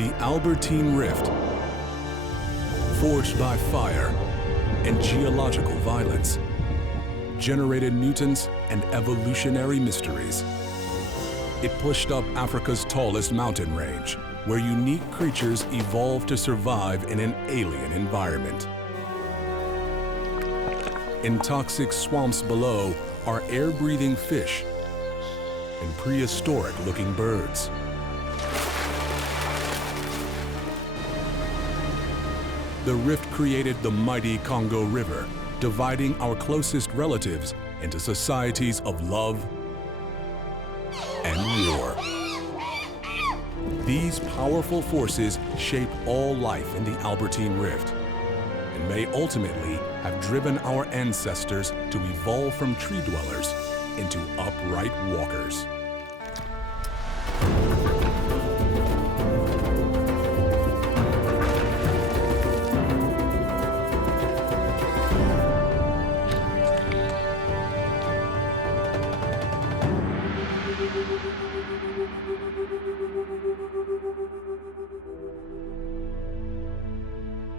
The Albertine Rift, forged by fire and geological violence, generated mutants and evolutionary mysteries. It pushed up Africa's tallest mountain range, where unique creatures evolved to survive in an alien environment. In toxic swamps below are air-breathing fish and prehistoric-looking birds. The rift created the mighty Congo River, dividing our closest relatives into societies of love and war. These powerful forces shape all life in the Albertine Rift and may ultimately have driven our ancestors to evolve from tree dwellers into upright walkers.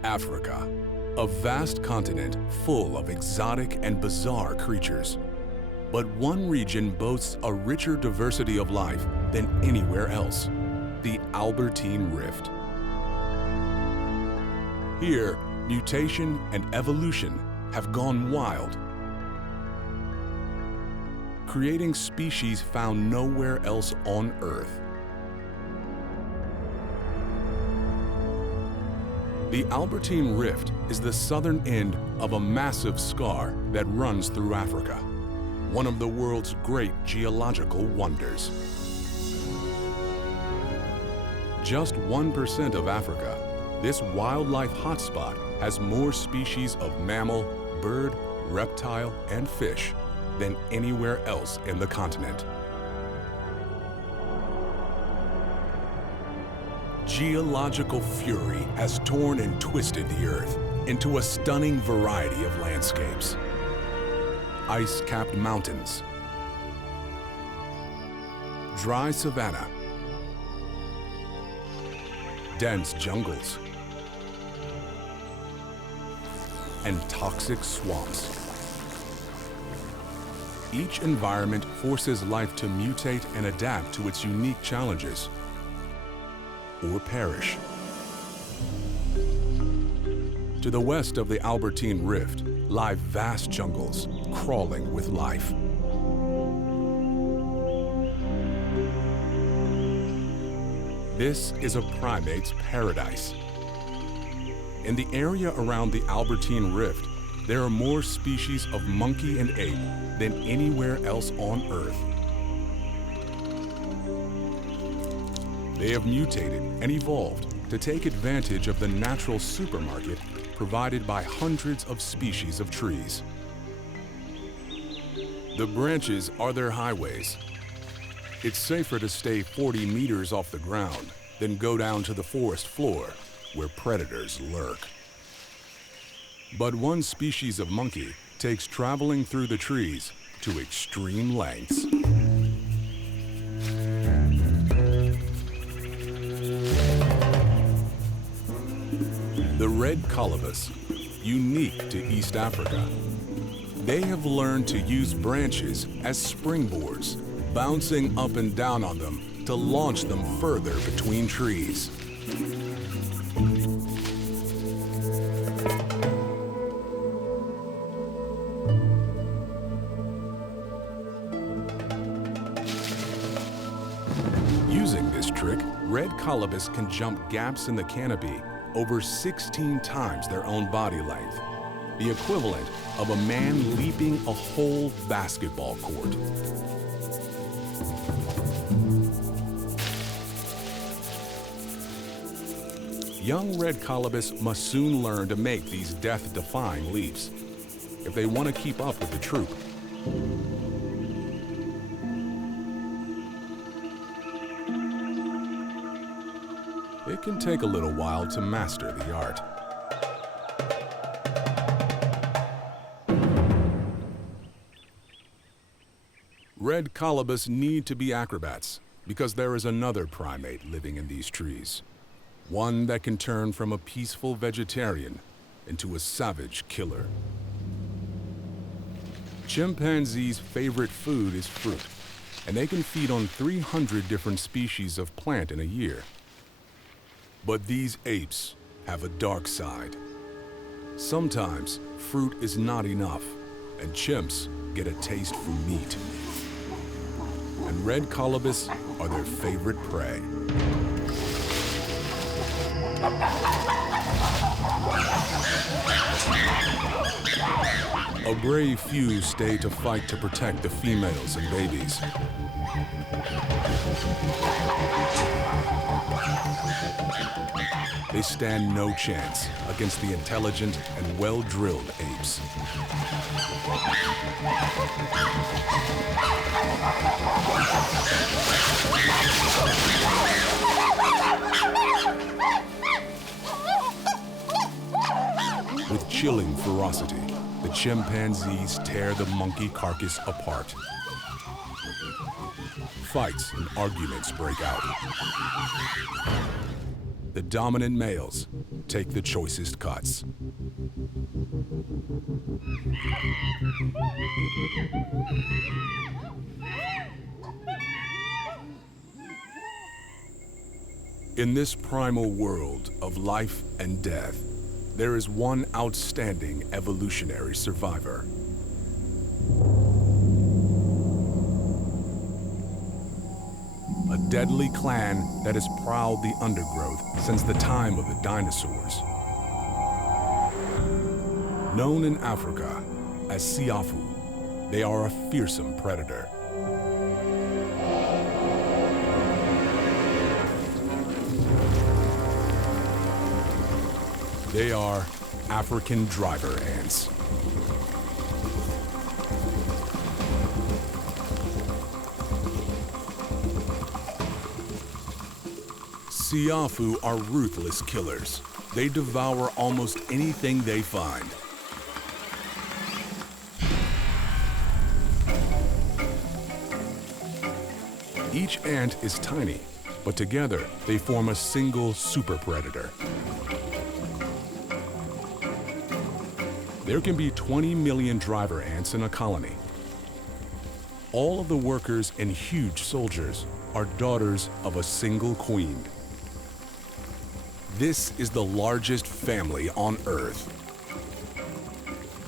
Africa, a vast continent full of exotic and bizarre creatures. But one region boasts a richer diversity of life than anywhere else, the Albertine Rift. Here, mutation and evolution have gone wild, creating species found nowhere else on Earth. The Albertine Rift is the southern end of a massive scar that runs through Africa, one of the world's great geological wonders. Just 1% of Africa, this wildlife hotspot has more species of mammal, bird, reptile, and fish than anywhere else in the continent. Geological fury has torn and twisted the Earth into a stunning variety of landscapes. Ice-capped mountains, dry savanna, dense jungles, and toxic swamps. Each environment forces life to mutate and adapt to its unique challenges, or perish. To the west of the Albertine Rift lie vast jungles crawling with life. This is a primate's paradise. In the area around the Albertine Rift, there are more species of monkey and ape than anywhere else on Earth. They have mutated and evolved to take advantage of the natural supermarket provided by hundreds of species of trees. The branches are their highways. It's safer to stay 40 meters off the ground than go down to the forest floor where predators lurk. But one species of monkey takes traveling through the trees to extreme lengths. The red colobus, unique to East Africa. They have learned to use branches as springboards, bouncing up and down on them to launch them further between trees. Using this trick, red colobus can jump gaps in the canopy over 16 times their own body length, the equivalent of a man leaping a whole basketball court. Young red colobus must soon learn to make these death-defying leaps if they want to keep up with the troop. It can take a little while to master the art. Red colobus need to be acrobats because there is another primate living in these trees, one that can turn from a peaceful vegetarian into a savage killer. Chimpanzees' favorite food is fruit, and they can feed on 300 different species of plant in a year. But these apes have a dark side. Sometimes fruit is not enough, and chimps get a taste for meat. And red colobus are their favorite prey. A brave few stay to fight to protect the females and babies. They stand no chance against the intelligent and well-drilled apes. With chilling ferocity, the chimpanzees tear the monkey carcass apart. Fights and arguments break out. The dominant males take the choicest cuts. In this primal world of life and death, there is one outstanding evolutionary survivor. A deadly clan that has prowled the undergrowth since the time of the dinosaurs. Known in Africa as Siafu, they are a fearsome predator. They are African driver ants. Siafu are ruthless killers. They devour almost anything they find. Each ant is tiny, but together they form a single super predator. There can be 20 million driver ants in a colony. All of the workers and huge soldiers are daughters of a single queen. This is the largest family on Earth.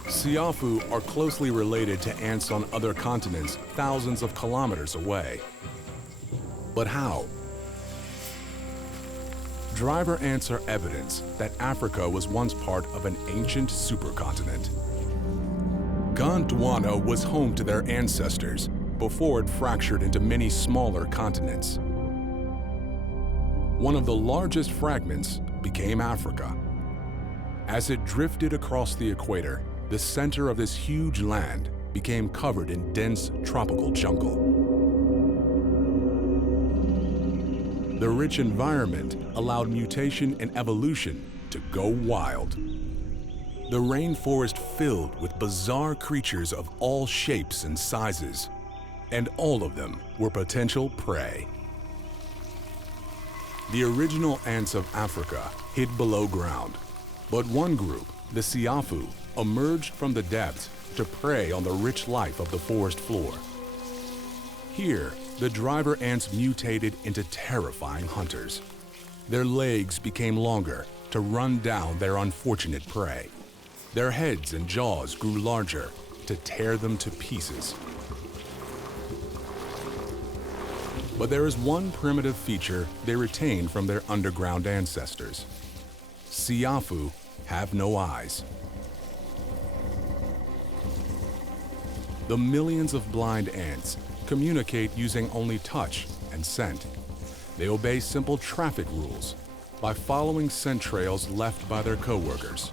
Siafu are closely related to ants on other continents thousands of kilometers away. But how? Driver ants are evidence that Africa was once part of an ancient supercontinent. Gondwana was home to their ancestors before it fractured into many smaller continents. One of the largest fragments became Africa. As it drifted across the equator, the center of this huge land became covered in dense tropical jungle. The rich environment allowed mutation and evolution to go wild. The rainforest filled with bizarre creatures of all shapes and sizes, and all of them were potential prey. The original ants of Africa hid below ground, but one group, the Siafu, emerged from the depths to prey on the rich life of the forest floor. Here, the driver ants mutated into terrifying hunters. Their legs became longer to run down their unfortunate prey. Their heads and jaws grew larger to tear them to pieces. But there is one primitive feature they retained from their underground ancestors. Siafu have no eyes. The millions of blind ants communicate using only touch and scent. They obey simple traffic rules by following scent trails left by their coworkers.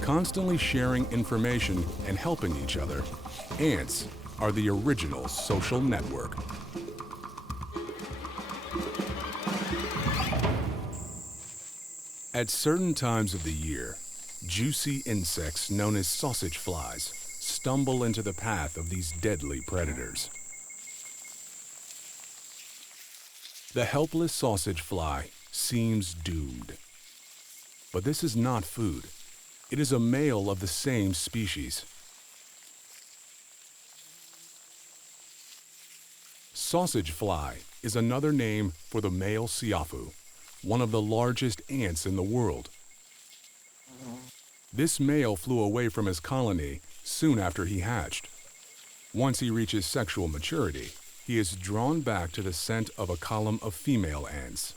Constantly sharing information and helping each other, ants are the original social network. At certain times of the year, juicy insects known as sausage flies stumble into the path of these deadly predators. The helpless sausage fly seems doomed. But this is not food. It is a male of the same species. Sausage fly is another name for the male siafu, one of the largest ants in the world. This male flew away from his colony soon after he hatched. Once he reaches sexual maturity, he is drawn back to the scent of a column of female ants.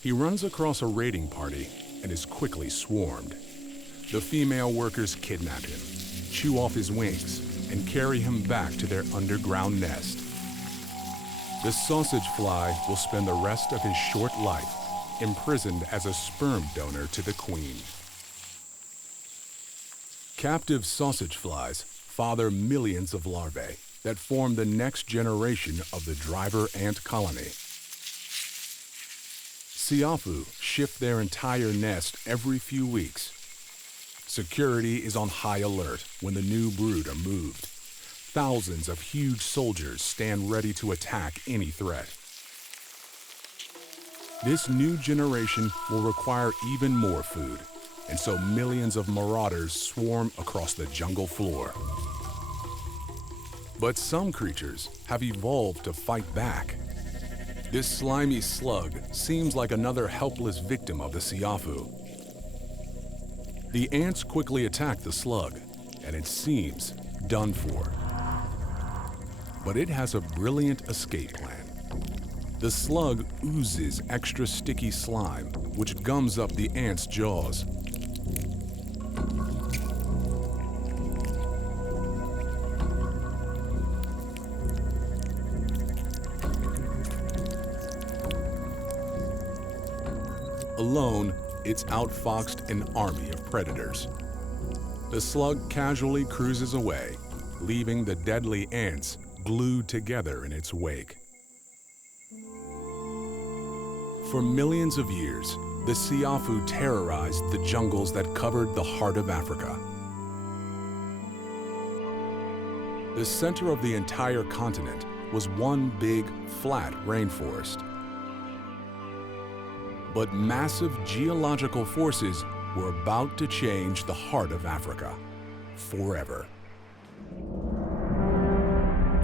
He runs across a raiding party and is quickly swarmed. The female workers kidnap him, chew off his wings, and carry him back to their underground nest. The sausage fly will spend the rest of his short life imprisoned as a sperm donor to the queen. Captive sausage flies father millions of larvae that form the next generation of the driver ant colony. Siafu shift their entire nest every few weeks. Security is on high alert when the new brood are moved. Thousands of huge soldiers stand ready to attack any threat. This new generation will require even more food, and so millions of marauders swarm across the jungle floor. But some creatures have evolved to fight back. This slimy slug seems like another helpless victim of the siafu. The ants quickly attack the slug, and it seems done for. But it has a brilliant escape plan. The slug oozes extra sticky slime, which gums up the ant's jaws. Alone, it's outfoxed an army of predators. The slug casually cruises away, leaving the deadly ants glued together in its wake. For millions of years, the siafu terrorized the jungles that covered the heart of Africa. The center of the entire continent was one big, flat rainforest. But massive geological forces were about to change the heart of Africa forever.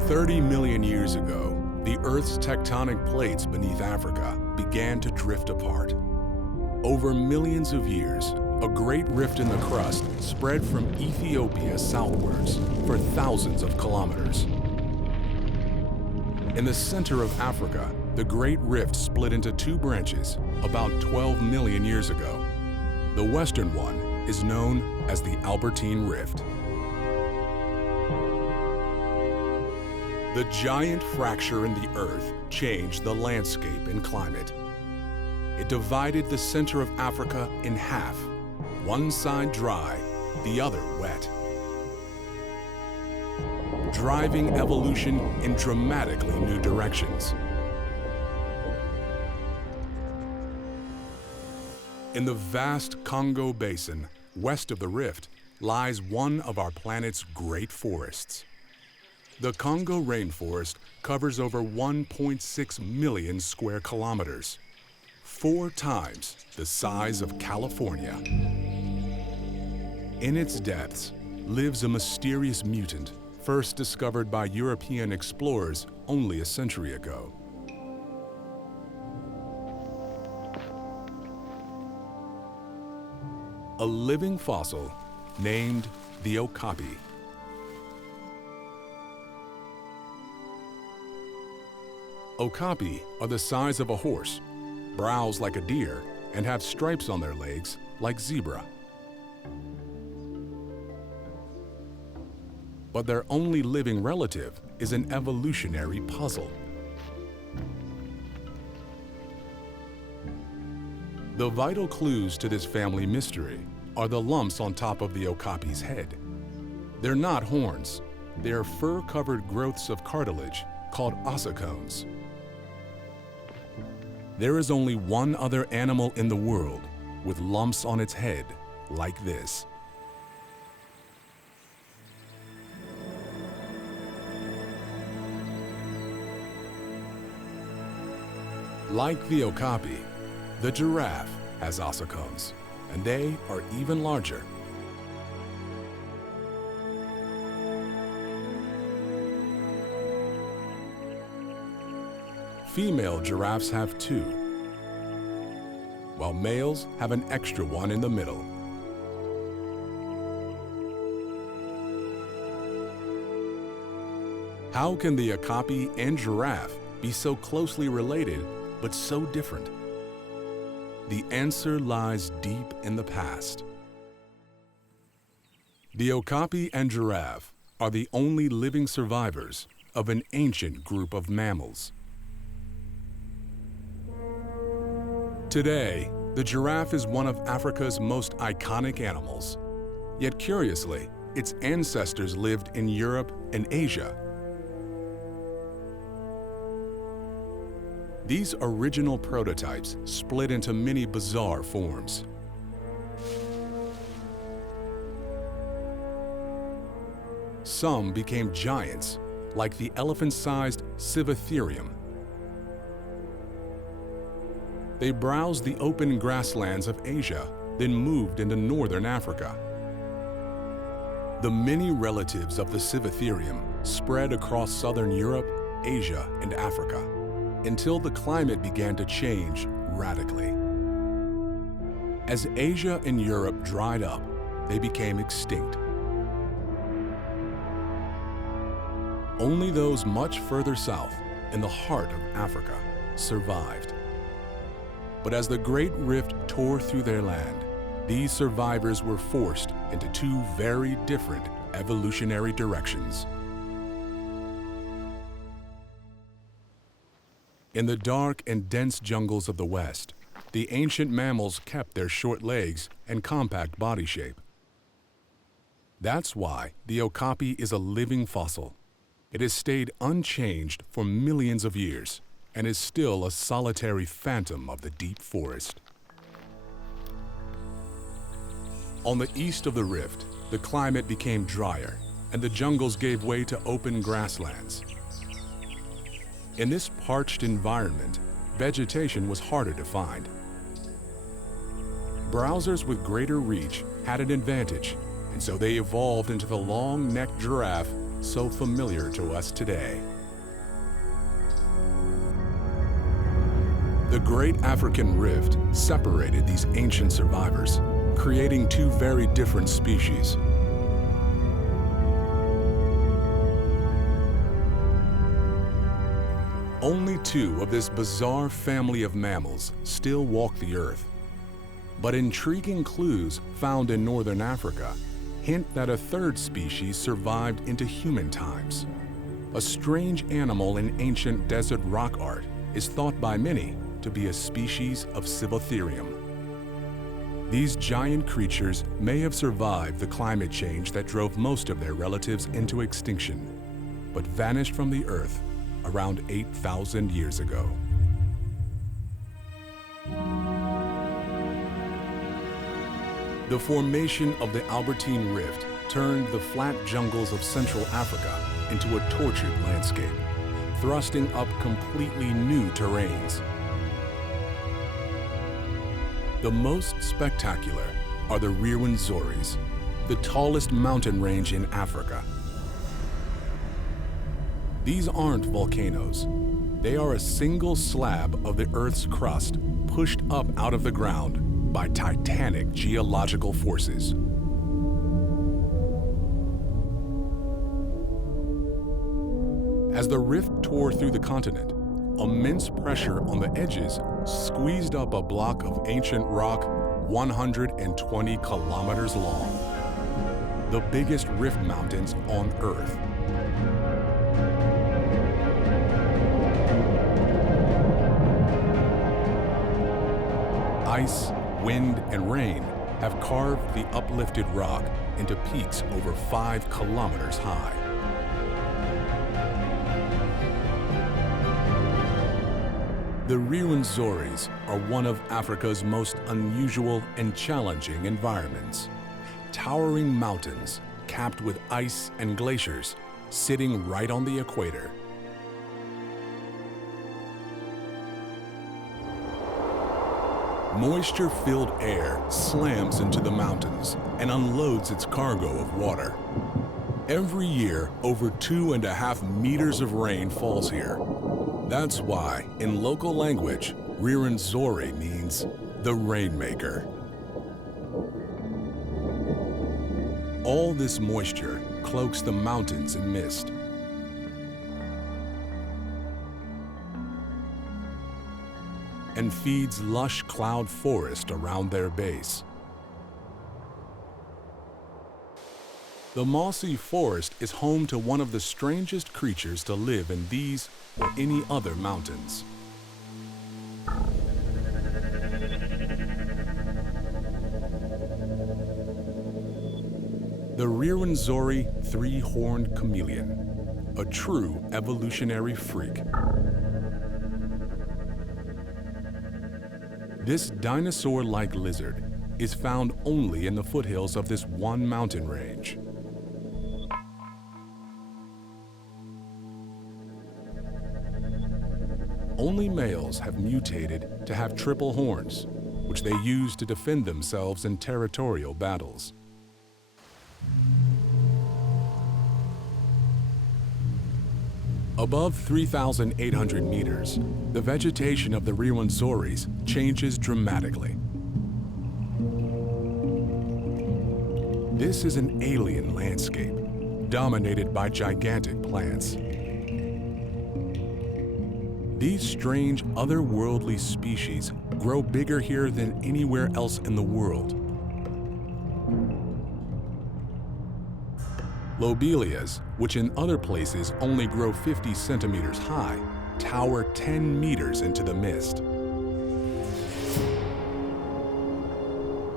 30 million years ago, the Earth's tectonic plates beneath Africa began to drift apart. Over millions of years, a great rift in the crust spread from Ethiopia southwards for thousands of kilometers. In the center of Africa, the Great Rift split into two branches about 12 million years ago. The western one is known as the Albertine Rift. The giant fracture in the Earth changed the landscape and climate. It divided the center of Africa in half, one side dry, the other wet, driving evolution in dramatically new directions. In the vast Congo Basin, west of the rift, lies one of our planet's great forests. The Congo rainforest covers over 1.6 million square kilometers, 4 times the size of California. In its depths lives a mysterious mutant first discovered by European explorers only a century ago. A living fossil named the okapi. Okapi are the size of a horse, browse like a deer, and have stripes on their legs like zebra. But their only living relative is an evolutionary puzzle. The vital clues to this family mystery are the lumps on top of the okapi's head. They're not horns. They're fur-covered growths of cartilage called ossicones. There is only one other animal in the world with lumps on its head like this. Like the okapi, the giraffe has ossicones, and they are even larger. Female giraffes have two, while males have an extra one in the middle. How can the okapi and giraffe be so closely related but so different? The answer lies deep in the past. The okapi and giraffe are the only living survivors of an ancient group of mammals. Today, the giraffe is one of Africa's most iconic animals. Yet curiously, its ancestors lived in Europe and Asia. These original prototypes split into many bizarre forms. Some became giants, like the elephant-sized Civatherium. They browsed the open grasslands of Asia, then moved into northern Africa. The many relatives of the Civatherium spread across southern Europe, Asia, and Africa, until the climate began to change radically. As Asia and Europe dried up, they became extinct. Only those much further south, in the heart of Africa, survived. But as the Great Rift tore through their land, these survivors were forced into two very different evolutionary directions. In the dark and dense jungles of the West, the ancient mammals kept their short legs and compact body shape. That's why the okapi is a living fossil. It has stayed unchanged for millions of years and is still a solitary phantom of the deep forest. On the east of the rift, the climate became drier and the jungles gave way to open grasslands. In this parched environment, vegetation was harder to find. Browsers with greater reach had an advantage, and so they evolved into the long-necked giraffe so familiar to us today. The Great African Rift separated these ancient survivors, creating two very different species. Only two of this bizarre family of mammals still walk the earth. But intriguing clues found in northern Africa hint that a third species survived into human times. A strange animal in ancient desert rock art is thought by many to be a species of Civatherium. These giant creatures may have survived the climate change that drove most of their relatives into extinction, but vanished from the earth around 8,000 years ago. The formation of the Albertine Rift turned the flat jungles of Central Africa into a tortured landscape, thrusting up completely new terrains. The most spectacular are the Rwenzori, the tallest mountain range in Africa. These aren't volcanoes. They are a single slab of the Earth's crust pushed up out of the ground by titanic geological forces. As the rift tore through the continent, immense pressure on the edges squeezed up a block of ancient rock 120 kilometers long, the biggest rift mountains on Earth. Ice, wind, and rain have carved the uplifted rock into peaks over 5 kilometers high. The Rwenzori are one of Africa's most unusual and challenging environments. Towering mountains capped with ice and glaciers sitting right on the equator. Moisture-filled air slams into the mountains and unloads its cargo of water. Every year, over 2.5 meters of rain falls here. That's why, in local language, Riwenzori means the rainmaker. All this moisture cloaks the mountains in mist. And feeds lush cloud forest around their base. The mossy forest is home to one of the strangest creatures to live in these or any other mountains. The Riwenzori three-horned chameleon, a true evolutionary freak. This dinosaur-like lizard is found only in the foothills of this one mountain range. Only males have mutated to have triple horns, which they use to defend themselves in territorial battles. Above 3,800 meters, the vegetation of the Riwenzoris changes dramatically. This is an alien landscape, dominated by gigantic plants. These strange, otherworldly species grow bigger here than anywhere else in the world. Lobelias, which in other places only grow 50 centimeters high, tower 10 meters into the mist.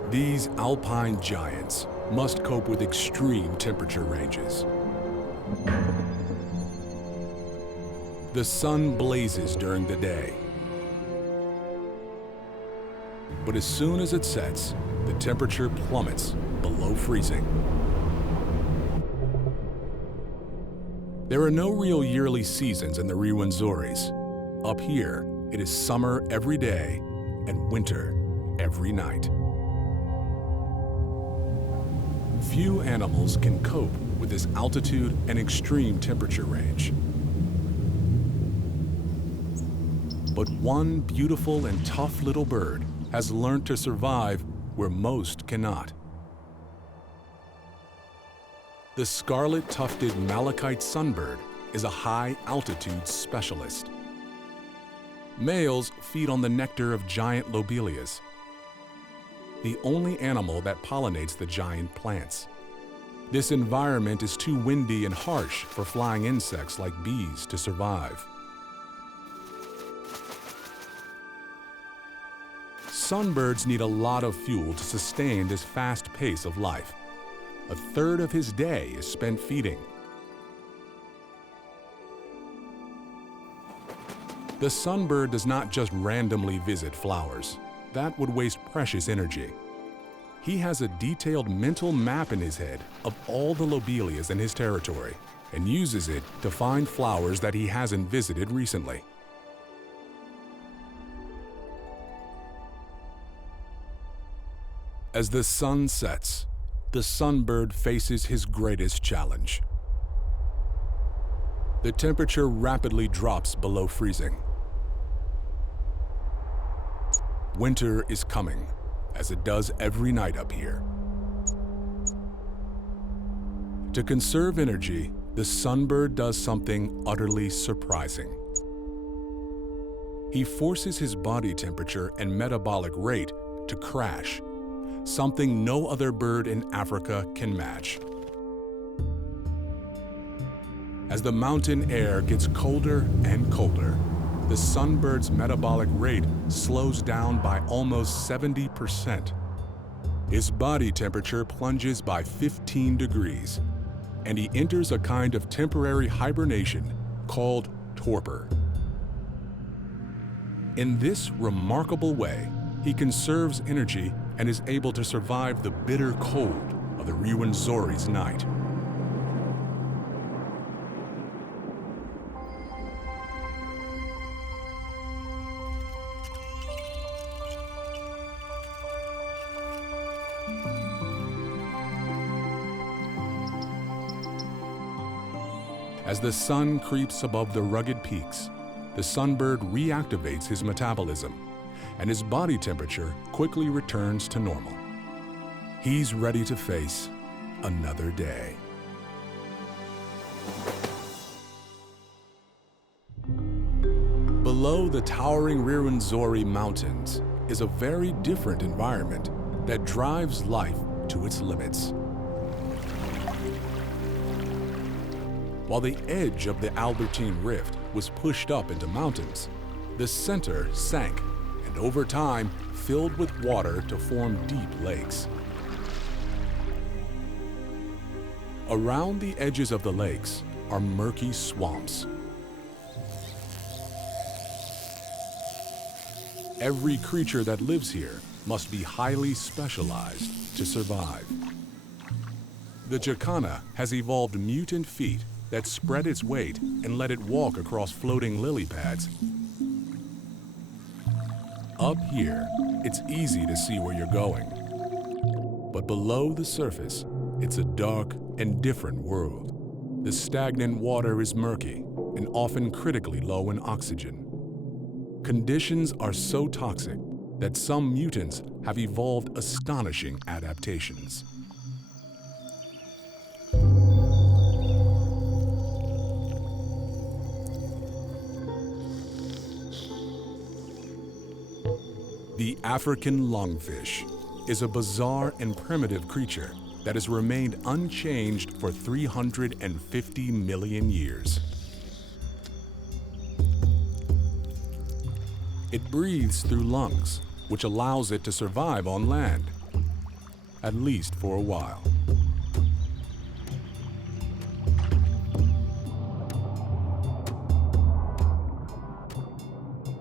These alpine giants must cope with extreme temperature ranges. The sun blazes during the day, but as soon as it sets, the temperature plummets below freezing. There are no real yearly seasons in the Riwenzoris. Up here, it is summer every day and winter every night. Few animals can cope with this altitude and extreme temperature range. But one beautiful and tough little bird has learned to survive where most cannot. The scarlet-tufted malachite sunbird is a high-altitude specialist. Males feed on the nectar of giant lobelias, the only animal that pollinates the giant plants. This environment is too windy and harsh for flying insects like bees to survive. Sunbirds need a lot of fuel to sustain this fast pace of life. A third of his day is spent feeding. The sunbird does not just randomly visit flowers. That would waste precious energy. He has a detailed mental map in his head of all the lobelias in his territory and uses it to find flowers that he hasn't visited recently. As the sun sets, the sunbird faces his greatest challenge. The temperature rapidly drops below freezing. Winter is coming, as it does every night up here. To conserve energy, the sunbird does something utterly surprising. He forces his body temperature and metabolic rate to crash, something no other bird in Africa can match. As the mountain air gets colder and colder, the sunbird's metabolic rate slows down by almost 70%. His body temperature plunges by 15 degrees, and he enters a kind of temporary hibernation called torpor. In this remarkable way, he conserves energy and is able to survive the bitter cold of the Riwenzori's night. As the sun creeps above the rugged peaks, the sunbird reactivates his metabolism, and his body temperature quickly returns to normal. He's ready to face another day. Below the towering Rwenzori Mountains is a very different environment that drives life to its limits. While the edge of the Albertine Rift was pushed up into mountains, the center sank and over time filled with water to form deep lakes. Around the edges of the lakes are murky swamps. Every creature that lives here must be highly specialized to survive. The jacana has evolved mutant feet that spread its weight and let it walk across floating lily pads. Up here, it's easy to see where you're going. But below the surface, it's a dark and different world. The stagnant water is murky and often critically low in oxygen. Conditions are so toxic that some mutants have evolved astonishing adaptations. The African lungfish is a bizarre and primitive creature that has remained unchanged for 350 million years. It breathes through lungs, which allows it to survive on land, at least for a while.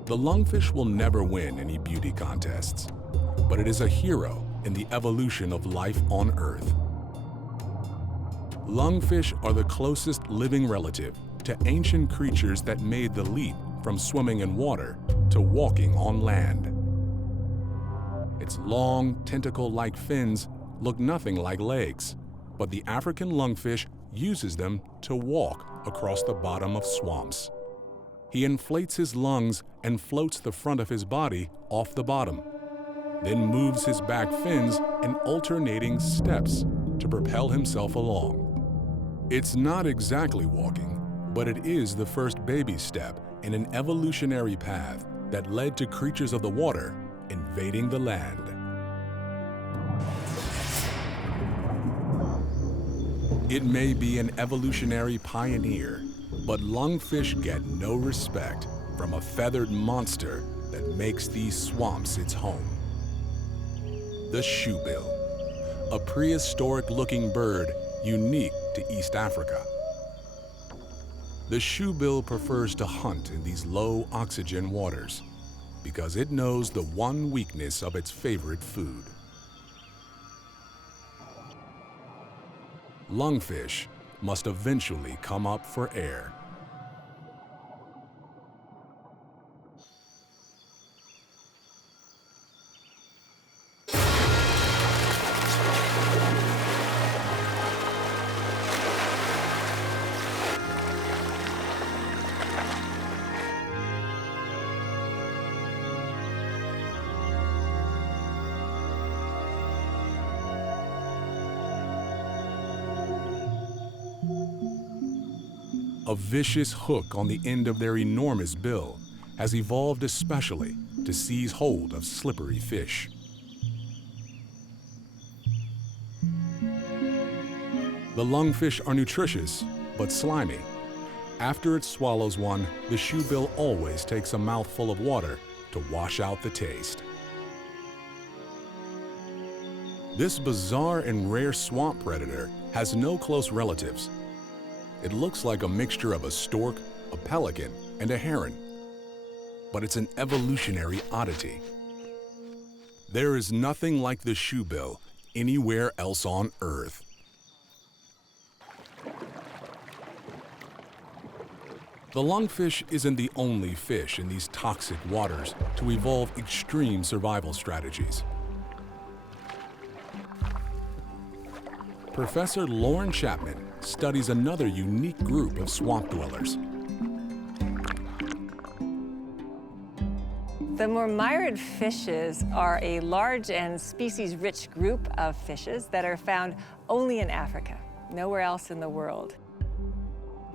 The lungfish will never win any beauty contests, but it is a hero in the evolution of life on Earth. Lungfish are the closest living relative to ancient creatures that made the leap from swimming in water to walking on land. Its long, tentacle-like fins look nothing like legs, but the African lungfish uses them to walk across the bottom of swamps. He inflates his lungs and floats the front of his body off the bottom, then moves his back fins in alternating steps to propel himself along. It's not exactly walking, but it is the first baby step in an evolutionary path that led to creatures of the water invading the land. It may be an evolutionary pioneer, but lungfish get no respect from a feathered monster that makes these swamps its home. The shoebill, a prehistoric-looking bird unique to East Africa. The shoebill prefers to hunt in these low-oxygen waters because it knows the one weakness of its favorite food. Lungfish must eventually come up for air. A vicious hook on the end of their enormous bill has evolved especially to seize hold of slippery fish. The lungfish are nutritious, but slimy. After it swallows one, the shoebill always takes a mouthful of water to wash out the taste. This bizarre and rare swamp predator has no close relatives. It looks like a mixture of a stork, a pelican, and a heron. But it's an evolutionary oddity. There is nothing like the shoebill anywhere else on Earth. The lungfish isn't the only fish in these toxic waters to evolve extreme survival strategies. Professor Lauren Chapman studies another unique group of swamp dwellers. The mormyrid fishes are a large and species-rich group of fishes that are found only in Africa, nowhere else in the world.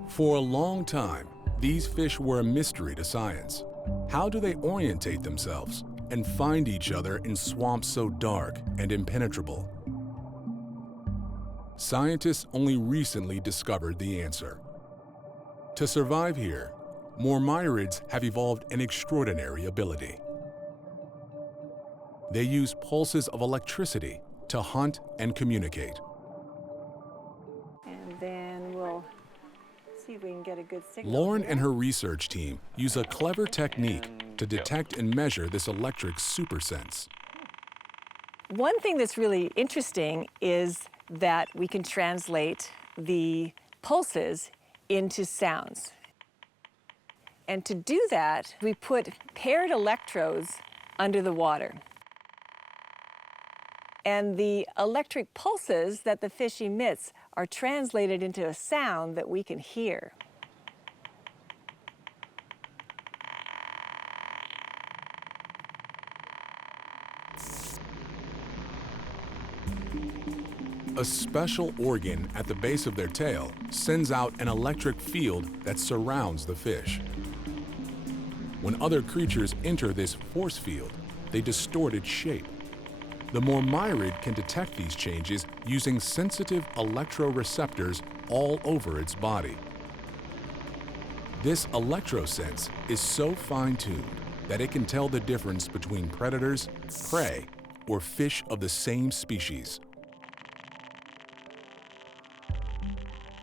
For a long time, these fish were a mystery to science. How do they orientate themselves and find each other in swamps so dark and impenetrable? Scientists only recently discovered the answer. To survive here, mormyrids have evolved an extraordinary ability. They use pulses of electricity to hunt and communicate. And then we'll see if we can get a good signal. Lauren here. and her research team use a clever technique to detect and measure this electric supersense. One thing that's really interesting is that we can translate the pulses into sounds. And to do that, we put paired electrodes under the water. And the electric pulses that the fish emits are translated into a sound that we can hear. A special organ at the base of their tail sends out an electric field that surrounds the fish. When other creatures enter this force field, they distort its shape. The mormyrid can detect these changes using sensitive electroreceptors all over its body. This electrosense is so fine-tuned that it can tell the difference between predators, prey, or fish of the same species.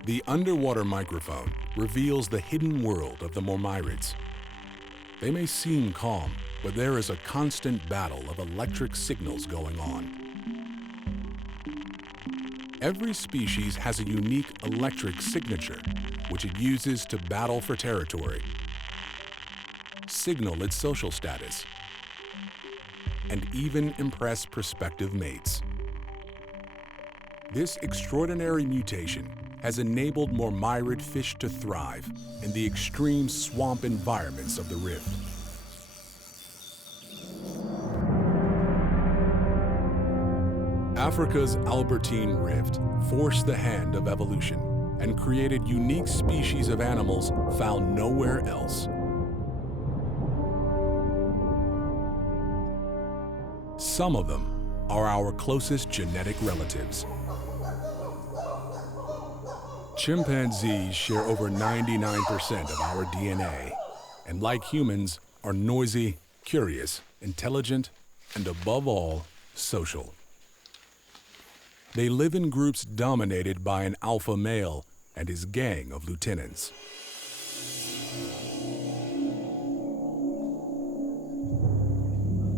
The underwater microphone reveals the hidden world of the mormyrids. They may seem calm, but there is a constant battle of electric signals going on. Every species has a unique electric signature, which it uses to battle for territory, signal its social status, and even impress prospective mates. This extraordinary mutation has enabled mormyrid fish to thrive in the extreme swamp environments of the rift. Africa's Albertine Rift forced the hand of evolution and created unique species of animals found nowhere else. Some of them are our closest genetic relatives. Chimpanzees share over 99% of our DNA, and like humans, are noisy, curious, intelligent, and above all, social. They live in groups dominated by an alpha male and his gang of lieutenants.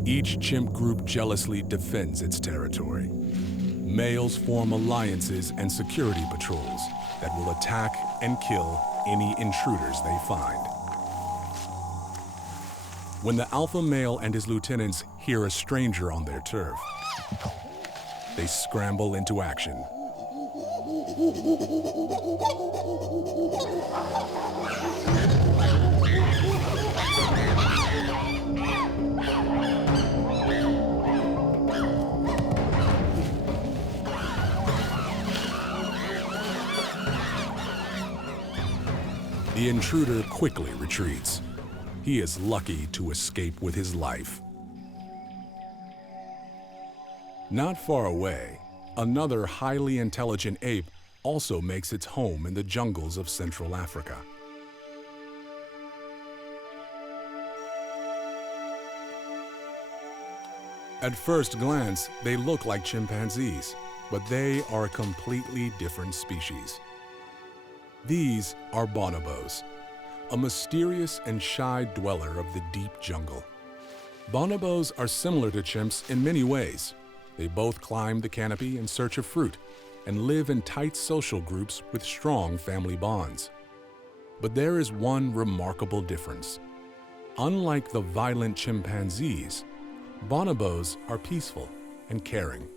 Each chimp group jealously defends its territory. Males form alliances and security patrols that will attack and kill any intruders they find. When the alpha male and his lieutenants hear a stranger on their turf, they scramble into action. The intruder quickly retreats. He is lucky to escape with his life. Not far away, another highly intelligent ape also makes its home in the jungles of Central Africa. At first glance, they look like chimpanzees, but they are a completely different species. These are bonobos, a mysterious and shy dweller of the deep jungle. Bonobos are similar to chimps in many ways. They both climb the canopy in search of fruit and live in tight social groups with strong family bonds. But there is one remarkable difference. Unlike the violent chimpanzees, bonobos are peaceful and caring.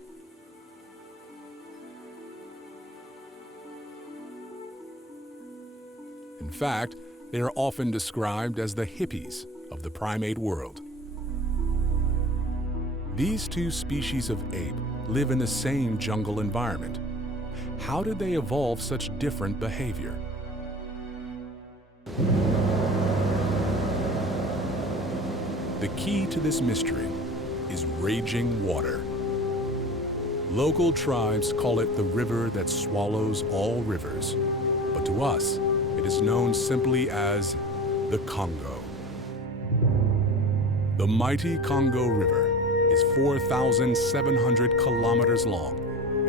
In fact, they are often described as the hippies of the primate world. These two species of ape live in the same jungle environment. How did they evolve such different behavior? The key to this mystery is raging water. Local tribes call it the river that swallows all rivers, but to us, it is known simply as the Congo. The mighty Congo River is 4,700 kilometers long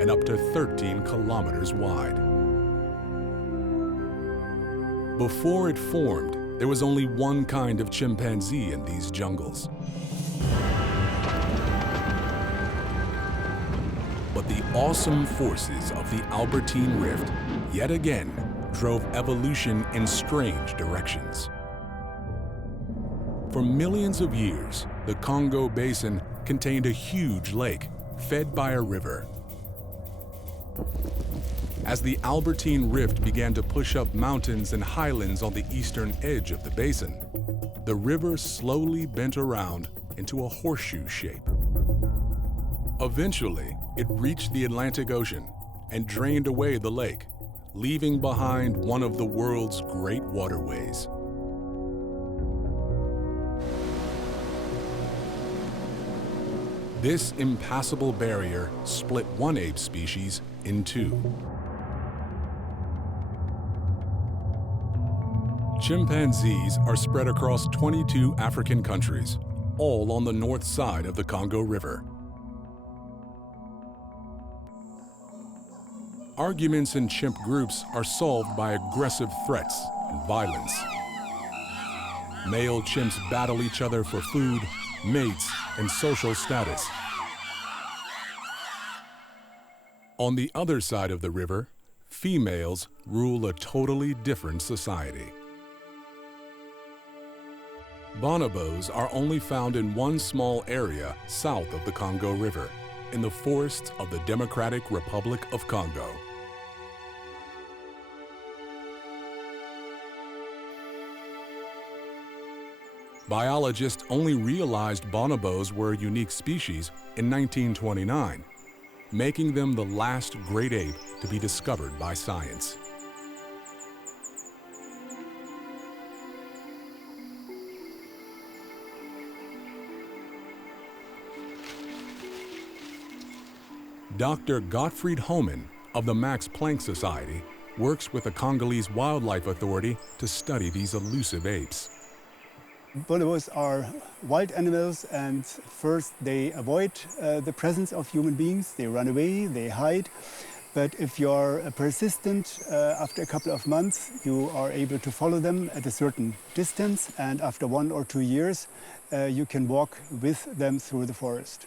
and up to 13 kilometers wide. Before it formed, there was only one kind of chimpanzee in these jungles. But the awesome forces of the Albertine Rift yet again drove evolution in strange directions. For millions of years, the Congo Basin contained a huge lake fed by a river. As the Albertine Rift began to push up mountains and highlands on the eastern edge of the basin, the river slowly bent around into a horseshoe shape. Eventually, it reached the Atlantic Ocean and drained away the lake, leaving behind one of the world's great waterways. This impassable barrier split one ape species in two. Chimpanzees are spread across 22 African countries, all on the north side of the Congo River. Arguments in chimp groups are solved by aggressive threats and violence. Male chimps battle each other for food, mates, and social status. On the other side of the river, females rule a totally different society. Bonobos are only found in one small area south of the Congo River, in the forests of the Democratic Republic of Congo. Biologists only realized bonobos were a unique species in 1929, making them the last great ape to be discovered by science. Dr. Gottfried Hohmann of the Max Planck Society works with the Congolese Wildlife Authority to study these elusive apes. Bonobos are wild animals, and first they avoid the presence of human beings. They run away, they hide. But if you're persistent, after a couple of months, you are able to follow them at a certain distance, and after 1 or 2 years, you can walk with them through the forest.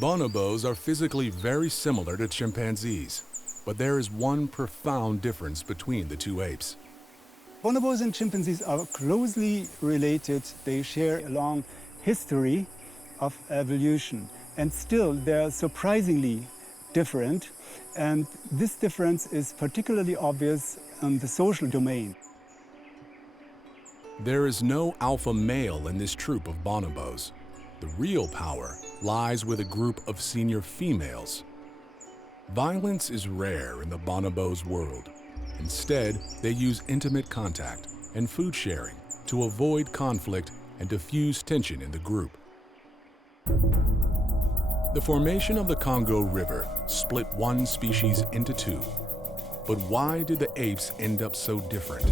Bonobos are physically very similar to chimpanzees, but there is one profound difference between the two apes. Bonobos and chimpanzees are closely related. They share a long history of evolution, and still they're surprisingly different. And this difference is particularly obvious in the social domain. There is no alpha male in this troop of bonobos. The real power lies with a group of senior females. Violence is rare in the bonobos' world. Instead, they use intimate contact and food sharing to avoid conflict and diffuse tension in the group. The formation of the Congo River split one species into two. But why did the apes end up so different?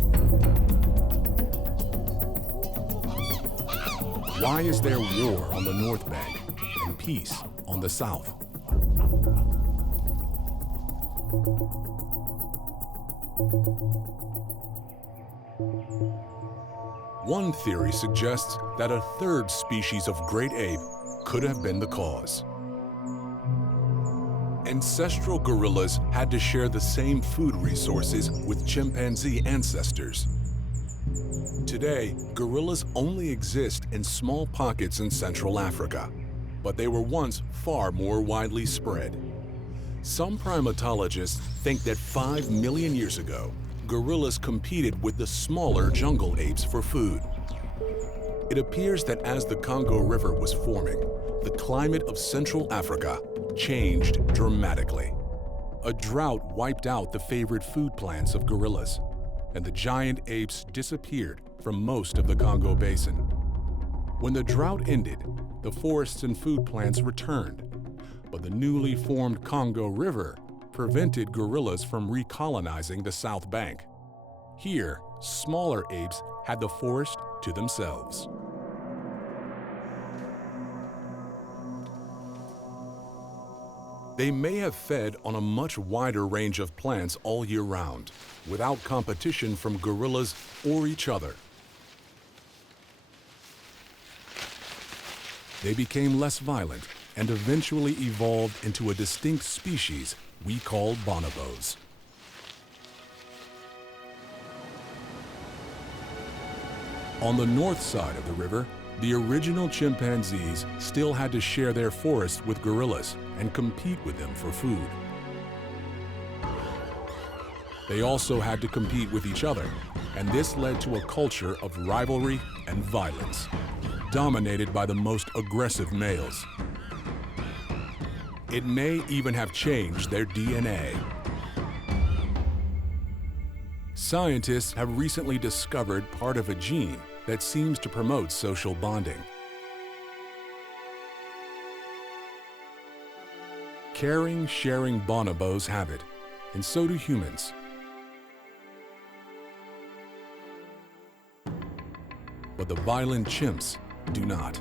Why is there war on the North Bank and peace on the South? One theory suggests that a third species of great ape could have been the cause. Ancestral gorillas had to share the same food resources with chimpanzee ancestors. Today, gorillas only exist in small pockets in Central Africa, but they were once far more widely spread. Some primatologists think that 5 million years ago, gorillas competed with the smaller jungle apes for food. It appears that as the Congo River was forming, the climate of Central Africa changed dramatically. A drought wiped out the favorite food plants of gorillas, and the giant apes disappeared from most of the Congo Basin. When the drought ended, the forests and food plants returned, but the newly formed Congo River prevented gorillas from recolonizing the South Bank. Here, smaller apes had the forest to themselves. They may have fed on a much wider range of plants all year round, without competition from gorillas or each other. They became less violent and eventually evolved into a distinct species we call bonobos. On the north side of the river, the original chimpanzees still had to share their forests with gorillas and compete with them for food. They also had to compete with each other, and this led to a culture of rivalry and violence, dominated by the most aggressive males. It may even have changed their DNA. Scientists have recently discovered part of a gene that seems to promote social bonding. Caring, sharing bonobos have it, and so do humans. But the violent chimps do not.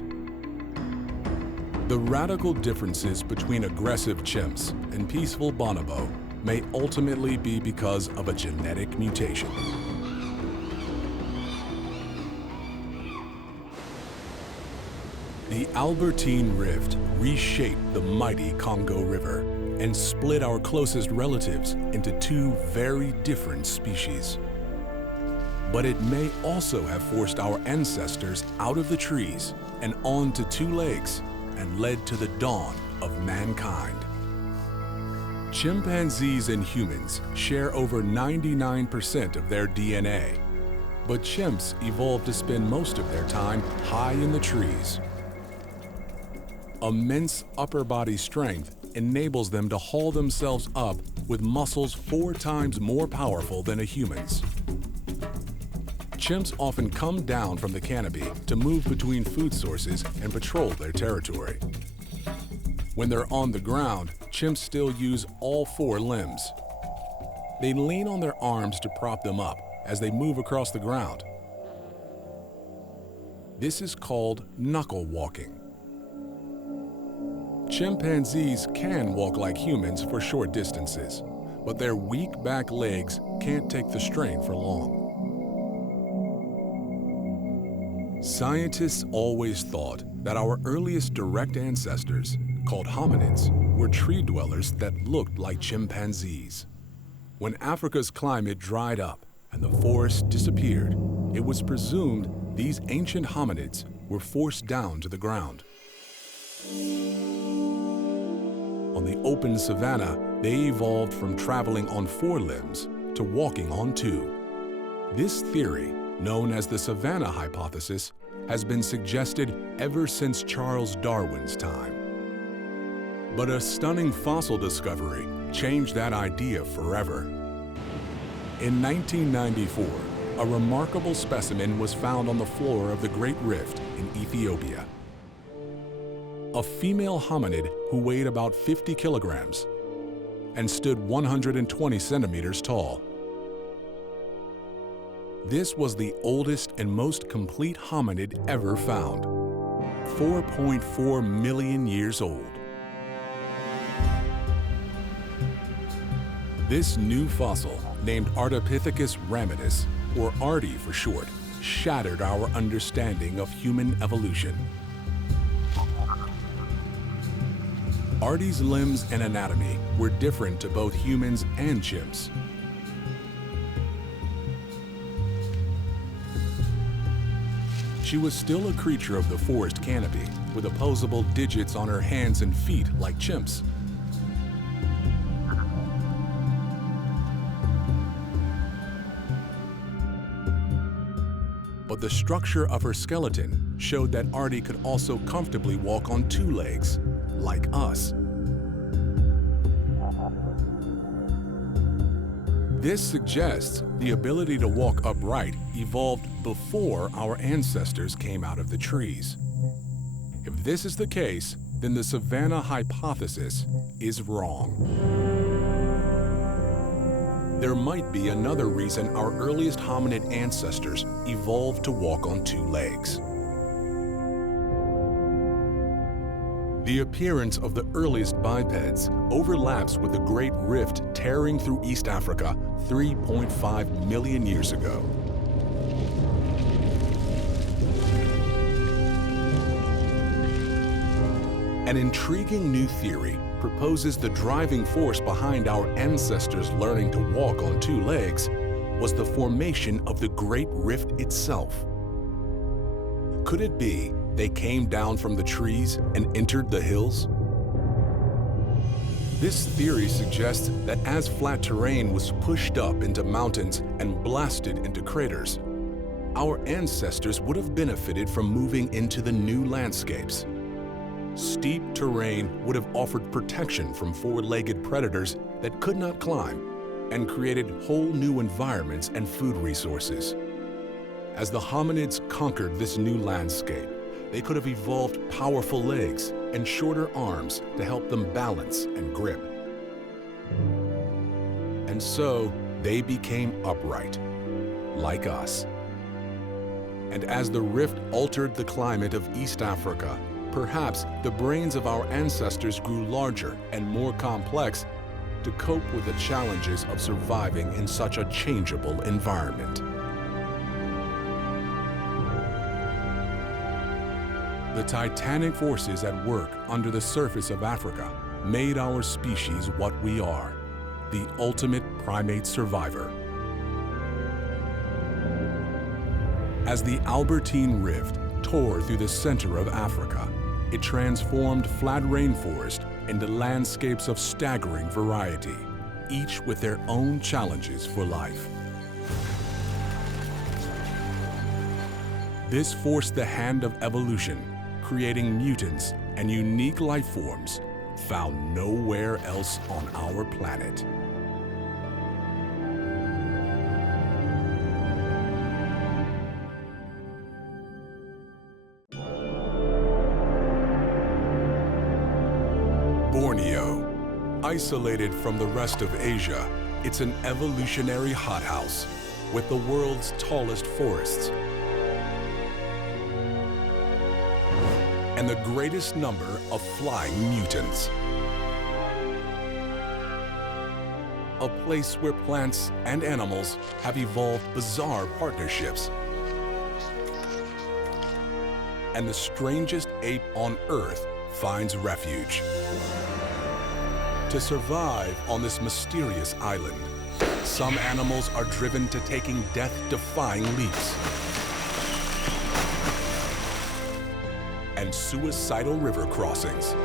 The radical differences between aggressive chimps and peaceful bonobo may ultimately be because of a genetic mutation. The Albertine Rift reshaped the mighty Congo River and split our closest relatives into two very different species. But it may also have forced our ancestors out of the trees and onto two legs and led to the dawn of mankind. Chimpanzees and humans share over 99% of their DNA, but chimps evolved to spend most of their time high in the trees. Immense upper body strength enables them to haul themselves up with muscles 4 times more powerful than a human's. Chimps often come down from the canopy to move between food sources and patrol their territory. When they're on the ground, chimps still use all 4 limbs. They lean on their arms to prop them up as they move across the ground. This is called knuckle walking. Chimpanzees can walk like humans for short distances, but their weak back legs can't take the strain for long. Scientists always thought that our earliest direct ancestors, called hominids, were tree dwellers that looked like chimpanzees. When Africa's climate dried up and the forests disappeared, it was presumed these ancient hominids were forced down to the ground. On the open savanna, they evolved from traveling on 4 limbs to walking on 2. This theory, known as the savanna hypothesis, has been suggested ever since Charles Darwin's time. But a stunning fossil discovery changed that idea forever. In 1994, a remarkable specimen was found on the floor of the Great Rift in Ethiopia. A female hominid who weighed about 50 kilograms and stood 120 centimeters tall. This was the oldest and most complete hominid ever found, 4.4 million years old. This new fossil, named Ardipithecus ramidus, or Ardi for short, shattered our understanding of human evolution. Ardi's limbs and anatomy were different to both humans and chimps. She was still a creature of the forest canopy, with opposable digits on her hands and feet like chimps. the structure of her skeleton showed that Artie could also comfortably walk on two legs, like us. This suggests the ability to walk upright evolved before our ancestors came out of the trees. If this is the case, then the savanna hypothesis is wrong. There might be another reason our earliest hominid ancestors evolved to walk on two legs. The appearance of the earliest bipeds overlaps with the Great Rift tearing through East Africa 3.5 million years ago. An intriguing new theory proposes the driving force behind our ancestors learning to walk on two legs was the formation of the Great Rift itself. Could it be they came down from the trees and entered the hills? This theory suggests that as flat terrain was pushed up into mountains and blasted into craters, our ancestors would have benefited from moving into the new landscapes. Steep terrain would have offered protection from four-legged predators that could not climb and created whole new environments and food resources. As the hominids conquered this new landscape, they could have evolved powerful legs and shorter arms to help them balance and grip. And so they became upright, like us. And as the rift altered the climate of East Africa, perhaps the brains of our ancestors grew larger and more complex to cope with the challenges of surviving in such a changeable environment. The titanic forces at work under the surface of Africa made our species what we are, the ultimate primate survivor. As the Albertine Rift tore through the center of Africa, it transformed flat rainforest into landscapes of staggering variety, each with their own challenges for life. This forced the hand of evolution, creating mutants and unique life forms found nowhere else on our planet. Borneo, isolated from the rest of Asia, it's an evolutionary hothouse with the world's tallest forests and the greatest number of flying mutants. A place where plants and animals have evolved bizarre partnerships. And the strangest ape on Earth finds refuge. To survive on this mysterious island, some animals are driven to taking death-defying leaps and suicidal river crossings.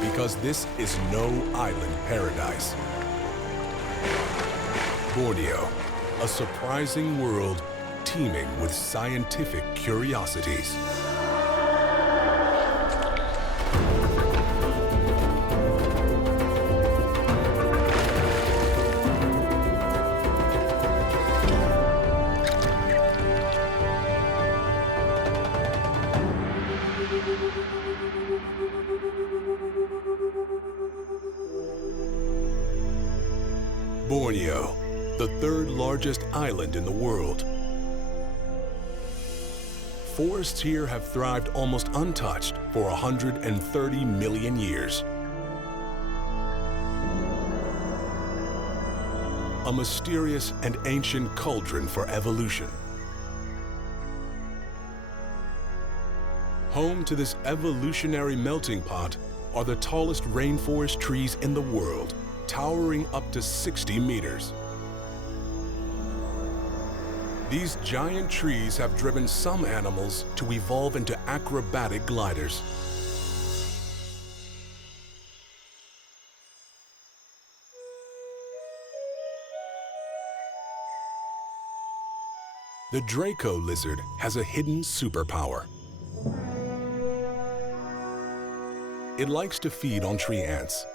Because this is no island paradise. Borneo, a surprising world teeming with scientific curiosities. Borneo, the third largest island in the world. Forests here have thrived almost untouched for 130 million years. A mysterious and ancient cauldron for evolution. Home to this evolutionary melting pot are the tallest rainforest trees in the world, towering up to 60 meters. These giant trees have driven some animals to evolve into acrobatic gliders. The Draco lizard has a hidden superpower. It likes to feed on tree ants.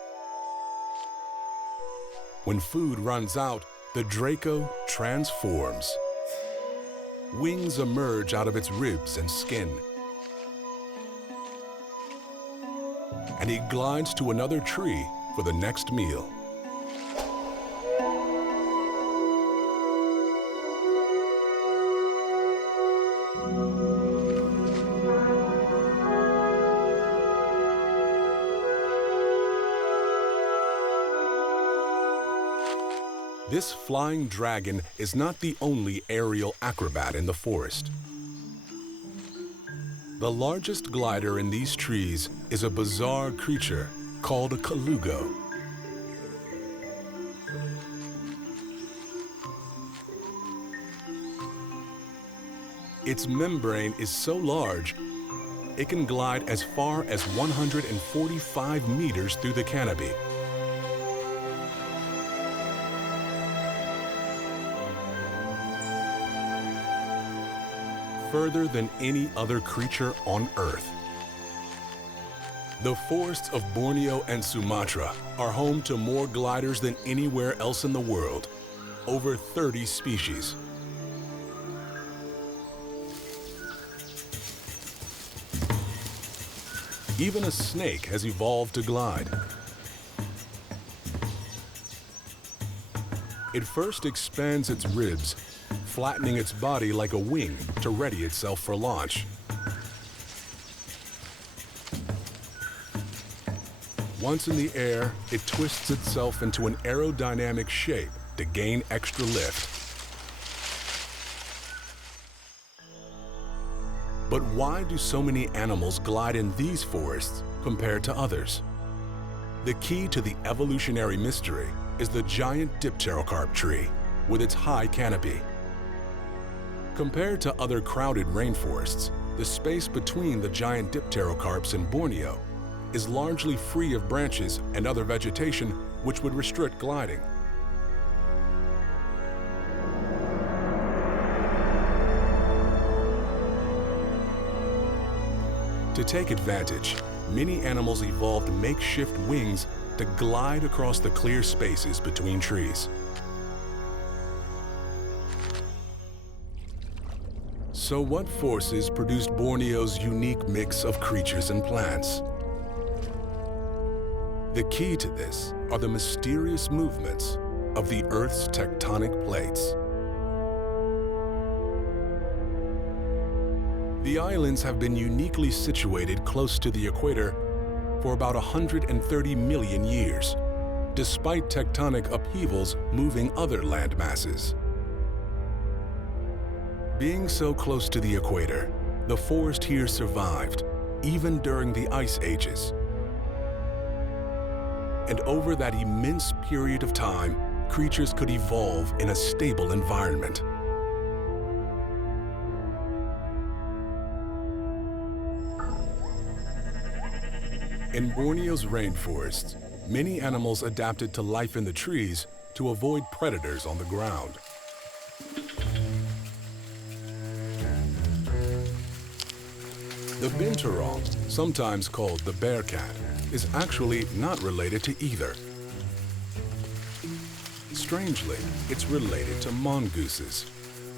When food runs out, the Draco transforms. Wings emerge out of its ribs and skin. And he glides to another tree for the next meal. This flying dragon is not the only aerial acrobat in the forest. The largest glider in these trees is a bizarre creature called a colugo. Its membrane is so large, it can glide as far as 145 meters through the canopy. Further than any other creature on Earth. The forests of Borneo and Sumatra are home to more gliders than anywhere else in the world, over 30 species. Even a snake has evolved to glide. It first expands its ribs, flattening its body like a wing to ready itself for launch. Once in the air, it twists itself into an aerodynamic shape to gain extra lift. But why do so many animals glide in these forests compared to others? The key to the evolutionary mystery is the giant dipterocarp tree with its high canopy. Compared to other crowded rainforests, the space between the giant dipterocarps in Borneo is largely free of branches and other vegetation which would restrict gliding. To take advantage, many animals evolved makeshift wings to glide across the clear spaces between trees. So what forces produced Borneo's unique mix of creatures and plants? The key to this are the mysterious movements of the Earth's tectonic plates. The islands have been uniquely situated close to the equator for about 130 million years, despite tectonic upheavals moving other land masses. Being so close to the equator, the forest here survived, even during the ice ages. And over that immense period of time, creatures could evolve in a stable environment. In Borneo's rainforests, many animals adapted to life in the trees to avoid predators on the ground. The binturong, sometimes called the bear cat, is actually not related to either. Strangely, it's related to mongooses,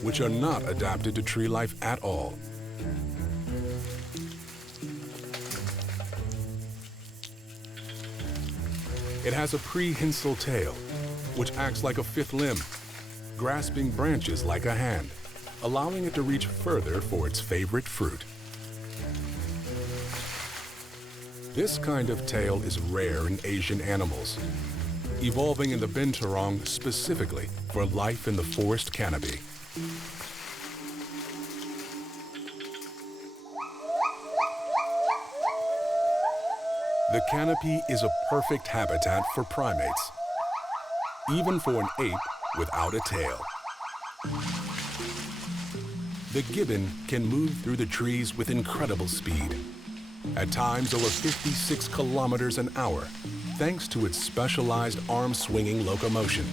which are not adapted to tree life at all. It has a prehensile tail, which acts like a fifth limb, grasping branches like a hand, allowing it to reach further for its favorite fruit. This kind of tail is rare in Asian animals, evolving in the binturong specifically for life in the forest canopy. The canopy is a perfect habitat for primates, even for an ape without a tail. The gibbon can move through the trees with incredible speed, at times over 56 kilometers an hour, thanks to its specialized arm-swinging locomotion.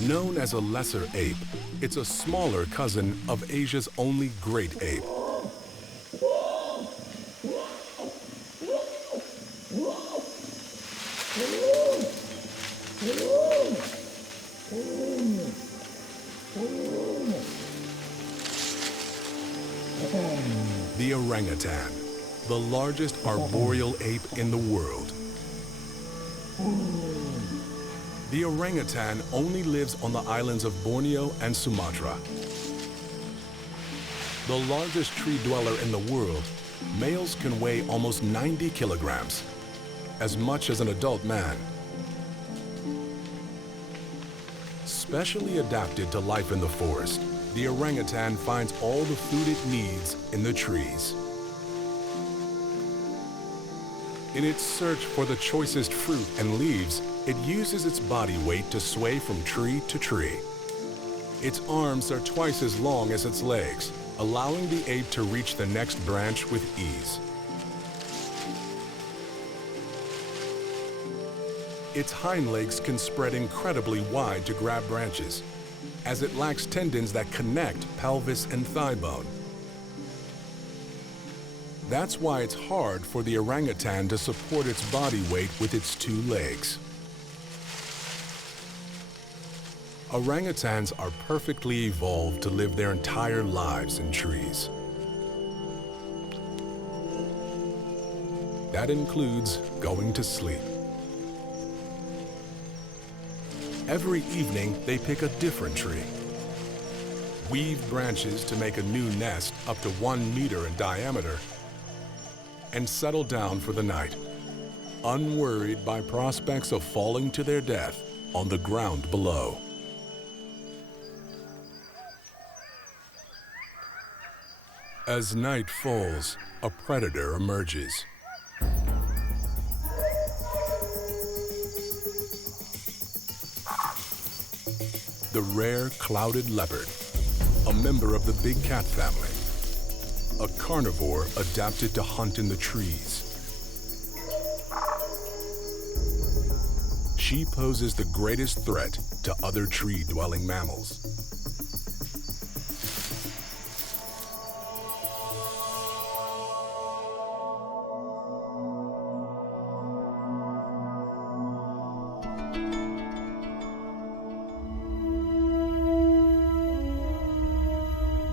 Known as a lesser ape, It's a smaller cousin of Asia's only great ape. The orangutan, the largest arboreal ape in the world. The orangutan only lives on the islands of Borneo and Sumatra. The largest tree dweller in the world, males can weigh almost 90 kilograms, as much as an adult man. Specially adapted to life in the forest, the orangutan finds all the food it needs in the trees. In its search for the choicest fruit and leaves, it uses its body weight to sway from tree to tree. Its arms are twice as long as its legs, allowing the ape to reach the next branch with ease. Its hind legs can spread incredibly wide to grab branches, as it lacks tendons that connect pelvis and thigh bone. That's why it's hard for the orangutan to support its body weight with its two legs. Orangutans are perfectly evolved to live their entire lives in trees. That includes going to sleep. Every evening, they pick a different tree, weave branches to make a new nest up to 1 meter in diameter, and settle down for the night, unworried by prospects of falling to their death on the ground below. As night falls, a predator emerges. The rare clouded leopard, a member of the big cat family. A carnivore adapted to hunt in the trees. She poses the greatest threat to other tree-dwelling mammals.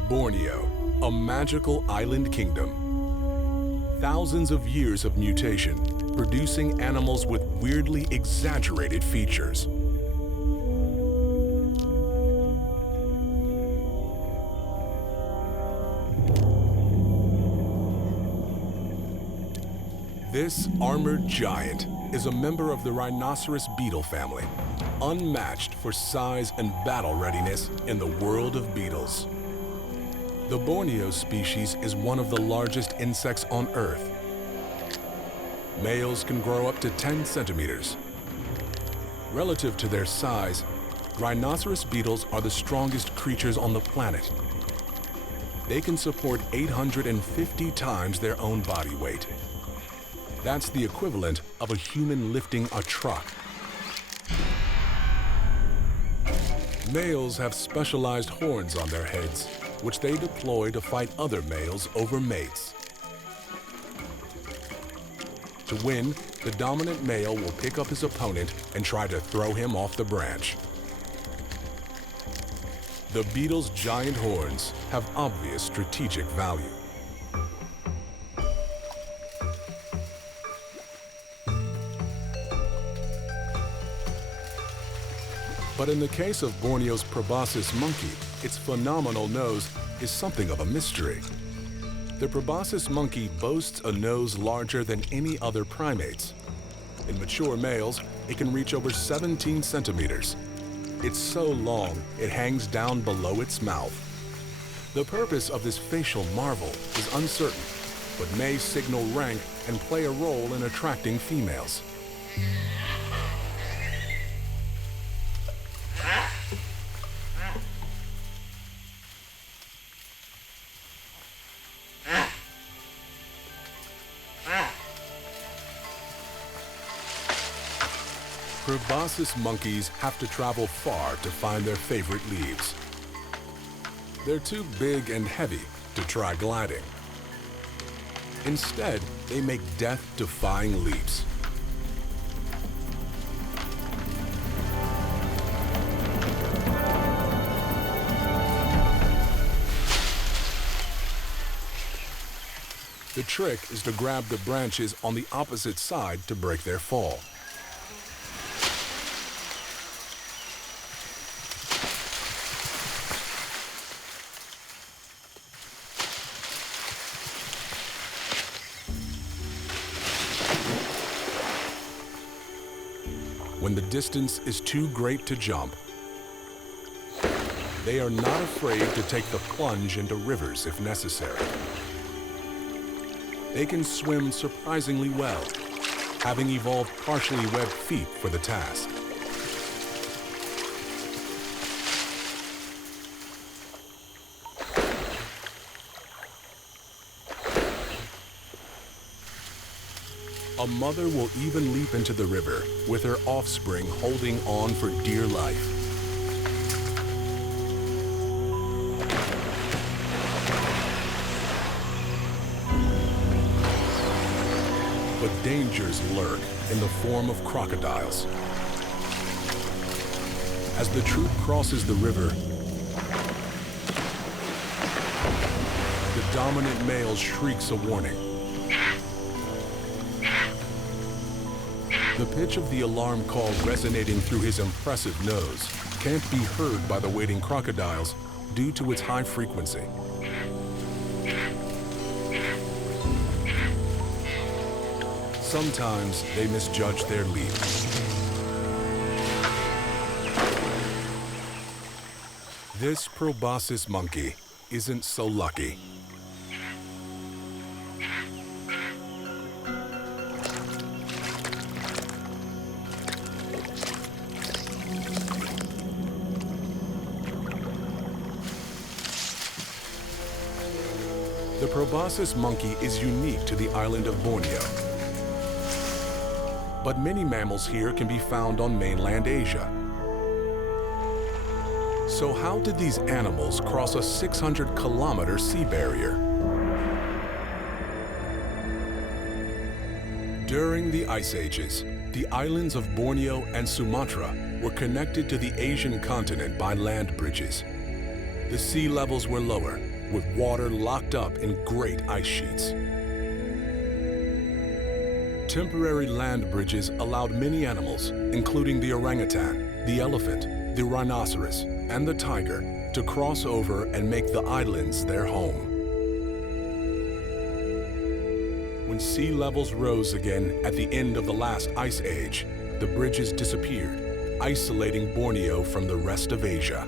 Borneo, a magical island kingdom. Thousands of years of mutation, producing animals with weirdly exaggerated features. This armored giant is a member of the rhinoceros beetle family, unmatched for size and battle readiness in the world of beetles. The Borneo species is one of the largest insects on Earth. Males can grow up to 10 centimeters. Relative to their size, rhinoceros beetles are the strongest creatures on the planet. They can support 850 times their own body weight. That's the equivalent of a human lifting a truck. Males have specialized horns on their heads, which they deploy to fight other males over mates. To win, the dominant male will pick up his opponent and try to throw him off the branch. The beetle's giant horns have obvious strategic value. But in the case of Borneo's proboscis monkey, its phenomenal nose is something of a mystery. The proboscis monkey boasts a nose larger than any other primates. In mature males, it can reach over 17 centimeters. It's so long, it hangs down below its mouth. The purpose of this facial marvel is uncertain, but may signal rank and play a role in attracting females. Proboscis monkeys have to travel far to find their favorite leaves. They're too big and heavy to try gliding. Instead, they make death-defying leaps. The trick is to grab the branches on the opposite side to break their fall. When the distance is too great to jump, they are not afraid to take the plunge into rivers if necessary. They can swim surprisingly well, having evolved partially webbed feet for the task. A mother will even leap into the river with her offspring holding on for dear life. But dangers lurk in the form of crocodiles. As the troop crosses the river, the dominant male shrieks a warning. The pitch of the alarm call resonating through his impressive nose can't be heard by the waiting crocodiles due to its high frequency. Sometimes they misjudge their leap. This proboscis monkey isn't so lucky. The proboscis monkey is unique to the island of Borneo. But many mammals here can be found on mainland Asia. So how did these animals cross a 600-kilometer sea barrier? During the Ice Ages, the islands of Borneo and Sumatra were connected to the Asian continent by land bridges. The sea levels were lower, with water locked up in great ice sheets. Temporary land bridges allowed many animals, including the orangutan, the elephant, the rhinoceros, and the tiger, to cross over and make the islands their home. When sea levels rose again at the end of the last ice age, the bridges disappeared, isolating Borneo from the rest of Asia.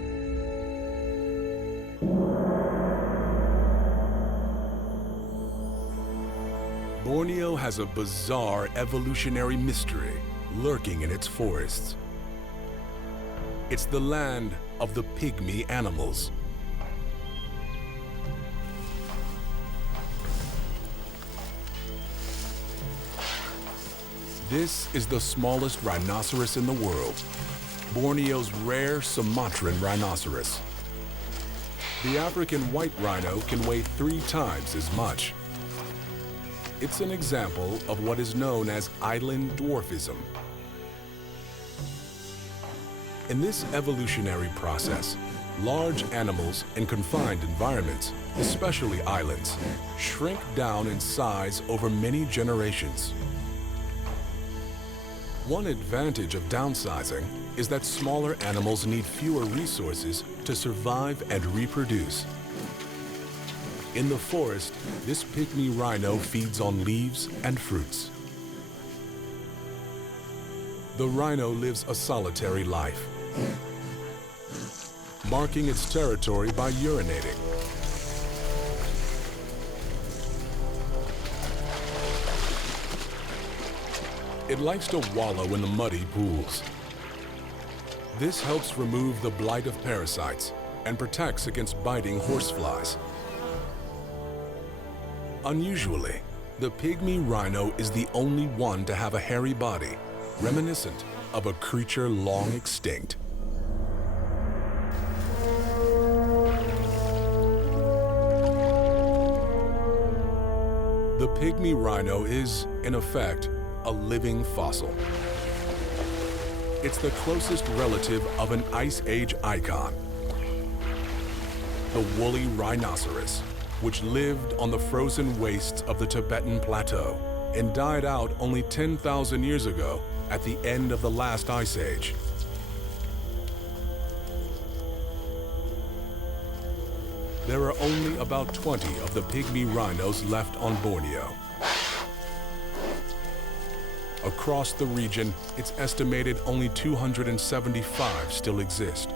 Borneo has a bizarre evolutionary mystery lurking in its forests. It's the land of the pygmy animals. This is the smallest rhinoceros in the world, Borneo's rare Sumatran rhinoceros. The African white rhino can weigh 3 times as much. It's an example of what is known as island dwarfism. In this evolutionary process, large animals in confined environments, especially islands, shrink down in size over many generations. One advantage of downsizing is that smaller animals need fewer resources to survive and reproduce. In the forest, this pygmy rhino feeds on leaves and fruits. The rhino lives a solitary life, marking its territory by urinating. It likes to wallow in the muddy pools. This helps remove the blight of parasites and protects against biting horseflies. Unusually, the pygmy rhino is the only one to have a hairy body, reminiscent of a creature long extinct. The pygmy rhino is, in effect, a living fossil. It's the closest relative of an Ice Age icon, the woolly rhinoceros, which lived on the frozen wastes of the Tibetan Plateau and died out only 10,000 years ago at the end of the last Ice Age. There are only about 20 of the pygmy rhinos left on Borneo. Across the region, it's estimated only 275 still exist,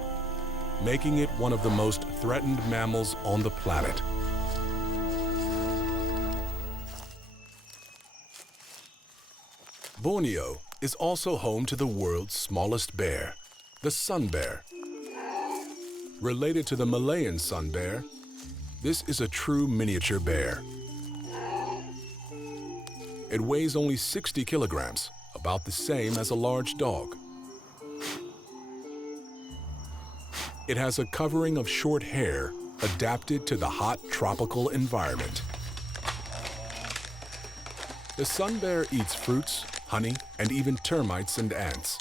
making it one of the most threatened mammals on the planet. Borneo is also home to the world's smallest bear, the sun bear. Related to the Malayan sun bear, this is a true miniature bear. It weighs only 60 kilograms, about the same as a large dog. It has a covering of short hair adapted to the hot tropical environment. The sun bear eats fruits, honey, and even termites and ants.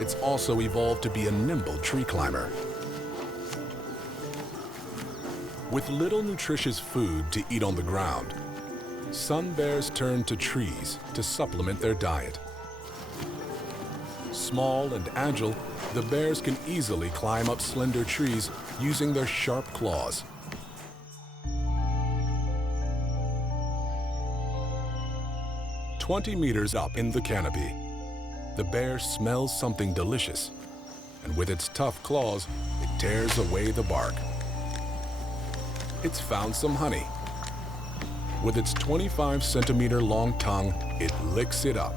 It's also evolved to be a nimble tree climber. With little nutritious food to eat on the ground, sun bears turn to trees to supplement their diet. Small and agile, the bears can easily climb up slender trees using their sharp claws. "20 meters up in the canopy, the bear smells something delicious, and with its tough claws, it tears away the bark. It's found some honey. With its 25-centimeter long tongue, it licks it up.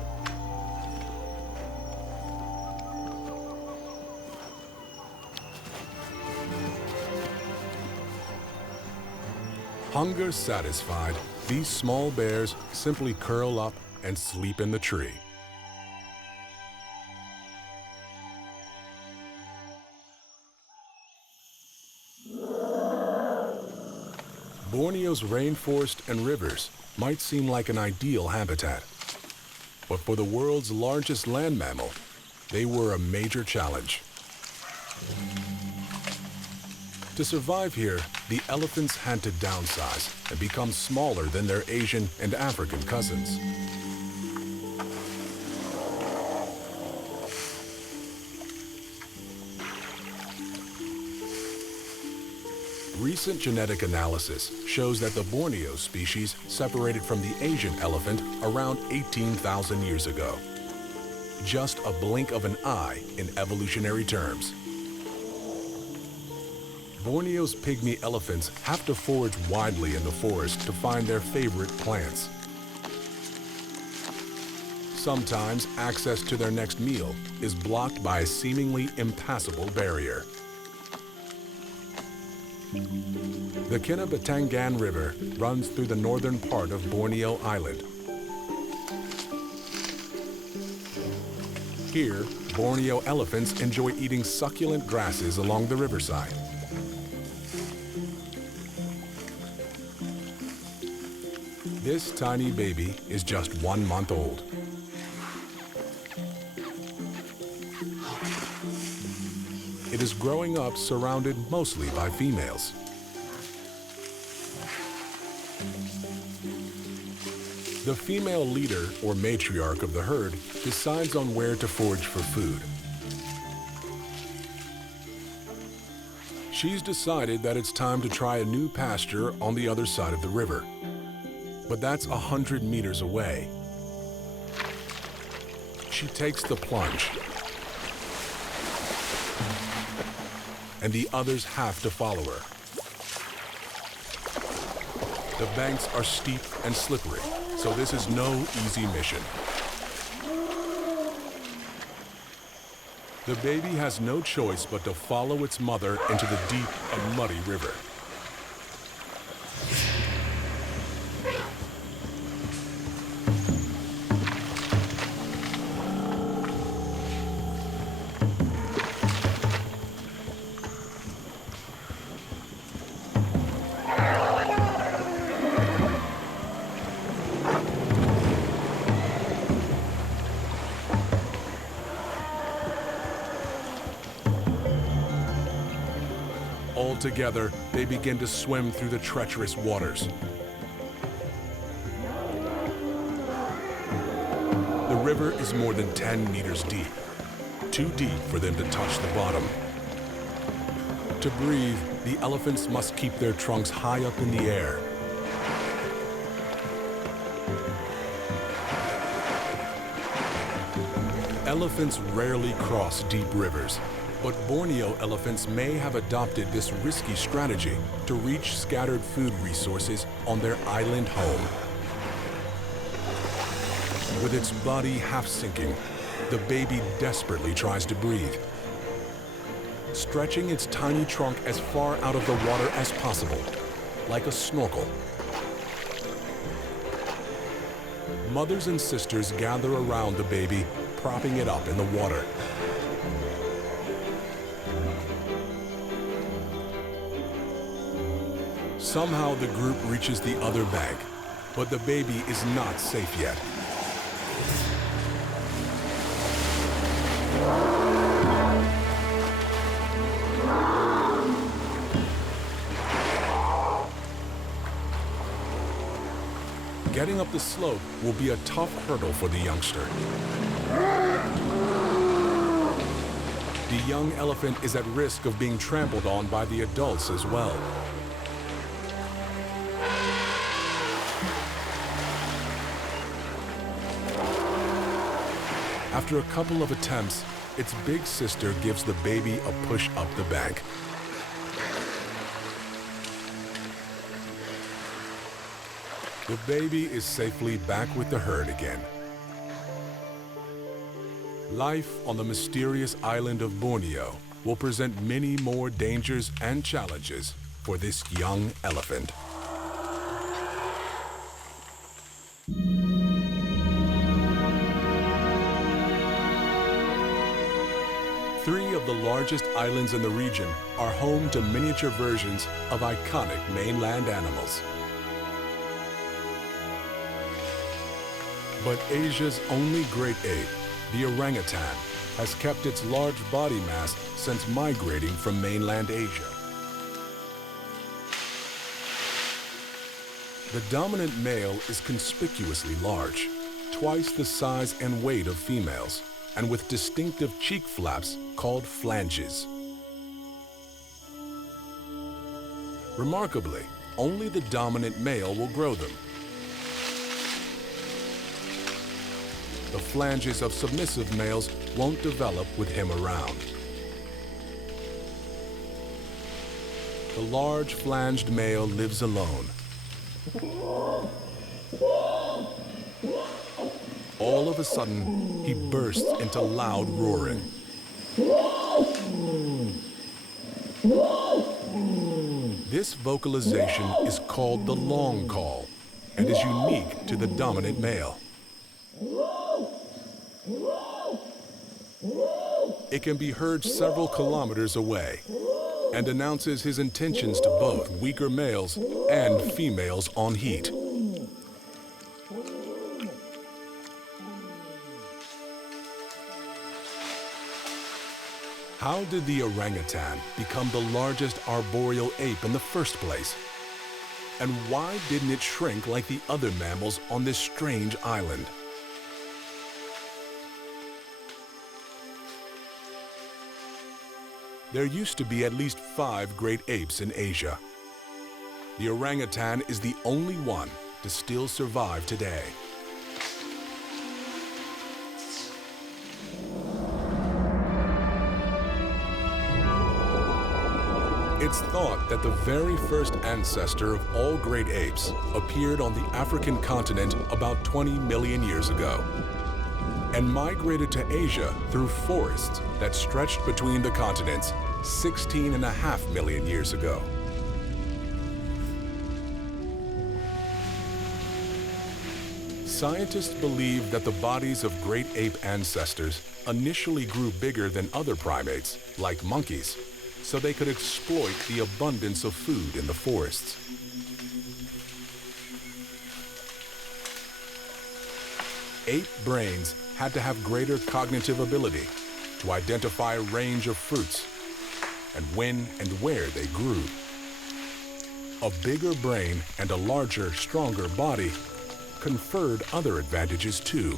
Hunger satisfied, these small bears simply curl up and sleep in the tree. Borneo's rainforest and rivers might seem like an ideal habitat, but for the world's largest land mammal, they were a major challenge. To survive here, the elephants had to downsize and become smaller than their Asian and African cousins. Recent genetic analysis shows that the Borneo species separated from the Asian elephant around 18,000 years ago. Just a blink of an eye in evolutionary terms. Borneo's pygmy elephants have to forage widely in the forest to find their favorite plants. Sometimes access to their next meal is blocked by a seemingly impassable barrier. The Kinabatangan River runs through the northern part of Borneo Island. Here, Borneo elephants enjoy eating succulent grasses along the riverside. This tiny baby is just 1 month old. It is growing up surrounded mostly by females. The female leader or matriarch of the herd decides on where to forage for food. She's decided that it's time to try a new pasture on the other side of the river. But that's 100 meters away. She takes the plunge, and the others have to follow her. The banks are steep and slippery, so this is no easy mission. The baby has no choice but to follow its mother into the deep and muddy river. together, they begin to swim through the treacherous waters. The river is more than 10 meters deep, too deep for them to touch the bottom. To breathe, the elephants must keep their trunks high up in the air. Elephants rarely cross deep rivers, but Borneo elephants may have adopted this risky strategy to reach scattered food resources on their island home. With its body half sinking, the baby desperately tries to breathe, stretching its tiny trunk as far out of the water as possible, like a snorkel. Mothers and sisters gather around the baby, propping it up in the water. Somehow the group reaches the other bank, but the baby is not safe yet. Getting up the slope will be a tough hurdle for the youngster. The young elephant is at risk of being trampled on by the adults as well. After a couple of attempts, its big sister gives the baby a push up the bank. The baby is safely back with the herd again. Life on the mysterious island of Borneo will present many more dangers and challenges for this young elephant. Three of the largest islands in the region are home to miniature versions of iconic mainland animals. But Asia's only great ape, the orangutan, has kept its large body mass since migrating from mainland Asia. The dominant male is conspicuously large, twice the size and weight of females, and with distinctive cheek flaps called flanges. Remarkably, only the dominant male will grow them. The flanges of submissive males won't develop with him around. The large flanged male lives alone. All of a sudden, he bursts into loud roaring. This vocalization is called the long call and is unique to the dominant male. It can be heard several kilometers away and announces his intentions to both weaker males and females on heat. How did the orangutan become the largest arboreal ape in the first place? And why didn't it shrink like the other mammals on this strange island? There used to be at least 5 great apes in Asia. The orangutan is the only one to still survive today. It's thought that the very first ancestor of all great apes appeared on the African continent about 20 million years ago and migrated to Asia through forests that stretched between the continents 16.5 million years ago. Scientists believe that the bodies of great ape ancestors initially grew bigger than other primates, like monkeys, so they could exploit the abundance of food in the forests. Ape brains had to have greater cognitive ability to identify a range of fruits, and when and where they grew. A bigger brain and a larger, stronger body conferred other advantages too,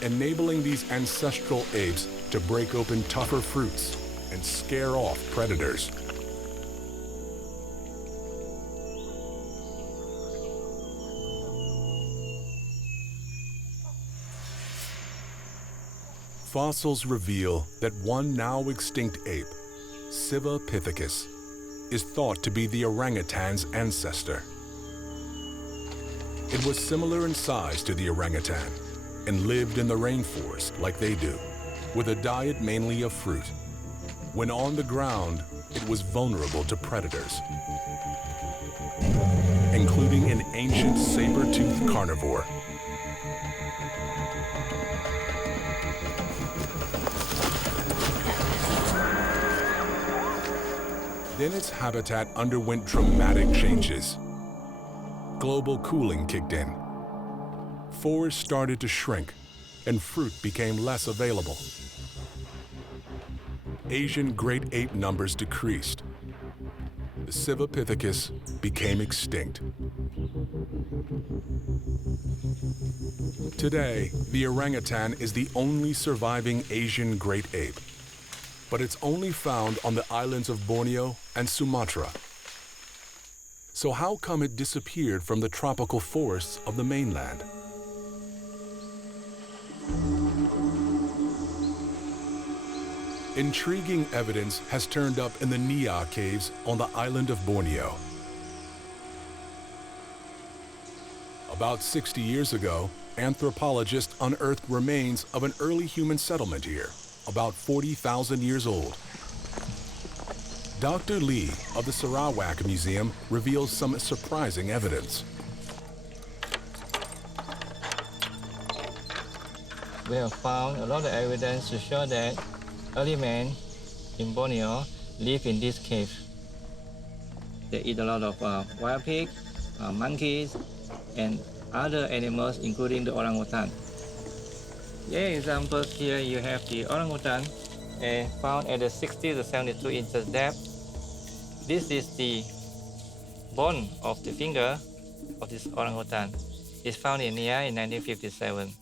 enabling these ancestral apes to break open tougher fruits and scare off predators. Fossils reveal that one now extinct ape, Sivapithecus, is thought to be the orangutan's ancestor. It was similar in size to the orangutan and lived in the rainforest like they do, with a diet mainly of fruit. When on the ground, it was vulnerable to predators, including an ancient saber-toothed carnivore. Then its habitat underwent dramatic changes. Global cooling kicked in. Forests started to shrink, and fruit became less available. Asian great ape numbers decreased. The Sivapithecus became extinct. Today, the orangutan is the only surviving Asian great ape, but it's only found on the islands of Borneo and Sumatra. So how come it disappeared from the tropical forests of the mainland? Intriguing evidence has turned up in the Nia caves on the island of Borneo. About 60 years ago, anthropologists unearthed remains of an early human settlement here, about 40,000 years old. Dr. Lee of the Sarawak Museum reveals some surprising evidence. We have found a lot of evidence to show that early men in Borneo live in this cave. They eat a lot of wild pig, monkeys, and other animals, including the orangutan. Examples here you have the orangutan found at the 60 to 72 inches depth. This is the bone of the finger of this orangutan. It's found in Nia in 1957.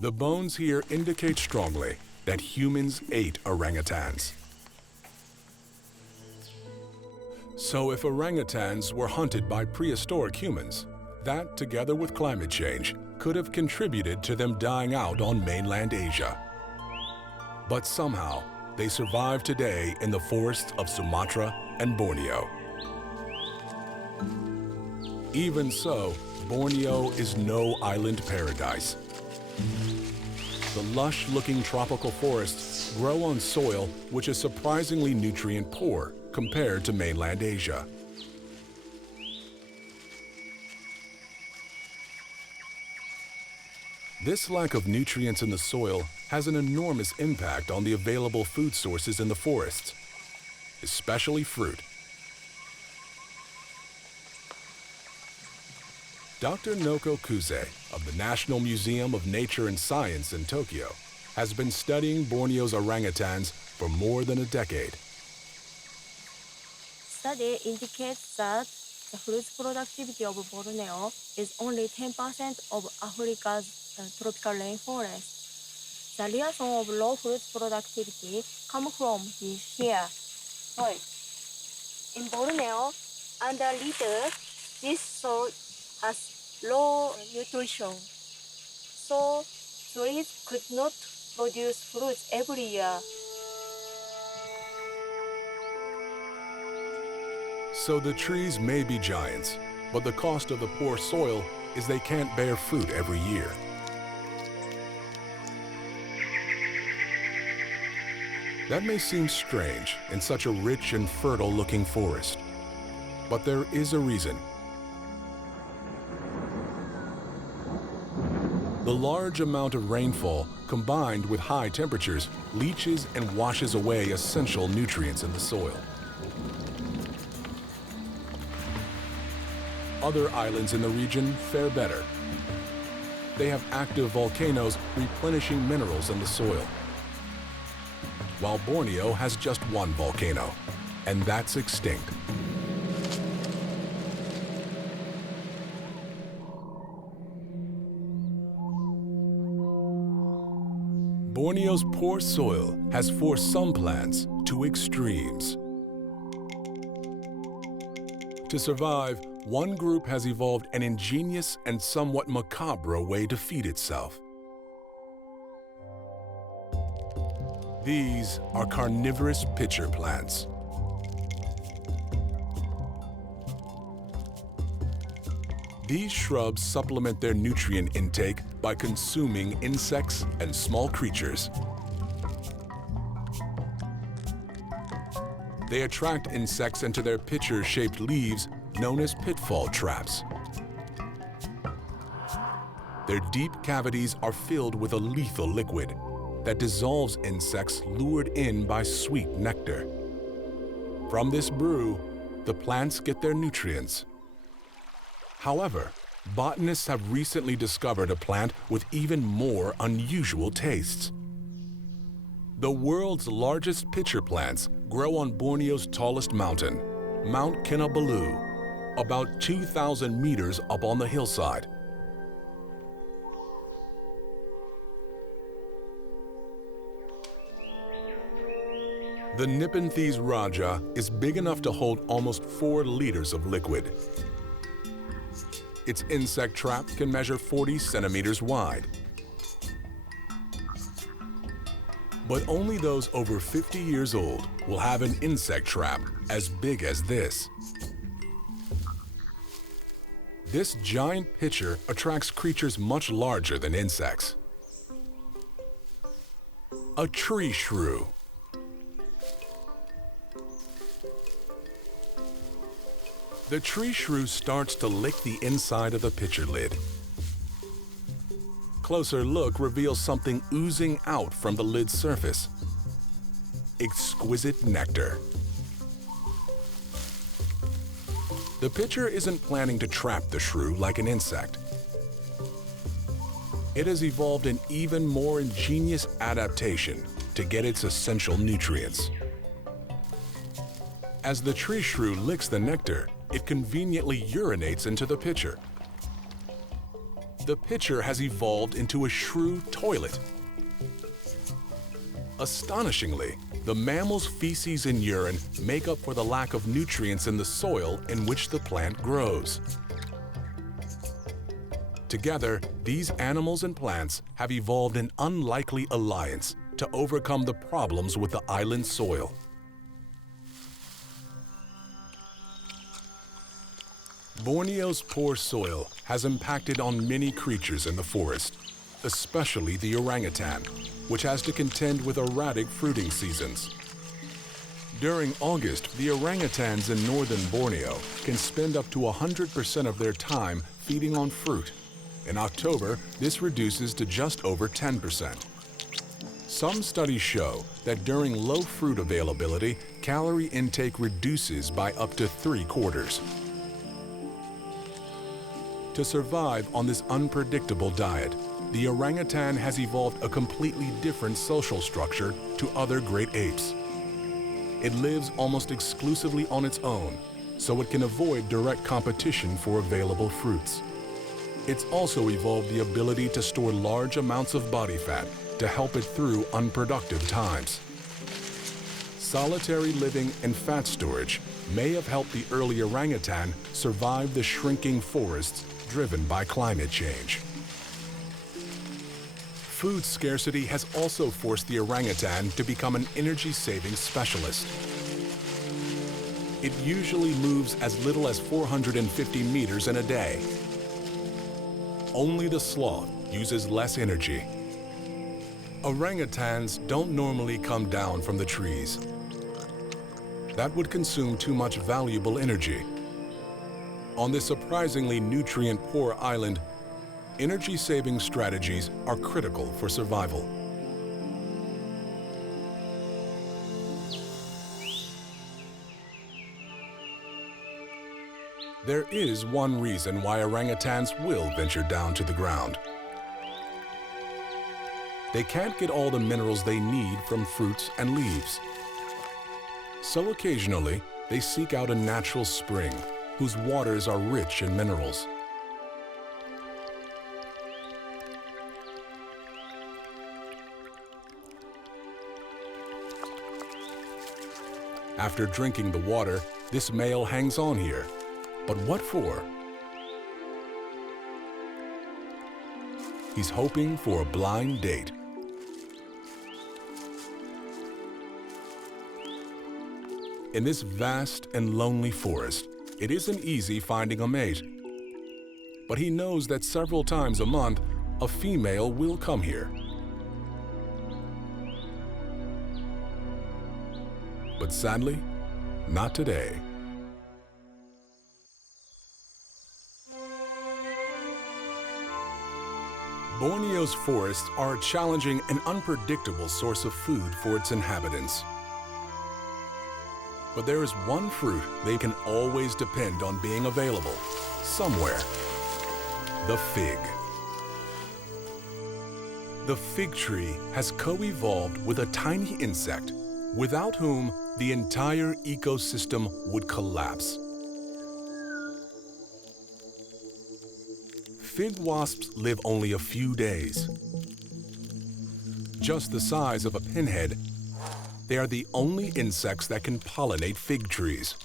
The bones here indicate strongly that humans ate orangutans. So if orangutans were hunted by prehistoric humans, that, together with climate change, could have contributed to them dying out on mainland Asia. But somehow, they survive today in the forests of Sumatra and Borneo. Even so, Borneo is no island paradise. The lush-looking tropical forests grow on soil which is surprisingly nutrient-poor compared to mainland Asia. This lack of nutrients in the soil has an enormous impact on the available food sources in the forests, especially fruit. Dr. Noko Kuze of the National Museum of Nature and Science in Tokyo has been studying Borneo's orangutans for more than a decade. Study indicates that the fruit productivity of Borneo is only 10% of Africa's tropical rainforest. The reason of low fruit productivity comes from here. In Borneo, under litter, this soil has low nutrition, so trees could not produce fruits every year. So the trees may be giants, but the cost of the poor soil is they can't bear fruit every year. That may seem strange in such a rich and fertile-looking forest, but there is a reason. The large amount of rainfall, combined with high temperatures, leaches and washes away essential nutrients in the soil. Other islands in the region fare better. They have active volcanoes replenishing minerals in the soil. while Borneo has just one volcano, and that's extinct. Borneo's poor soil has forced some plants to extremes. To survive, one group has evolved an ingenious and somewhat macabre way to feed itself. These are carnivorous pitcher plants. These shrubs supplement their nutrient intake by consuming insects and small creatures. They attract insects into their pitcher-shaped leaves known as pitfall traps. Their deep cavities are filled with a lethal liquid that dissolves insects lured in by sweet nectar. From this brew, the plants get their nutrients. However, botanists have recently discovered a plant with even more unusual tastes. The world's largest pitcher plants grow on Borneo's tallest mountain, Mount Kinabalu, about 2,000 meters up on the hillside. The Nepenthes Raja is big enough to hold almost 4 liters of liquid. Its insect trap can measure 40 centimeters wide. But only those over 50 years old will have an insect trap as big as this. This giant pitcher attracts creatures much larger than insects. A tree shrew. The tree shrew starts to lick the inside of the pitcher lid. Closer look reveals something oozing out from the lid's surface. Exquisite nectar. The pitcher isn't planning to trap the shrew like an insect. It has evolved an even more ingenious adaptation to get its essential nutrients. As the tree shrew licks the nectar, it conveniently urinates into the pitcher. The pitcher has evolved into a shrew toilet. Astonishingly, the mammal's feces and urine make up for the lack of nutrients in the soil in which the plant grows. Together, these animals and plants have evolved an unlikely alliance to overcome the problems with the island soil. Borneo's poor soil has impacted on many creatures in the forest, especially the orangutan, which has to contend with erratic fruiting seasons. During August, the orangutans in northern Borneo can spend up to 100% of their time feeding on fruit. In October, this reduces to just over 10%. Some studies show that during low fruit availability, calorie intake reduces by up to 3/4. To survive on this unpredictable diet, the orangutan has evolved a completely different social structure to other great apes. It lives almost exclusively on its own, so it can avoid direct competition for available fruits. It's also evolved the ability to store large amounts of body fat to help it through unproductive times. Solitary living and fat storage may have helped the early orangutan survive the shrinking forests driven by climate change. Food scarcity has also forced the orangutan to become an energy-saving specialist. It usually moves as little as 450 meters in a day. Only the sloth uses less energy. Orangutans don't normally come down from the trees. That would consume too much valuable energy. On this surprisingly nutrient-poor island, energy-saving strategies are critical for survival. There is one reason why orangutans will venture down to the ground. they can't get all the minerals they need from fruits and leaves. So occasionally, they seek out a natural spring whose waters are rich in minerals. After drinking the water, this male hangs on here. But what for? He's hoping for a blind date. In this vast and lonely forest, it isn't easy finding a mate. But he knows that several times a month, a female will come here. But sadly, not today. Borneo's forests are a challenging and unpredictable source of food for its inhabitants. But there is one fruit they can always depend on being available, somewhere: the fig. The fig tree has co-evolved with a tiny insect, without whom the entire ecosystem would collapse. Fig wasps live only a few days. Just the size of a pinhead, they are the only insects that can pollinate fig trees.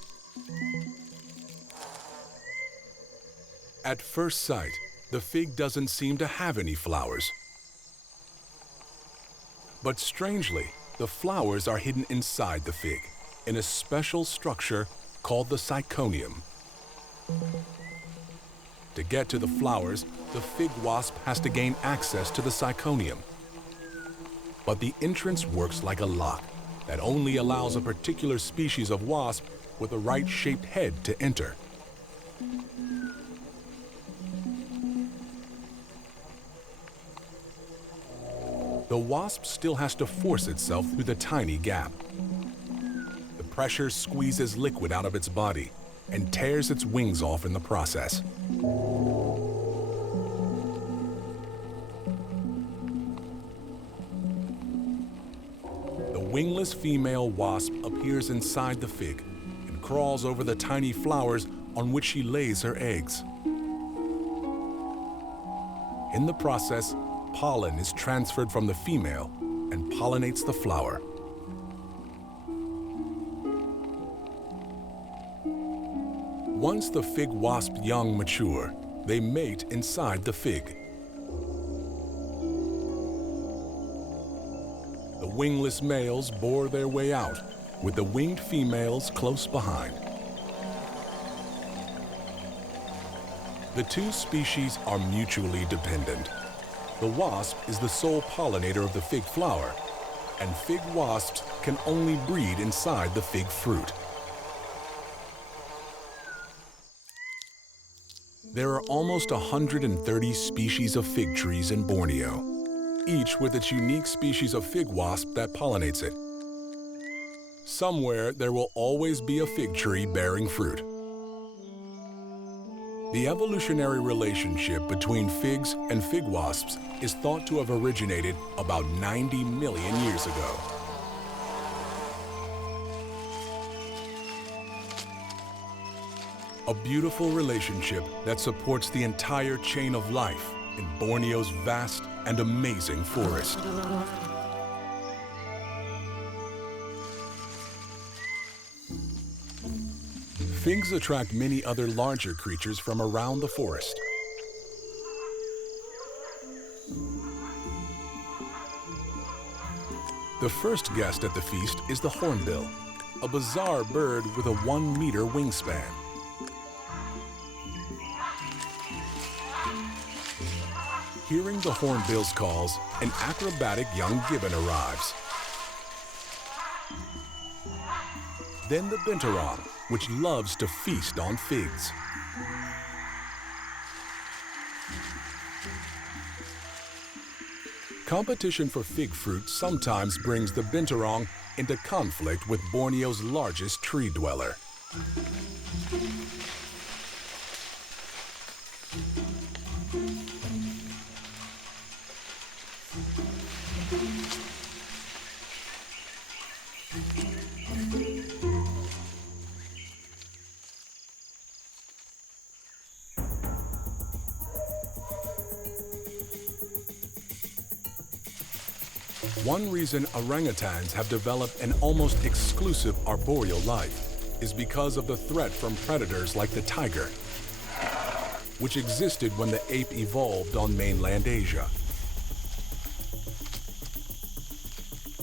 At first sight, the fig doesn't seem to have any flowers. But strangely, the flowers are hidden inside the fig, in a special structure called the syconium. To get to the flowers, the fig wasp has to gain access to the syconium. But the entrance works like a lock that only allows a particular species of wasp with a right-shaped head to enter. The wasp still has to force itself through the tiny gap. The pressure squeezes liquid out of its body and tears its wings off in the process. The wingless female wasp appears inside the fig and crawls over the tiny flowers on which she lays her eggs. In the process, pollen is transferred from the female and pollinates the flower. Once the fig wasp young mature, they mate inside the fig. The wingless males bore their way out, with the winged females close behind. The two species are mutually dependent. The wasp is the sole pollinator of the fig flower, and fig wasps can only breed inside the fig fruit. There are almost 130 species of fig trees in Borneo, each with its unique species of fig wasp that pollinates it. Somewhere there will always be a fig tree bearing fruit. The evolutionary relationship between figs and fig wasps is thought to have originated about 90 million years ago. A beautiful relationship that supports the entire chain of life in Borneo's vast and amazing forest. Figs attract many other larger creatures from around the forest. The first guest at the feast is the hornbill, a bizarre bird with a 1-meter wingspan. Hearing the hornbill's calls, an acrobatic young gibbon arrives. Then the binturong, which loves to feast on figs. Competition for fig fruit sometimes brings the binturong into conflict with Borneo's largest tree dweller. One reason orangutans have developed an almost exclusive arboreal life is because of the threat from predators like the tiger, which existed when the ape evolved on mainland Asia.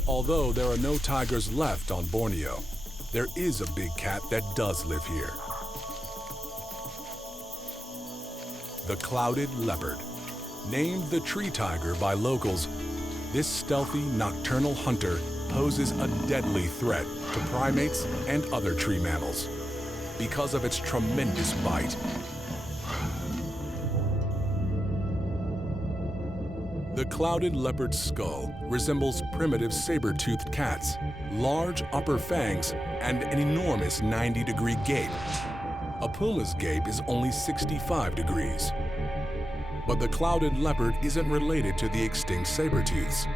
Although there are no tigers left on Borneo, there is a big cat that does live here. The clouded leopard. Named the tree tiger by locals, this stealthy nocturnal hunter poses a deadly threat to primates and other tree mammals because of its tremendous bite. The clouded leopard's skull resembles primitive saber-toothed cats, large upper fangs, and an enormous 90-degree gape. A puma's gape is only 65 degrees. But the clouded leopard isn't related to the extinct saber-tooths.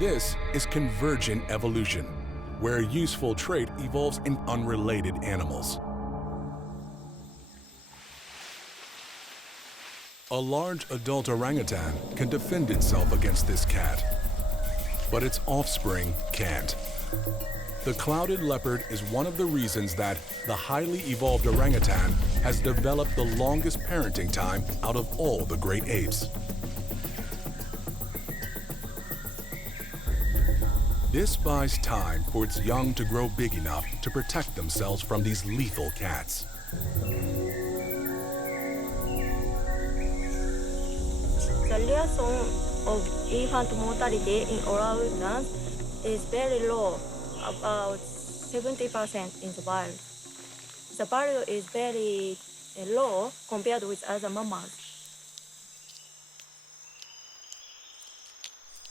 This is convergent evolution, where a useful trait evolves in unrelated animals. A large adult orangutan can defend itself against this cat, but its offspring can't. The clouded leopard is one of the reasons that the highly evolved orangutan has developed the longest parenting time out of all the great apes. This buys time for its young to grow big enough to protect themselves from these lethal cats. The liaison of infant mortality in orangutans is very low, about 70% in the wild. The value is very low compared with other mammals.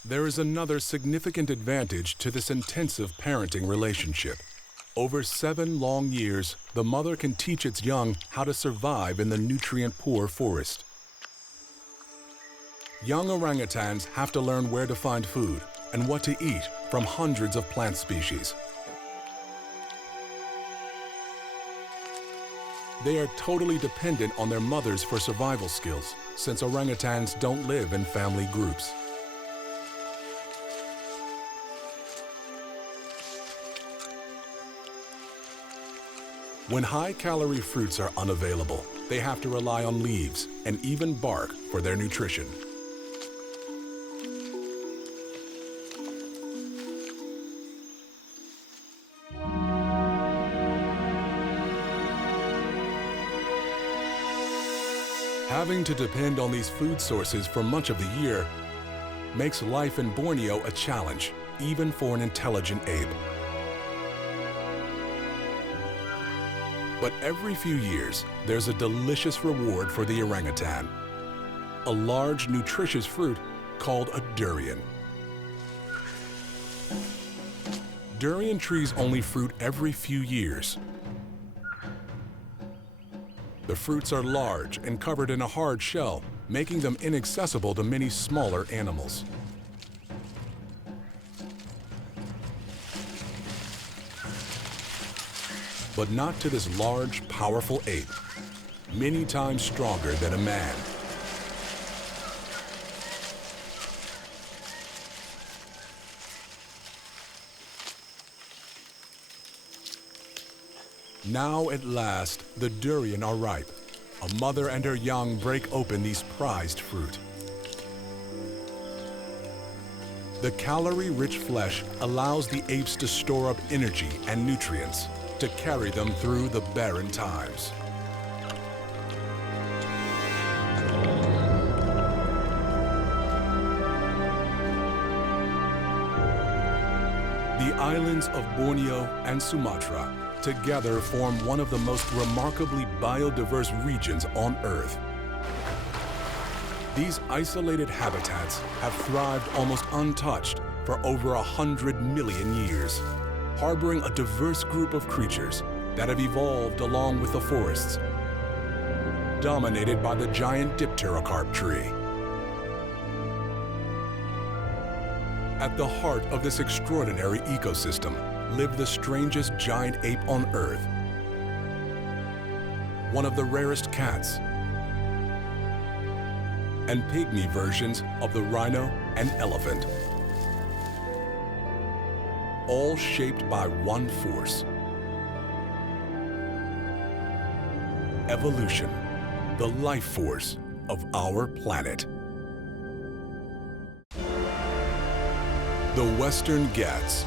There is another significant advantage to this intensive parenting relationship. Over 7 long years, the mother can teach its young how to survive in the nutrient-poor forest. Young orangutans have to learn where to find food and what to eat from hundreds of plant species. They are totally dependent on their mothers for survival skills, since orangutans don't live in family groups. When high-calorie fruits are unavailable, they have to rely on leaves and even bark for their nutrition. Having to depend on these food sources for much of the year makes life in Borneo a challenge, even for an intelligent ape. But every few years, there's a delicious reward for the orangutan, a large, nutritious fruit called a durian. Durian trees only fruit every few years. The fruits are large and covered in a hard shell, making them inaccessible to many smaller animals. But not to this large, powerful ape, many times stronger than a man. Now at last, the durian are ripe. A mother and her young break open these prized fruit. The calorie-rich flesh allows the apes to store up energy and nutrients to carry them through the barren times. The islands of Borneo and Sumatra together form one of the most remarkably biodiverse regions on Earth. These isolated habitats have thrived almost untouched for over 100 million years, harboring a diverse group of creatures that have evolved along with the forests, dominated by the giant dipterocarp tree. At the heart of this extraordinary ecosystem live the strangest giant ape on Earth, one of the rarest cats, and pygmy versions of the rhino and elephant, all shaped by one force: evolution, the life force of our planet. The Western Ghats,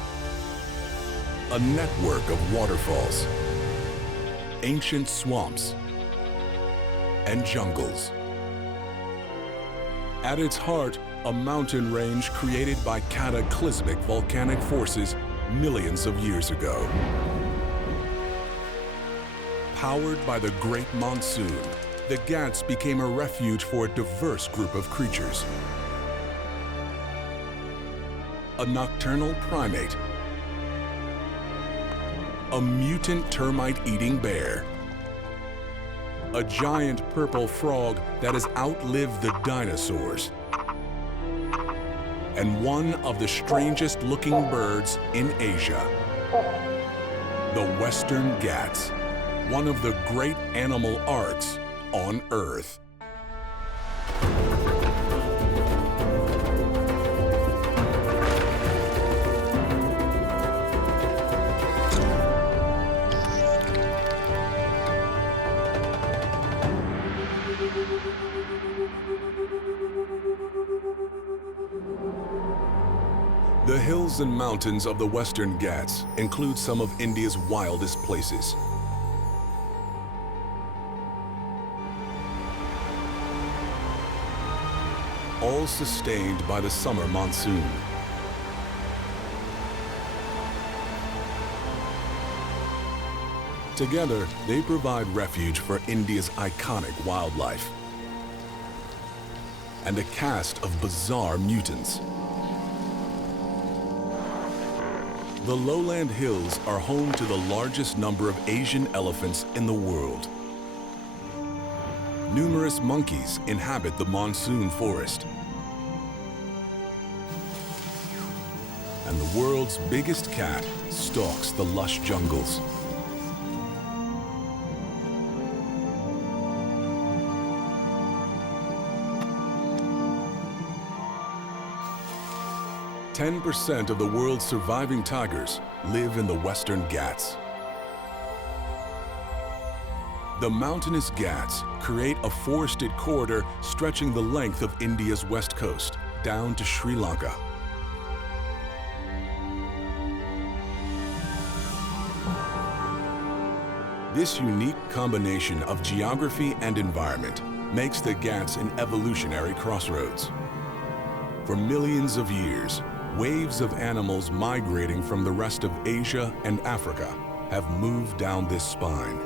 a network of waterfalls, ancient swamps, and jungles. At its heart, a mountain range created by cataclysmic volcanic forces millions of years ago. Powered by the Great Monsoon, the Ghats became a refuge for a diverse group of creatures. A nocturnal primate, a mutant termite-eating bear, a giant purple frog that has outlived the dinosaurs, and one of the strangest-looking birds in Asia. The Western Ghats, one of the great animal arks on Earth. The hills and mountains of the Western Ghats include some of India's wildest places. All sustained by the summer monsoon. Together, they provide refuge for India's iconic wildlife and a cast of bizarre mutants. The lowland hills are home to the largest number of Asian elephants in the world. Numerous monkeys inhabit the monsoon forest. And the world's biggest cat stalks the lush jungles. Ten 10% of the world's surviving tigers live in the Western Ghats. The mountainous Ghats create a forested corridor stretching the length of India's west coast down to Sri Lanka. This unique combination of geography and environment makes the Ghats an evolutionary crossroads. For millions of years, waves of animals migrating from the rest of Asia and Africa have moved down this spine.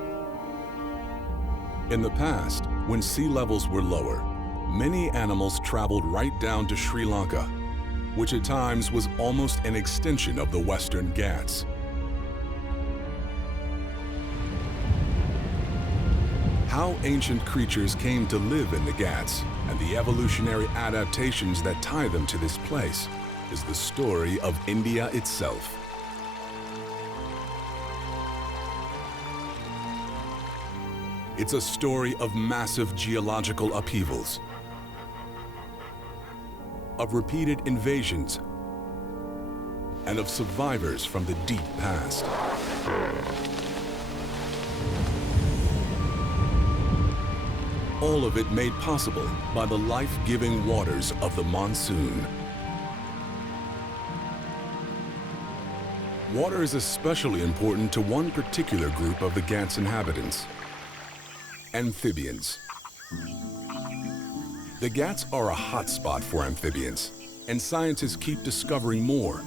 In the past, when sea levels were lower, many animals traveled right down to Sri Lanka, which at times was almost an extension of the Western Ghats. How ancient creatures came to live in the Ghats and the evolutionary adaptations that tie them to this place is the story of India itself. It's a story of massive geological upheavals, of repeated invasions, and of survivors from the deep past. All of it made possible by the life-giving waters of the monsoon. Water is especially important to one particular group of the Ghats inhabitants: amphibians. The Ghats are a hotspot for amphibians, and scientists keep discovering more.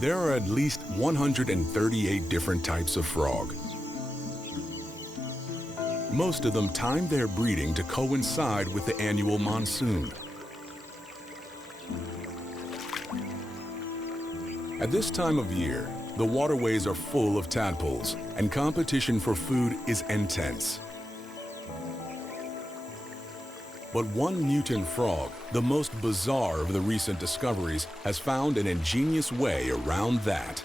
There are at least 138 different types of frog. Most of them time their breeding to coincide with the annual monsoon. At this time of year, the waterways are full of tadpoles, and competition for food is intense. But one mutant frog, the most bizarre of the recent discoveries, has found an ingenious way around that.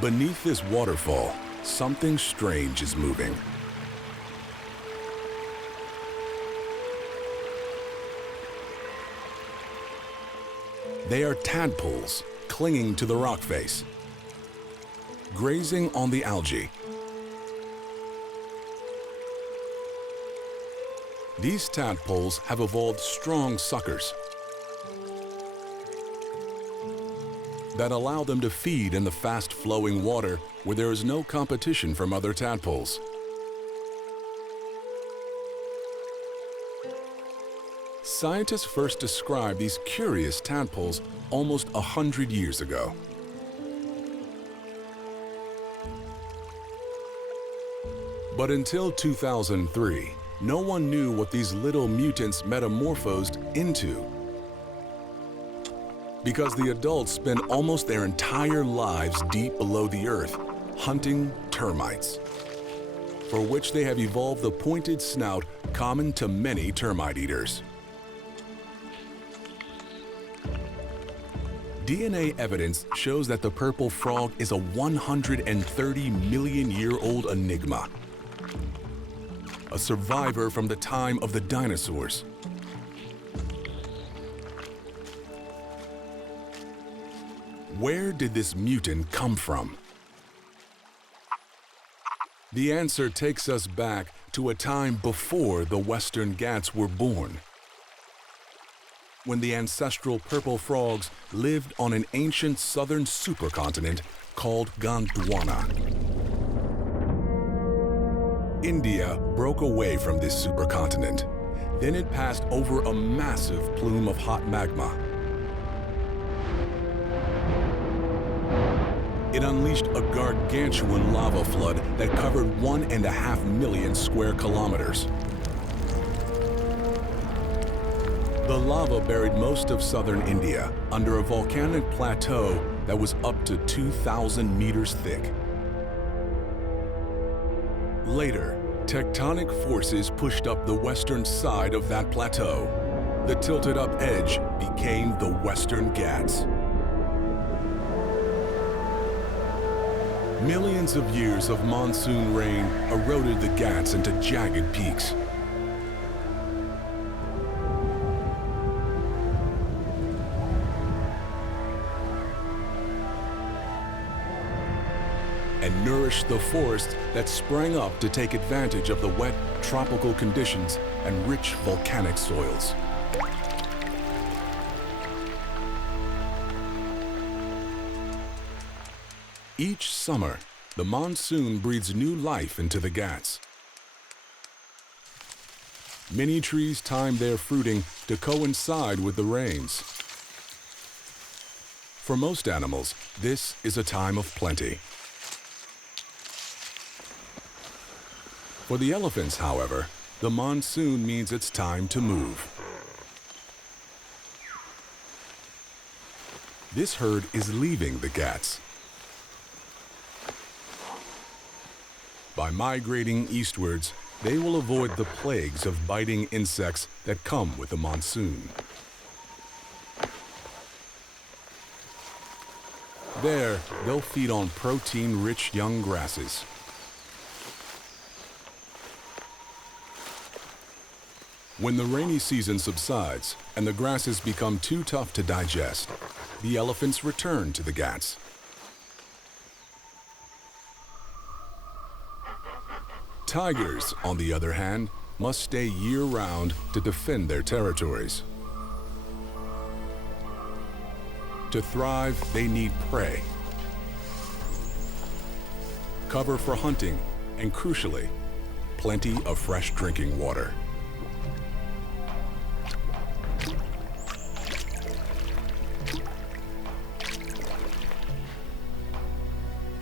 Beneath this waterfall, something strange is moving. They are tadpoles clinging to the rock face, grazing on the algae. These tadpoles have evolved strong suckers that allow them to feed in the fast-flowing water where there is no competition from other tadpoles. Scientists first described these curious tadpoles almost 100 years ago. But until 2003, no one knew what these little mutants metamorphosed into, because the adults spend almost their entire lives deep below the earth, hunting termites, for which they have evolved the pointed snout common to many termite eaters. DNA evidence shows that the purple frog is a 130-million-year-old enigma, a survivor from the time of the dinosaurs. Where did this mutant come from? The answer takes us back to a time before the Western Ghats were born, when the ancestral purple frogs lived on an ancient southern supercontinent called Gondwana. India broke away from this supercontinent. Then it passed over a massive plume of hot magma. It unleashed a gargantuan lava flood that covered 1.5 million square kilometers. The lava buried most of southern India under a volcanic plateau that was up to 2,000 meters thick. Later, tectonic forces pushed up the western side of that plateau. The tilted up edge became the Western Ghats. Millions of years of monsoon rain eroded the Ghats into jagged peaks. And nourished the forests that sprang up to take advantage of the wet, tropical conditions and rich volcanic soils. Each summer, the monsoon breathes new life into the Ghats. Many trees time their fruiting to coincide with the rains. For most animals, this is a time of plenty. For the elephants, however, the monsoon means it's time to move. This herd is leaving the Ghats. By migrating eastwards, they will avoid the plagues of biting insects that come with the monsoon. There, they'll feed on protein-rich young grasses. When the rainy season subsides and the grasses become too tough to digest, the elephants return to the Ghats. Tigers, on the other hand, must stay year-round to defend their territories. To thrive, they need prey, cover for hunting, and crucially, plenty of fresh drinking water.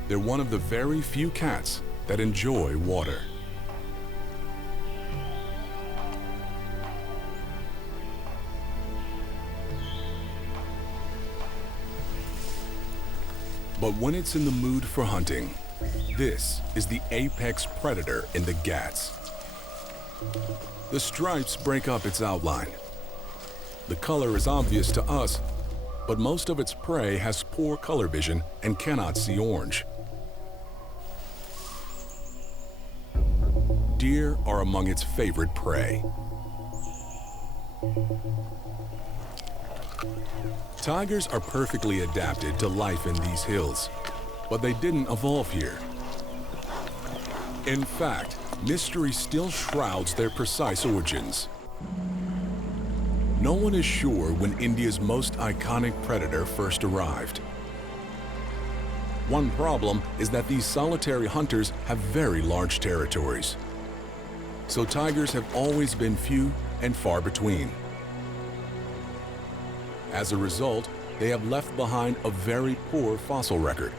They're one of the very few cats that enjoy water. But when it's in the mood for hunting, This is the apex predator in the Ghats. The stripes break up its outline. The color is obvious to us, but most of its prey has poor color vision and cannot see orange. Deer are among its favorite prey. Tigers are perfectly adapted to life in these hills, but they didn't evolve here. In fact, mystery still shrouds their precise origins. No one is sure when India's most iconic predator first arrived. One problem is that these solitary hunters have very large territories. So tigers have always been few and far between. As a result, they have left behind a very poor fossil record.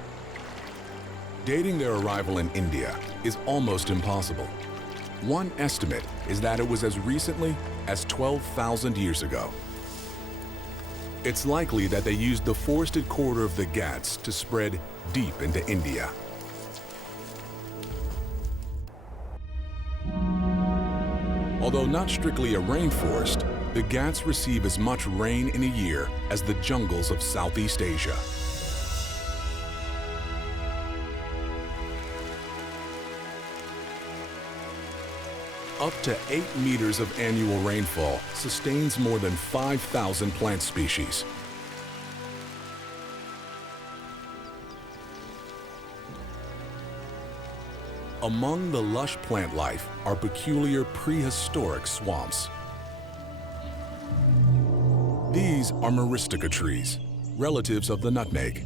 Dating their arrival in India is almost impossible. One estimate is that it was as recently as 12,000 years ago. It's likely that they used the forested corridor of the Ghats to spread deep into India. Although not strictly a rainforest, the Ghats receive as much rain in a year as the jungles of Southeast Asia. Up to 8 meters of annual rainfall sustains more than 5,000 plant species. Among the lush plant life are peculiar prehistoric swamps. These are myristica trees, relatives of the nutmeg.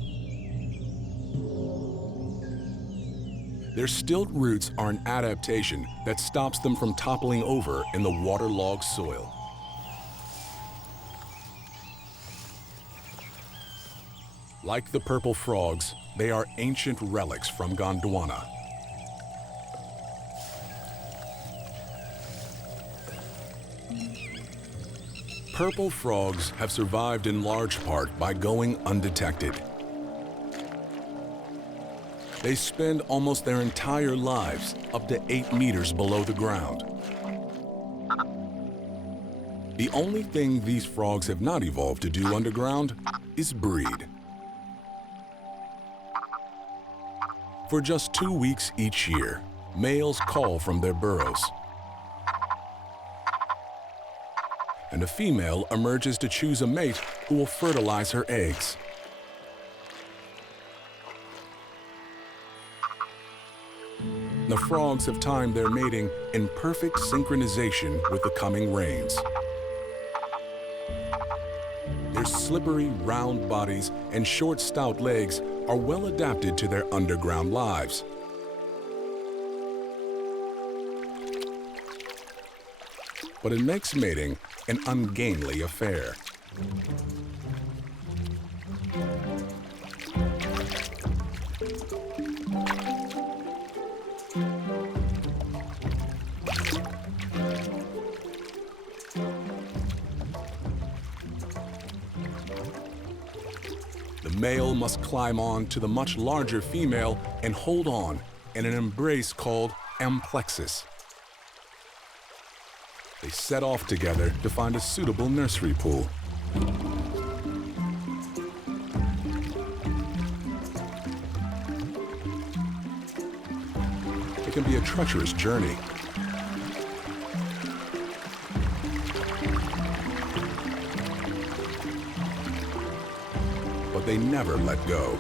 Their stilt roots are an adaptation that stops them from toppling over in the waterlogged soil. Like the purple frogs, they are ancient relics from Gondwana. Purple frogs have survived in large part by going undetected. They spend almost their entire lives up to 8 meters below the ground. The only thing these frogs have not evolved to do underground is breed. For just 2 weeks each year, males call from their burrows. And a female emerges to choose a mate who will fertilize her eggs. The frogs have timed their mating in perfect synchronization with the coming rains. Their slippery, round bodies and short, stout legs are well adapted to their underground lives. But it makes mating an ungainly affair. The male must climb on to the much larger female and hold on in an embrace called amplexus. They set off together to find a suitable nursery pool. It can be a treacherous journey. But they never let go.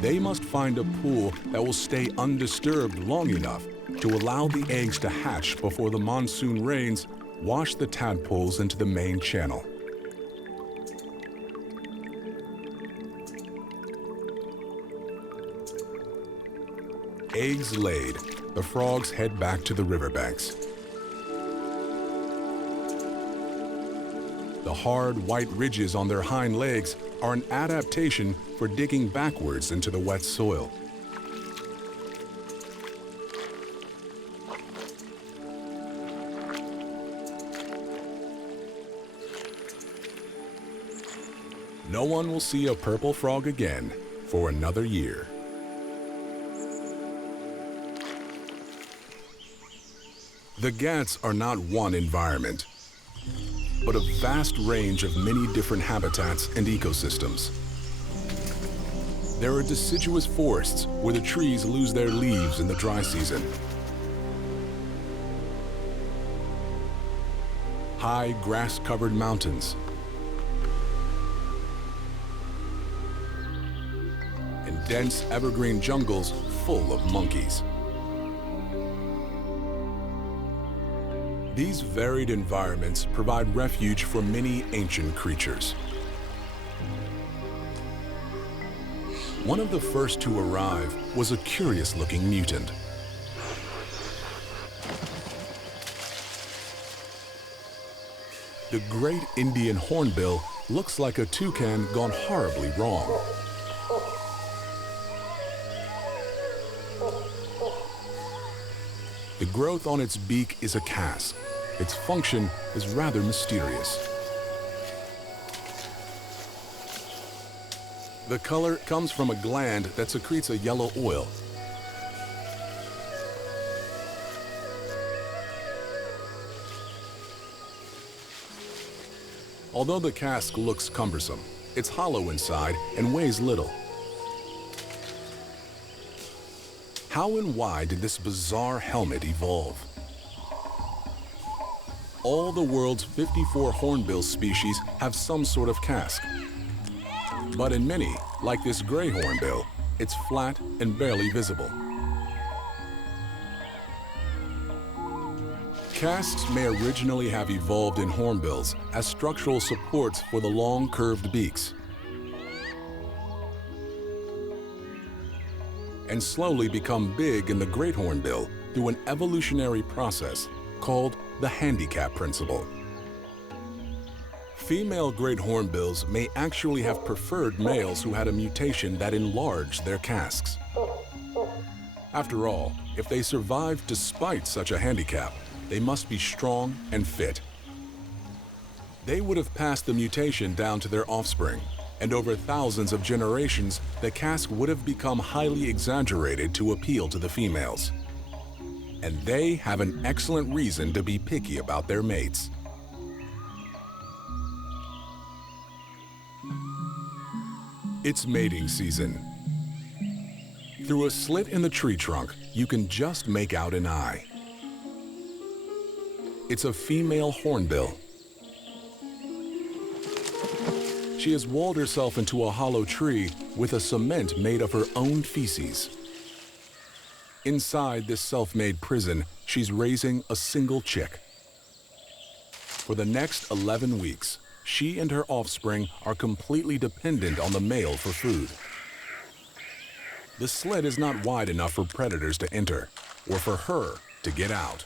They must find a pool that will stay undisturbed long enough to allow the eggs to hatch before the monsoon rains wash the tadpoles into the main channel. Eggs laid, the frogs head back to the riverbanks. The hard, white ridges on their hind legs are an adaptation for digging backwards into the wet soil. no one will see a purple frog again for another year. The Ghats are not one environment, but a vast range of many different habitats and ecosystems. There are deciduous forests where the trees lose their leaves in the dry season. High grass-covered mountains. And dense evergreen jungles full of monkeys. These varied environments provide refuge for many ancient creatures. One of the first to arrive was a curious-looking mutant. The great Indian hornbill looks like a toucan gone horribly wrong. The growth on its beak is a casque. Its function is rather mysterious. The color comes from a gland that secretes a yellow oil. Although the casque looks cumbersome, it's hollow inside and weighs little. How and why did this bizarre helmet evolve? All the world's 54 hornbill species have some sort of casque. But in many, like this gray hornbill, it's flat and barely visible. Casques may originally have evolved in hornbills as structural supports for the long curved beaks, and slowly become big in the great hornbill through an evolutionary process called the handicap principle. Female great hornbills may actually have preferred males who had a mutation that enlarged their casques. After all, if they survived despite such a handicap, they must be strong and fit. They would have passed the mutation down to their offspring, and over thousands of generations, the casque would have become highly exaggerated to appeal to the females. And they have an excellent reason to be picky about their mates. It's mating season. Through a slit in the tree trunk, you can just make out an eye. It's a female hornbill. She has walled herself into a hollow tree with a cement made of her own feces. Inside this self-made prison, she's raising a single chick. For the next 11 weeks, she and her offspring are completely dependent on the male for food. The slit is not wide enough for predators to enter, or for her to get out.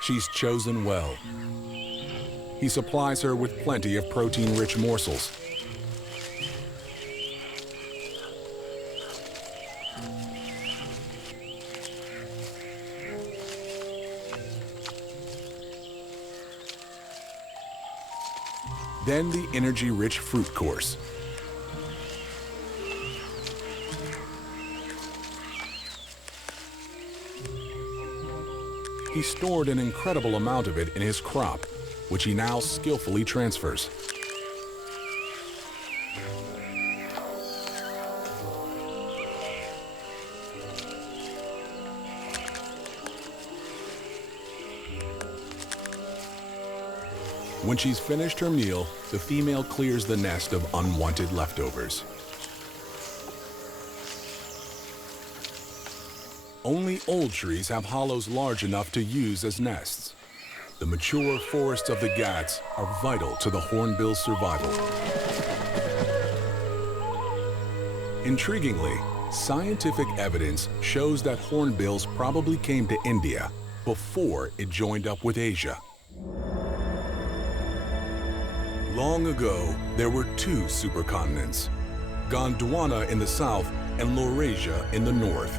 She's chosen well. He supplies her with plenty of protein-rich morsels. Then the energy-rich fruit course. He stored an incredible amount of it in his crop, which he now skillfully transfers. When she's finished her meal, the female clears the nest of unwanted leftovers. Only old trees have hollows large enough to use as nests. The mature forests of the Ghats are vital to the hornbill's survival. Intriguingly, scientific evidence shows that hornbills probably came to India before it joined up with Asia. Long ago, there were two supercontinents, Gondwana in the south and Laurasia in the north.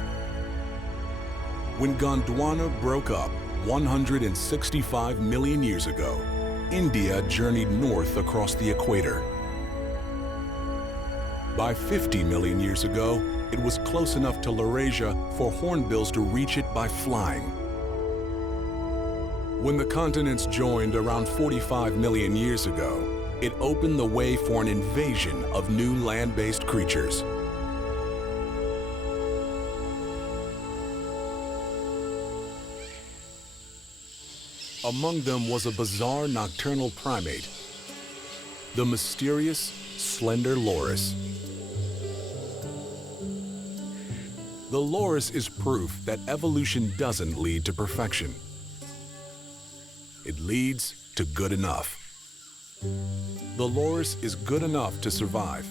When Gondwana broke up, 165 million years ago, India journeyed north across the equator. By 50 million years ago, it was close enough to Laurasia for hornbills to reach it by flying. When the continents joined around 45 million years ago, it opened the way for an invasion of new land-based creatures. Among them was a bizarre nocturnal primate, the mysterious slender loris. The loris is proof that evolution doesn't lead to perfection. It leads to good enough. The loris is good enough to survive,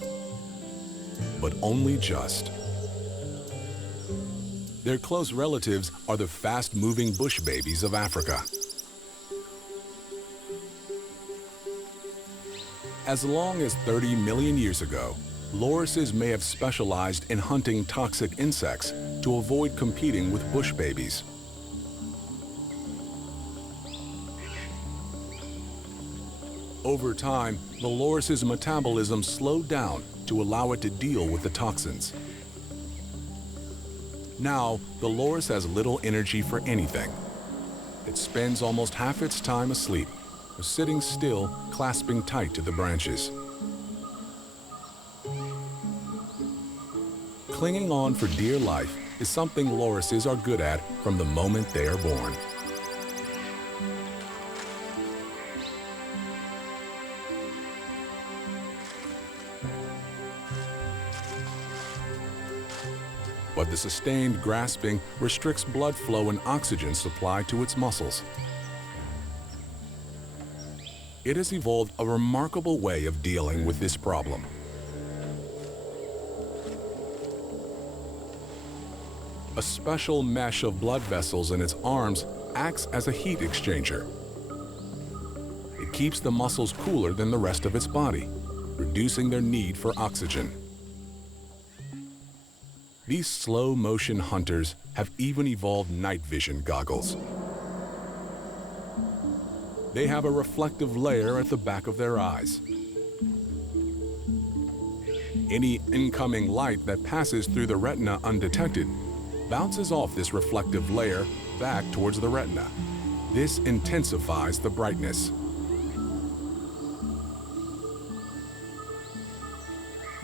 but only just. Their close relatives are the fast-moving bush babies of Africa. As long as 30 million years ago, lorises may have specialized in hunting toxic insects to avoid competing with bush babies. Over time, the loris's metabolism slowed down to allow it to deal with the toxins. Now, the loris has little energy for anything. It spends almost half its time asleep, or sitting still, clasping tight to the branches. Clinging on for dear life is something lorises are good at from the moment they are born. But the sustained grasping restricts blood flow and oxygen supply to its muscles. It has evolved a remarkable way of dealing with this problem. A special mesh of blood vessels in its arms acts as a heat exchanger. It keeps the muscles cooler than the rest of its body, reducing their need for oxygen. These slow-motion hunters have even evolved night vision goggles. They have a reflective layer at the back of their eyes. Any incoming light that passes through the retina undetected bounces off this reflective layer back towards the retina. This intensifies the brightness.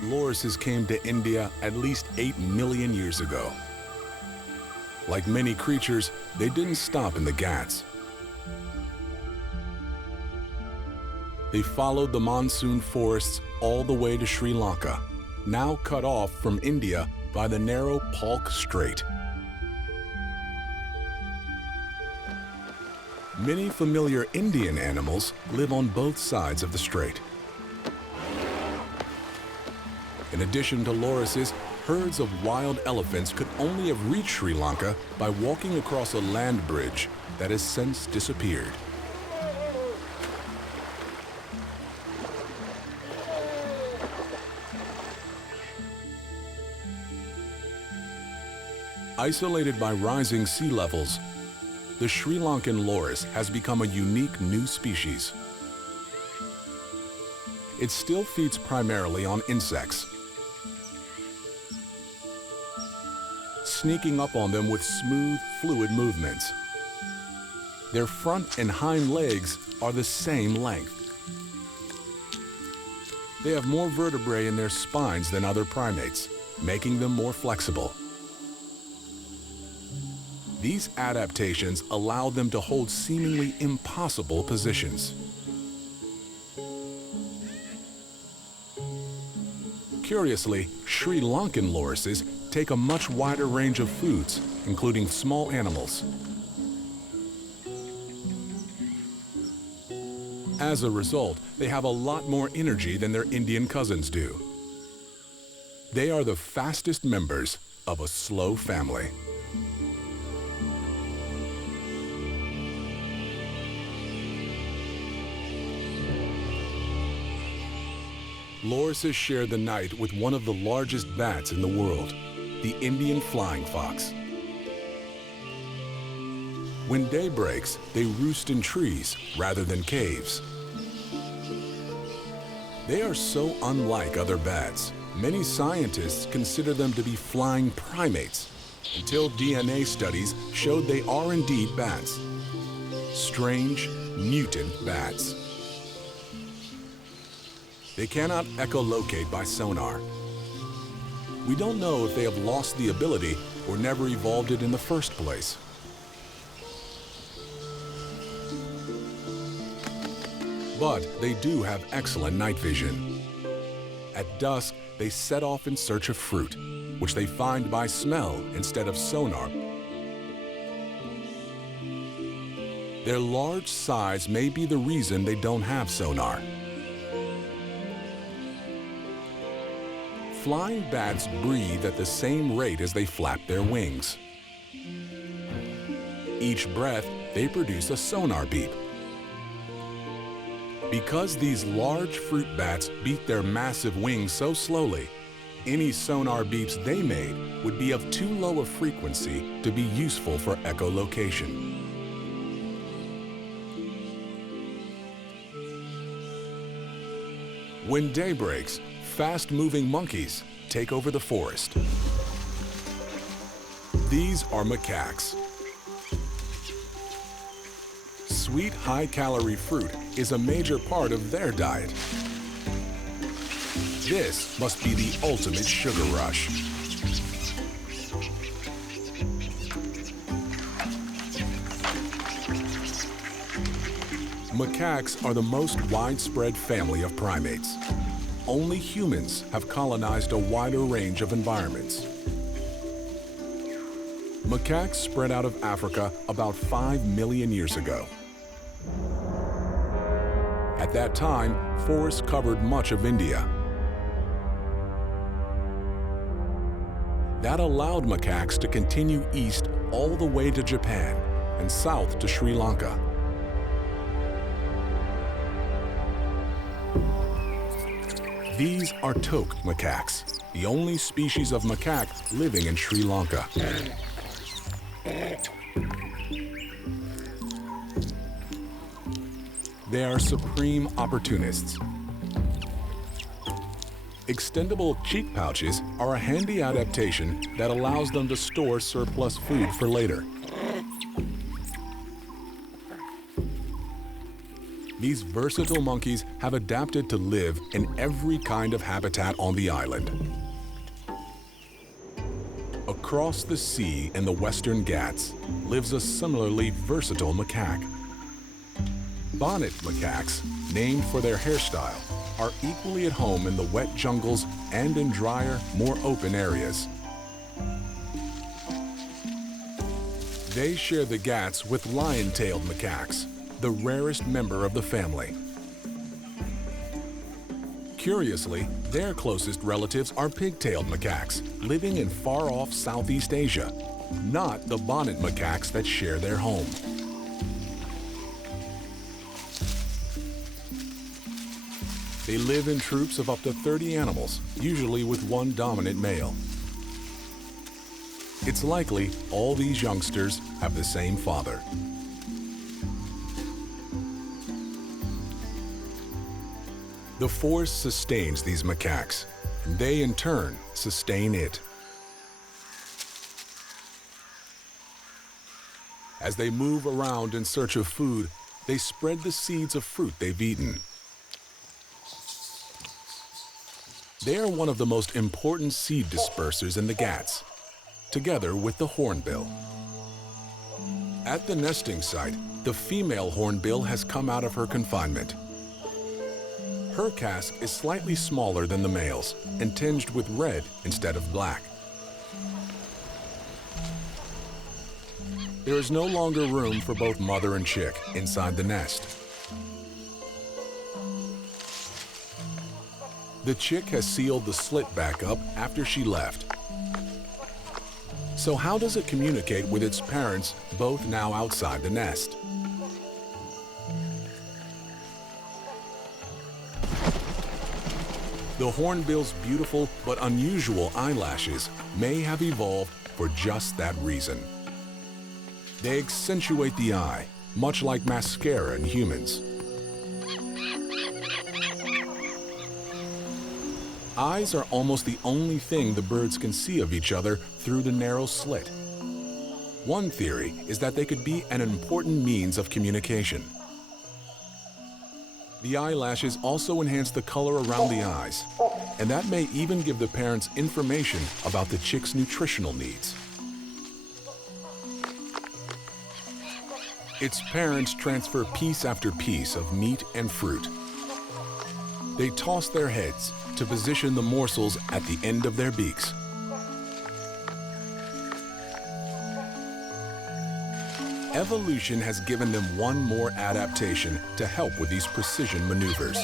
Lorises came to India at least 8 million years ago. Like many creatures, they didn't stop in the Ghats. They followed the monsoon forests all the way to Sri Lanka, now cut off from India by the narrow Palk Strait. Many familiar Indian animals live on both sides of the strait. In addition to lorises, herds of wild elephants could only have reached Sri Lanka by walking across a land bridge that has since disappeared. Isolated by rising sea levels, the Sri Lankan loris has become a unique new species. It still feeds primarily on insects, sneaking up on them with smooth, fluid movements. Their front and hind legs are the same length. They have more vertebrae in their spines than other primates, making them more flexible. These adaptations allow them to hold seemingly impossible positions. Curiously, Sri Lankan lorises take a much wider range of foods, including small animals. As a result, they have a lot more energy than their Indian cousins do. They are the fastest members of a slow family. Lorises share the night with one of the largest bats in the world, the Indian flying fox. When day breaks, they roost in trees rather than caves. They are so unlike other bats, many scientists consider them to be flying primates, until DNA studies showed they are indeed bats. Strange, mutant bats. They cannot echolocate by sonar. We don't know if they have lost the ability or never evolved it in the first place. But they do have excellent night vision. At dusk, they set off in search of fruit, which they find by smell instead of sonar. Their large size may be the reason they don't have sonar. Flying bats breathe at the same rate as they flap their wings. Each breath, they produce a sonar beep. Because these large fruit bats beat their massive wings so slowly, any sonar beeps they made would be of too low a frequency to be useful for echolocation. When day breaks, fast-moving monkeys take over the forest. These are macaques. Sweet, high-calorie fruit is a major part of their diet. This must be the ultimate sugar rush. Macaques are the most widespread family of primates. Only humans have colonized a wider range of environments. Macaques spread out of Africa about 5 million years ago. At that time, forests covered much of India. That allowed macaques to continue east all the way to Japan and south to Sri Lanka. These are toque macaques, the only species of macaque living in Sri Lanka. They are supreme opportunists. Extendable cheek pouches are a handy adaptation that allows them to store surplus food for later. These versatile monkeys have adapted to live in every kind of habitat on the island. Across the sea in the Western Ghats lives a similarly versatile macaque. Bonnet macaques, named for their hairstyle, are equally at home in the wet jungles and in drier, more open areas. They share the Ghats with lion-tailed macaques, the rarest member of the family. Curiously, their closest relatives are pig-tailed macaques, living in far-off Southeast Asia, not the bonnet macaques that share their home. They live in troops of up to 30 animals, usually with one dominant male. It's likely all these youngsters have the same father. The forest sustains these macaques, and they in turn sustain it. As they move around in search of food, they spread the seeds of fruit they've eaten. They are one of the most important seed dispersers in the Ghats, together with the hornbill. At the nesting site, the female hornbill has come out of her confinement. Her casque is slightly smaller than the male's and tinged with red instead of black. There is no longer room for both mother and chick inside the nest. The chick has sealed the slit back up after she left. So how does it communicate with its parents, both now outside the nest? The hornbill's beautiful but unusual eyelashes may have evolved for just that reason. They accentuate the eye, much like mascara in humans. Eyes are almost the only thing the birds can see of each other through the narrow slit. One theory is that they could be an important means of communication. The eyelashes also enhance the color around the eyes, and that may even give the parents information about the chick's nutritional needs. Its parents transfer piece after piece of meat and fruit. They toss their heads to position the morsels at the end of their beaks. Evolution has given them one more adaptation to help with these precision maneuvers.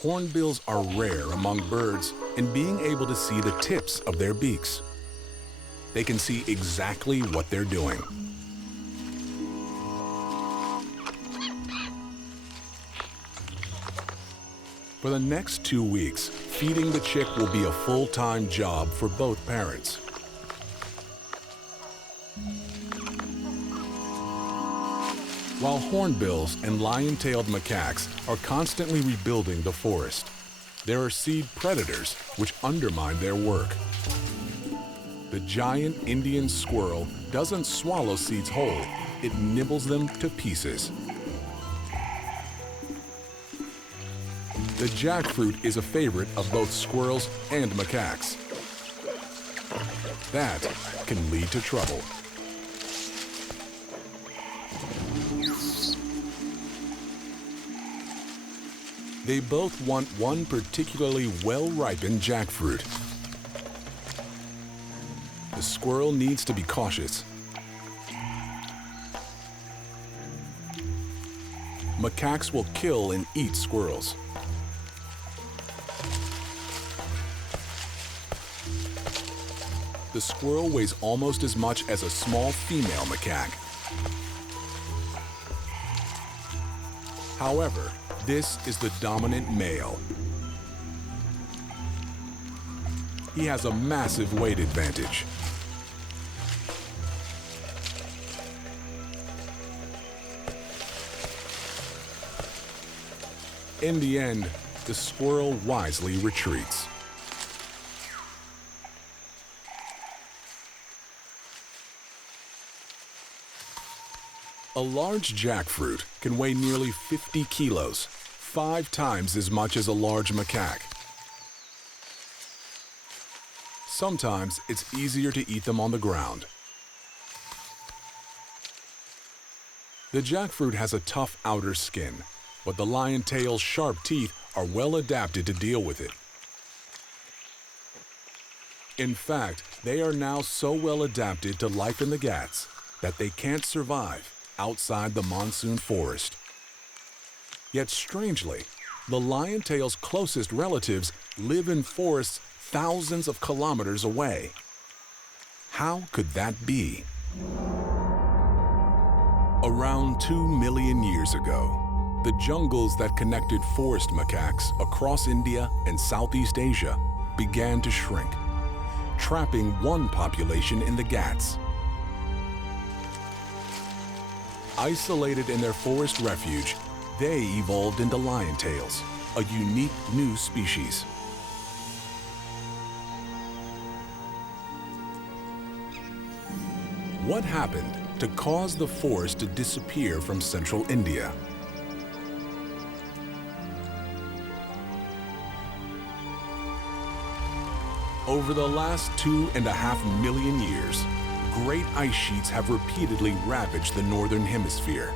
Hornbills are rare among birds in being able to see the tips of their beaks. They can see exactly what they're doing. For the next 2 weeks, feeding the chick will be a full-time job for both parents. While hornbills and lion-tailed macaques are constantly rebuilding the forest, there are seed predators which undermine their work. The giant Indian squirrel doesn't swallow seeds whole, it nibbles them to pieces. The jackfruit is a favorite of both squirrels and macaques. That can lead to trouble. They both want one particularly well-ripened jackfruit. The squirrel needs to be cautious. Macaques will kill and eat squirrels. The squirrel weighs almost as much as a small female macaque. However, this is the dominant male. He has a massive weight advantage. In the end, the squirrel wisely retreats. A large jackfruit can weigh nearly 50 kilos, 5 times as much as a large macaque. Sometimes it's easier to eat them on the ground. The jackfruit has a tough outer skin, but the lion-tail's sharp teeth are well adapted to deal with it. In fact, they are now so well adapted to life in the Ghats that they can't survive outside the monsoon forest. Yet strangely, the lion-tail's closest relatives live in forests thousands of kilometers away. How could that be? Around 2 million years ago, the jungles that connected forest macaques across India and Southeast Asia began to shrink, trapping one population in the Ghats. Isolated in their forest refuge, they evolved into lion-tails, a unique new species. What happened to cause the forest to disappear from central India? Over the last 2.5 million years, great ice sheets have repeatedly ravaged the northern hemisphere.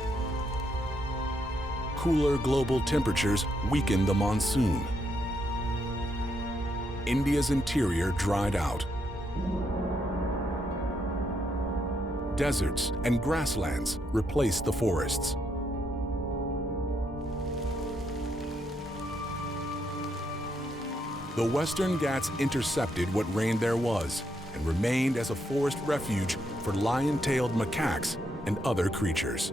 Cooler global temperatures weakened the monsoon. India's interior dried out. Deserts and grasslands replaced the forests. The Western Ghats intercepted what rain there was and remained as a forest refuge for lion-tailed macaques and other creatures.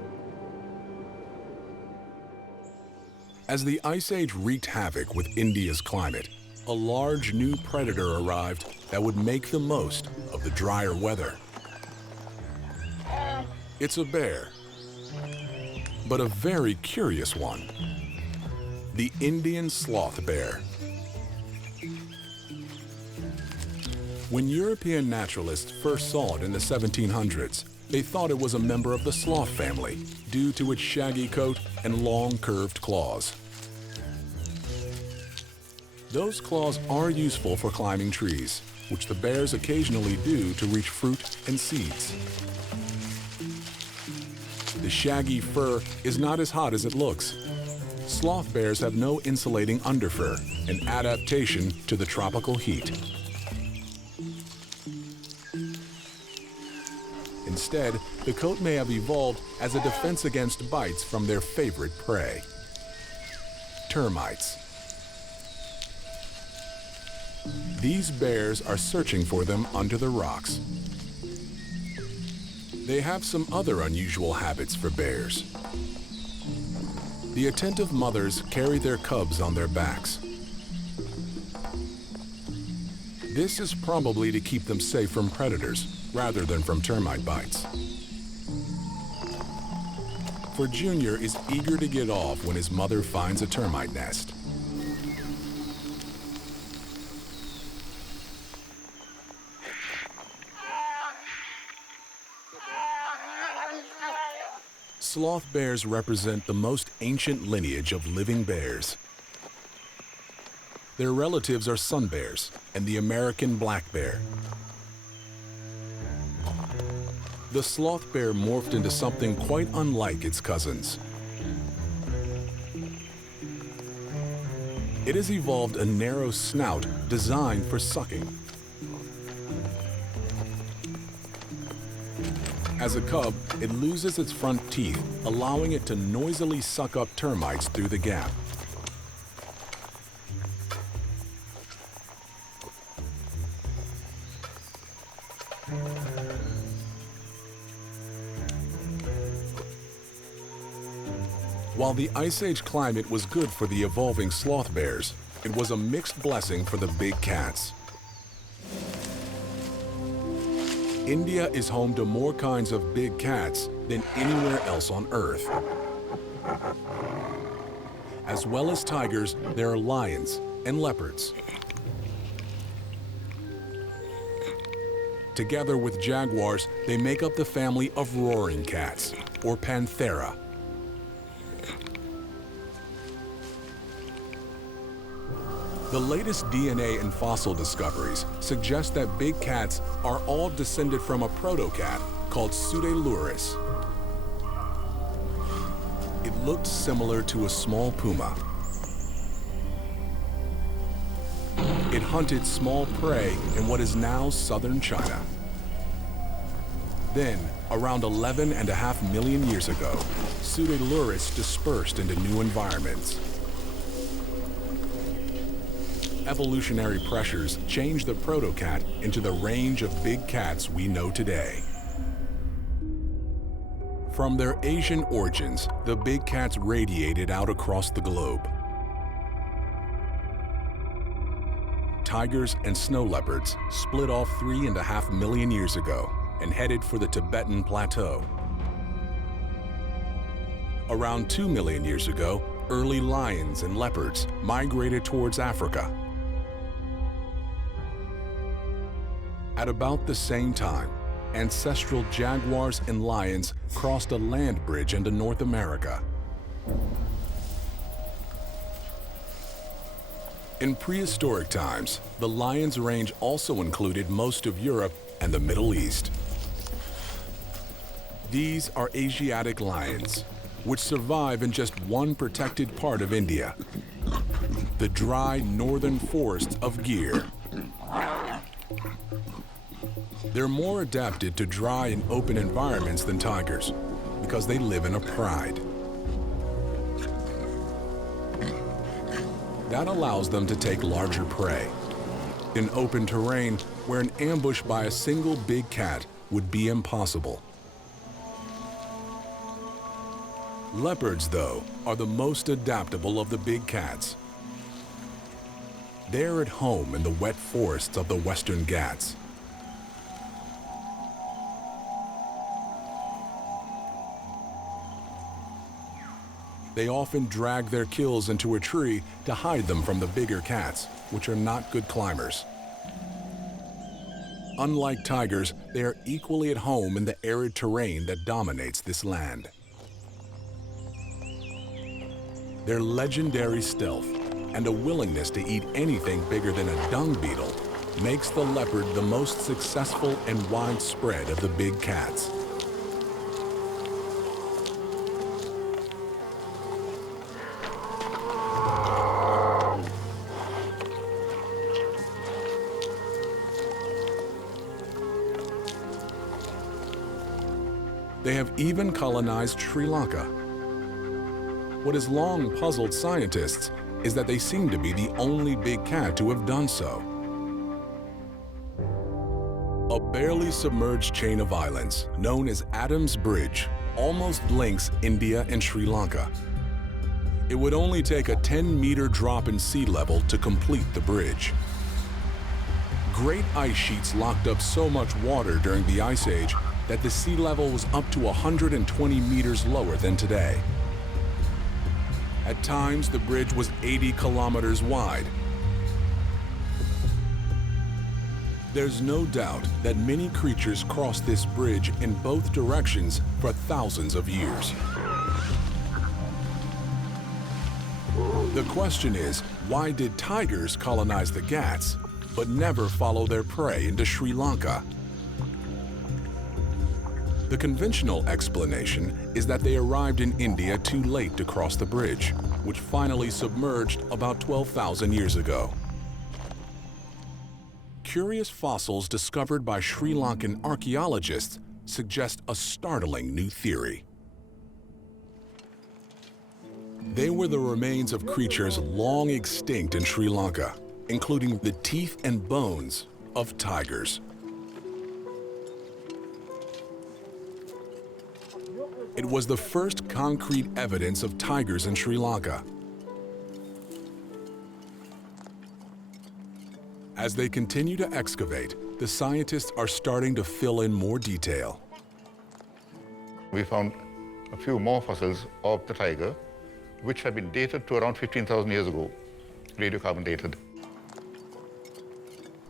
As the Ice Age wreaked havoc with India's climate, a large new predator arrived that would make the most of the drier weather. It's a bear, but a very curious one. The Indian sloth bear. When European naturalists first saw it in the 1700s, they thought it was a member of the sloth family due to its shaggy coat and long curved claws. Those claws are useful for climbing trees, which the bears occasionally do to reach fruit and seeds. The shaggy fur is not as hot as it looks. Sloth bears have no insulating underfur, an adaptation to the tropical heat. Instead, the coat may have evolved as a defense against bites from their favorite prey, termites. These bears are searching for them under the rocks. They have some other unusual habits for bears. The attentive mothers carry their cubs on their backs. This is probably to keep them safe from predators rather than from termite bites. For Junior is eager to get off when his mother finds a termite nest. Sloth bears represent the most ancient lineage of living bears. Their relatives are sun bears and the American black bear. The sloth bear morphed into something quite unlike its cousins. It has evolved a narrow snout designed for sucking. As a cub, it loses its front teeth, allowing it to noisily suck up termites through the gap. While the Ice Age climate was good for the evolving sloth bears, it was a mixed blessing for the big cats. India is home to more kinds of big cats than anywhere else on Earth. As well as tigers, there are lions and leopards. Together with jaguars, they make up the family of roaring cats, or Panthera. The latest DNA and fossil discoveries suggest that big cats are all descended from a proto-cat called Pseudailuris. It looked similar to a small puma. It hunted small prey in what is now southern China. Then, around 11.5 million years ago, Pseudailuris dispersed into new environments. Evolutionary pressures changed the proto-cat into the range of big cats we know today. From their Asian origins, the big cats radiated out across the globe. Tigers and snow leopards split off 3.5 million years ago and headed for the Tibetan Plateau. Around 2 million years ago, early lions and leopards migrated towards Africa. At about the same time, ancestral jaguars and lions crossed a land bridge into North America. In prehistoric times, the lion's range also included most of Europe and the Middle East. These are Asiatic lions, which survive in just one protected part of India, the dry northern forests of Gir. They're more adapted to dry and open environments than tigers because they live in a pride. That allows them to take larger prey in open terrain where an ambush by a single big cat would be impossible. Leopards, though, are the most adaptable of the big cats. They're at home in the wet forests of the Western Ghats. They often drag their kills into a tree to hide them from the bigger cats, which are not good climbers. Unlike tigers, they are equally at home in the arid terrain that dominates this land. Their legendary stealth and a willingness to eat anything bigger than a dung beetle makes the leopard the most successful and widespread of the big cats. They have even colonized Sri Lanka. What has long puzzled scientists is that they seem to be the only big cat to have done so. A barely submerged chain of islands, known as Adam's Bridge, almost links India and Sri Lanka. It would only take a 10-meter drop in sea level to complete the bridge. Great ice sheets locked up so much water during the Ice Age that the sea level was up to 120 meters lower than today. At times, the bridge was 80 kilometers wide. There's no doubt that many creatures crossed this bridge in both directions for thousands of years. The question is, why did tigers colonize the Ghats, but never follow their prey into Sri Lanka? The conventional explanation is that they arrived in India too late to cross the bridge, which finally submerged about 12,000 years ago. Curious fossils discovered by Sri Lankan archaeologists suggest a startling new theory. They were the remains of creatures long extinct in Sri Lanka, including the teeth and bones of tigers. It was the first concrete evidence of tigers in Sri Lanka. As they continue to excavate, the scientists are starting to fill in more detail. We found a few more fossils of the tiger, which have been dated to around 15,000 years ago, radiocarbon dated.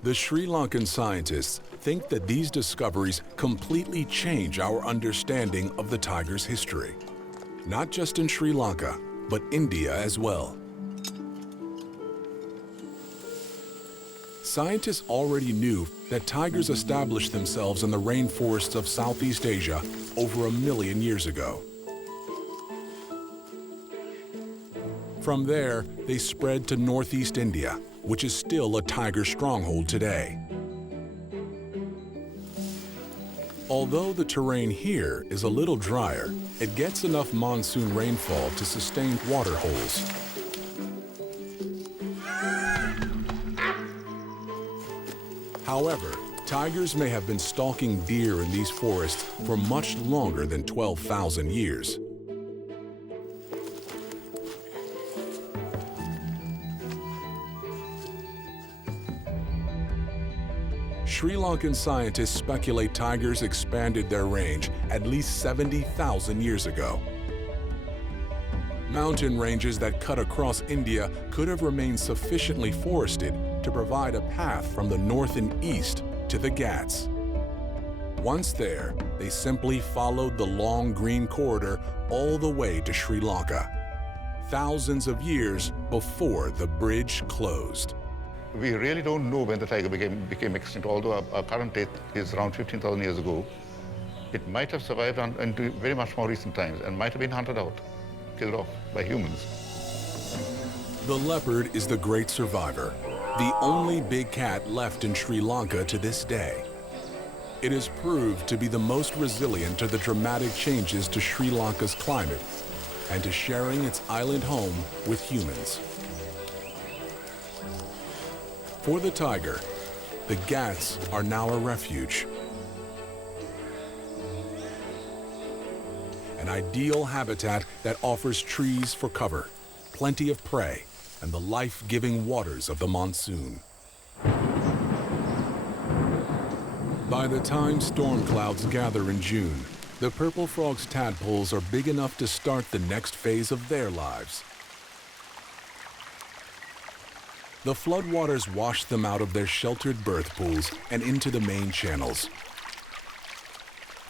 The Sri Lankan scientists think that these discoveries completely change our understanding of the tiger's history, not just in Sri Lanka, but India as well. Scientists already knew that tigers established themselves in the rainforests of Southeast Asia over 1 million years ago. From there, they spread to northeast India, which is still a tiger stronghold today. Although the terrain here is a little drier, it gets enough monsoon rainfall to sustain water holes. However, tigers may have been stalking deer in these forests for much longer than 12,000 years. Sri Lankan scientists speculate tigers expanded their range at least 70,000 years ago. Mountain ranges that cut across India could have remained sufficiently forested to provide a path from the north and east to the Ghats. Once there, they simply followed the long green corridor all the way to Sri Lanka, thousands of years before the bridge closed. We really don't know when the tiger became extinct, although our current date is around 15,000 years ago. It might have survived into very much more recent times and might have been hunted out, killed off by humans. The leopard is the great survivor, the only big cat left in Sri Lanka to this day. It has proved to be the most resilient to the dramatic changes to Sri Lanka's climate and to sharing its island home with humans. For the tiger, the Ghats are now a refuge. An ideal habitat that offers trees for cover, plenty of prey, and the life-giving waters of the monsoon. By the time storm clouds gather in June, The purple frog's tadpoles are big enough to start the next phase of their lives. The floodwaters wash them out of their sheltered birth pools and into the main channels.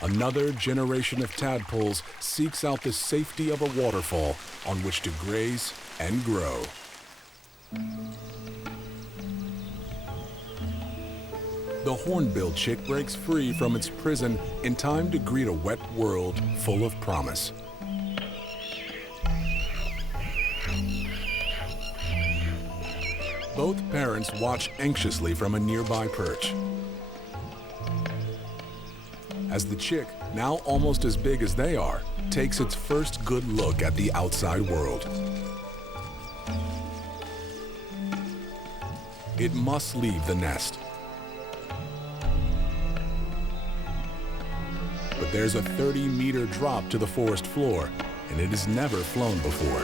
Another generation of tadpoles seeks out the safety of a waterfall on which to graze and grow. The hornbill chick breaks free from its prison in time to greet a wet world full of promise. Both parents watch anxiously from a nearby perch. As the chick, now almost as big as they are, takes its first good look at the outside world. It must leave the nest. But there's a 30-meter drop to the forest floor, and it has never flown before.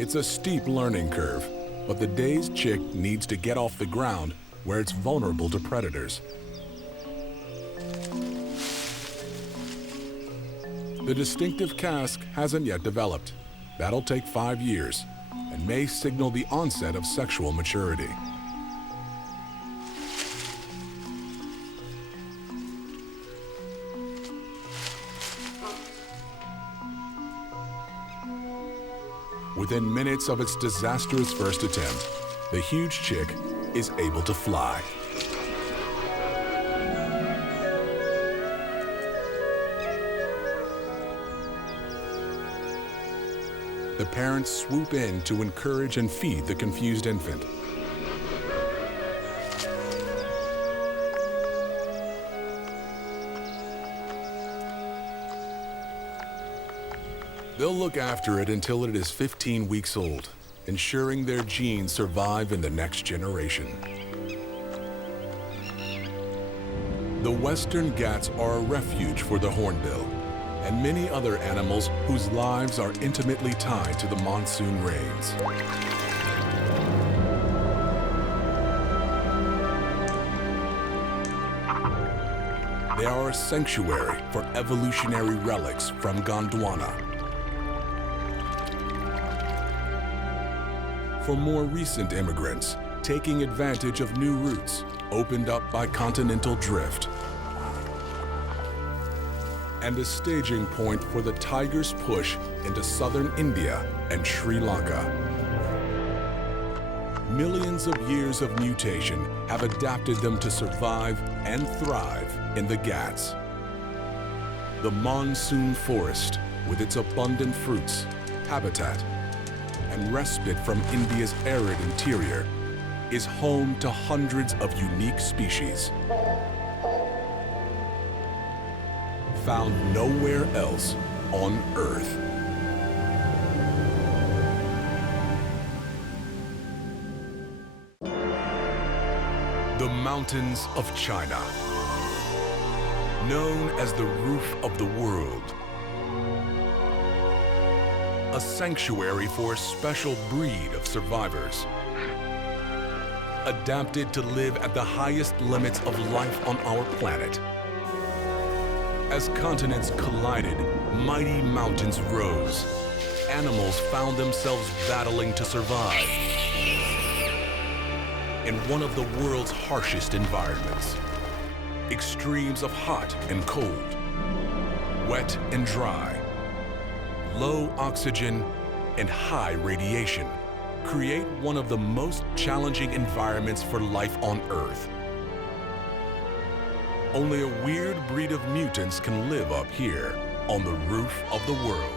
It's a steep learning curve, but the dazed chick needs to get off the ground where it's vulnerable to predators. The distinctive casque hasn't yet developed. That'll take 5 years and may signal the onset of sexual maturity. Within minutes of its disastrous first attempt, the huge chick is able to fly. The parents swoop in to encourage and feed the confused infant. They'll look after it until it is 15 weeks old, ensuring their genes survive in the next generation. The Western Ghats are a refuge for the hornbill and many other animals whose lives are intimately tied to the monsoon rains. They are a sanctuary for evolutionary relics from Gondwana. For more recent immigrants, taking advantage of new routes opened up by continental drift. And a staging point for the tiger's push into southern India and Sri Lanka. Millions of years of mutation have adapted them to survive and thrive in the Ghats. The monsoon forest, with its abundant fruits, habitat, and respite from India's arid interior, is home to hundreds of unique species, found nowhere else on Earth. The mountains of China, known as the roof of the world. A sanctuary for a special breed of survivors, adapted to live at the highest limits of life on our planet. As continents collided, mighty mountains rose. Animals found themselves battling to survive in one of the world's harshest environments. Extremes of hot and cold, wet and dry, low oxygen and high radiation create one of the most challenging environments for life on Earth. Only a weird breed of mutants can live up here on the roof of the world.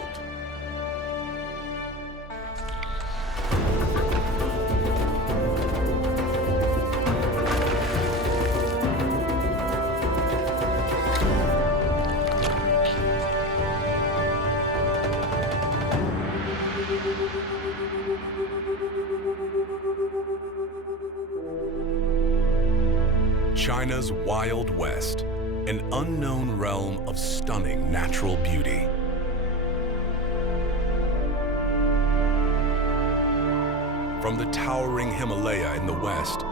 China's Wild West, an unknown realm of stunning natural beauty. From the towering Himalaya in the west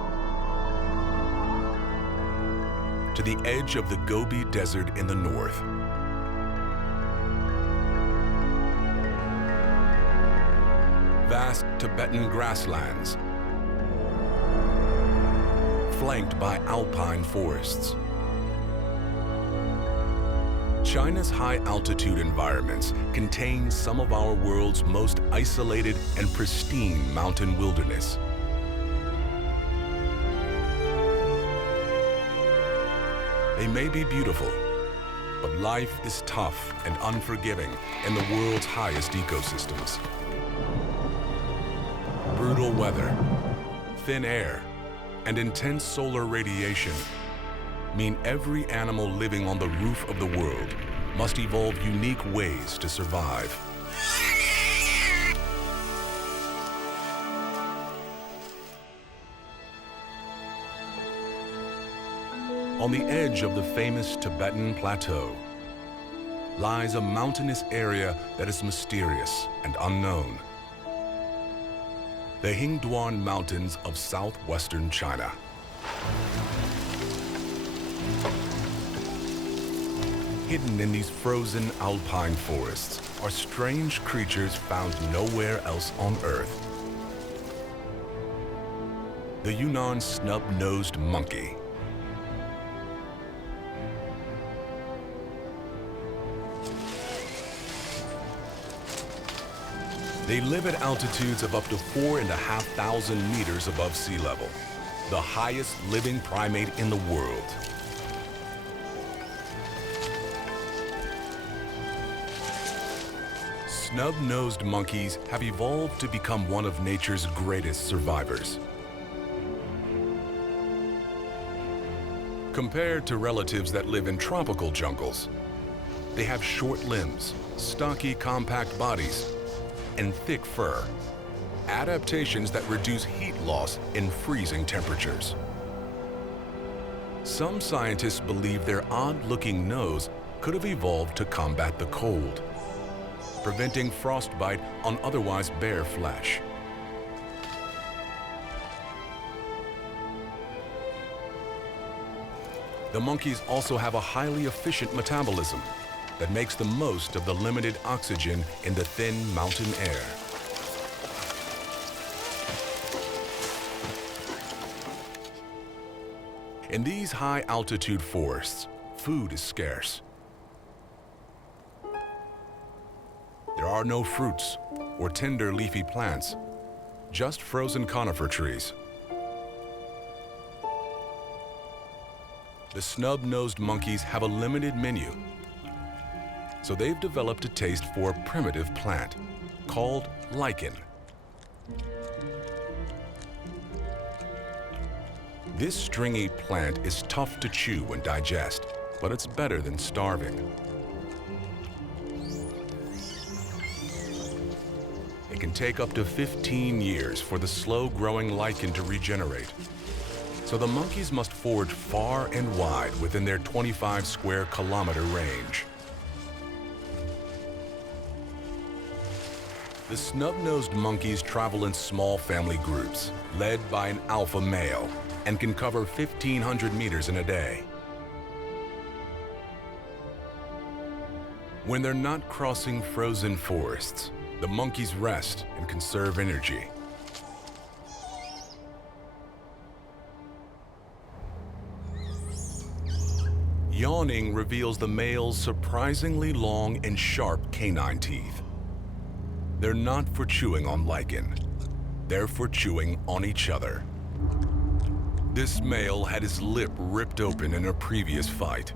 to the edge of the Gobi Desert in the north. Vast Tibetan grasslands, flanked by alpine forests. China's high-altitude environments contain some of our world's most isolated and pristine mountain wilderness. They may be beautiful, but life is tough and unforgiving in the world's highest ecosystems. Brutal weather, thin air, and intense solar radiation mean every animal living on the roof of the world must evolve unique ways to survive. On the edge of the famous Tibetan Plateau lies a mountainous area that is mysterious and unknown. The Hingduan Mountains of southwestern China. Hidden in these frozen alpine forests are strange creatures found nowhere else on Earth. The Yunnan snub-nosed monkey. They live at altitudes of up to 4,500 meters above sea level, the highest living primate in the world. Snub-nosed monkeys have evolved to become one of nature's greatest survivors. Compared to relatives that live in tropical jungles, they have short limbs, stocky, compact bodies, and thick fur, adaptations that reduce heat loss in freezing temperatures. Some scientists believe their odd-looking nose could have evolved to combat the cold, preventing frostbite on otherwise bare flesh. The monkeys also have a highly efficient metabolism that makes the most of the limited oxygen in the thin mountain air. In these high-altitude forests, food is scarce. There are no fruits or tender leafy plants, just frozen conifer trees. The snub-nosed monkeys have a limited menu, so they've developed a taste for a primitive plant called lichen. This stringy plant is tough to chew and digest, but it's better than starving. It can take up to 15 years for the slow-growing lichen to regenerate. So the monkeys must forage far and wide within their 25 square kilometer range. The snub-nosed monkeys travel in small family groups, led by an alpha male, and can cover 1,500 meters in a day. When they're not crossing frozen forests, the monkeys rest and conserve energy. Yawning reveals the male's surprisingly long and sharp canine teeth. They're not for chewing on lichen. They're for chewing on each other. This male had his lip ripped open in a previous fight.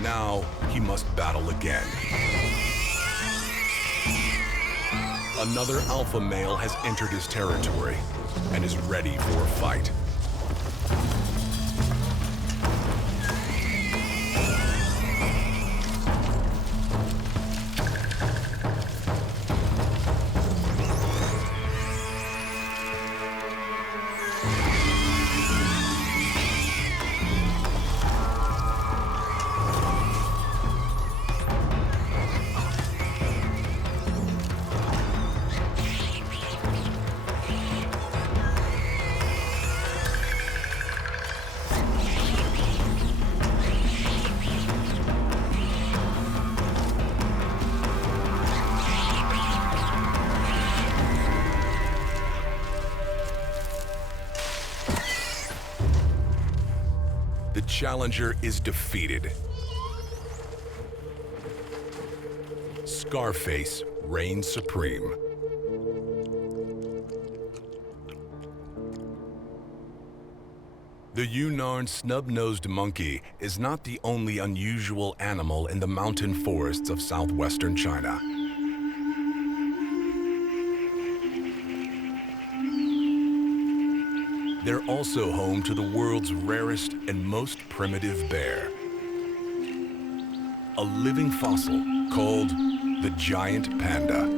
Now he must battle again. Another alpha male has entered his territory and is ready for a fight. the challenger is defeated. Scarface reigns supreme. The Yunnan snub-nosed monkey is not the only unusual animal in the mountain forests of southwestern China. They're also home to the world's rarest and most primitive bear, a living fossil called the giant panda.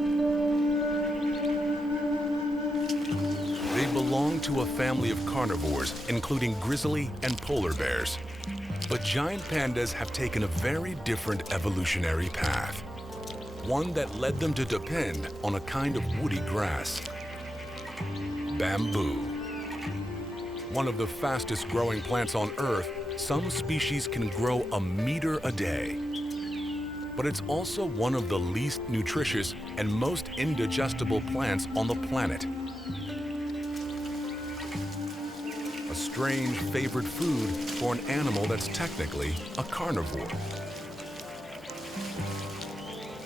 They belong to a family of carnivores, including grizzly and polar bears. But giant pandas have taken a very different evolutionary path, one that led them to depend on a kind of woody grass, bamboo. One of the fastest growing plants on Earth, some species can grow a meter a day. But it's also one of the least nutritious and most indigestible plants on the planet. A strange favorite food for an animal that's technically a carnivore.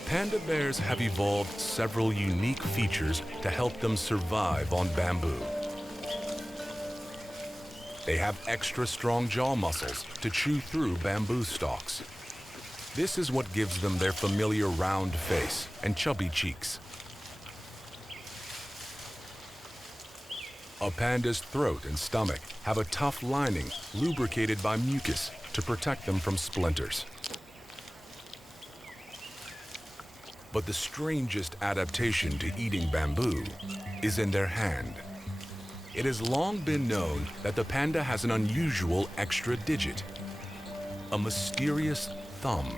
Panda bears have evolved several unique features to help them survive on bamboo. They have extra strong jaw muscles to chew through bamboo stalks. This is what gives them their familiar round face and chubby cheeks. A panda's throat and stomach have a tough lining lubricated by mucus to protect them from splinters. But the strangest adaptation to eating bamboo is in their hand. It has long been known that the panda has an unusual extra digit, a mysterious thumb.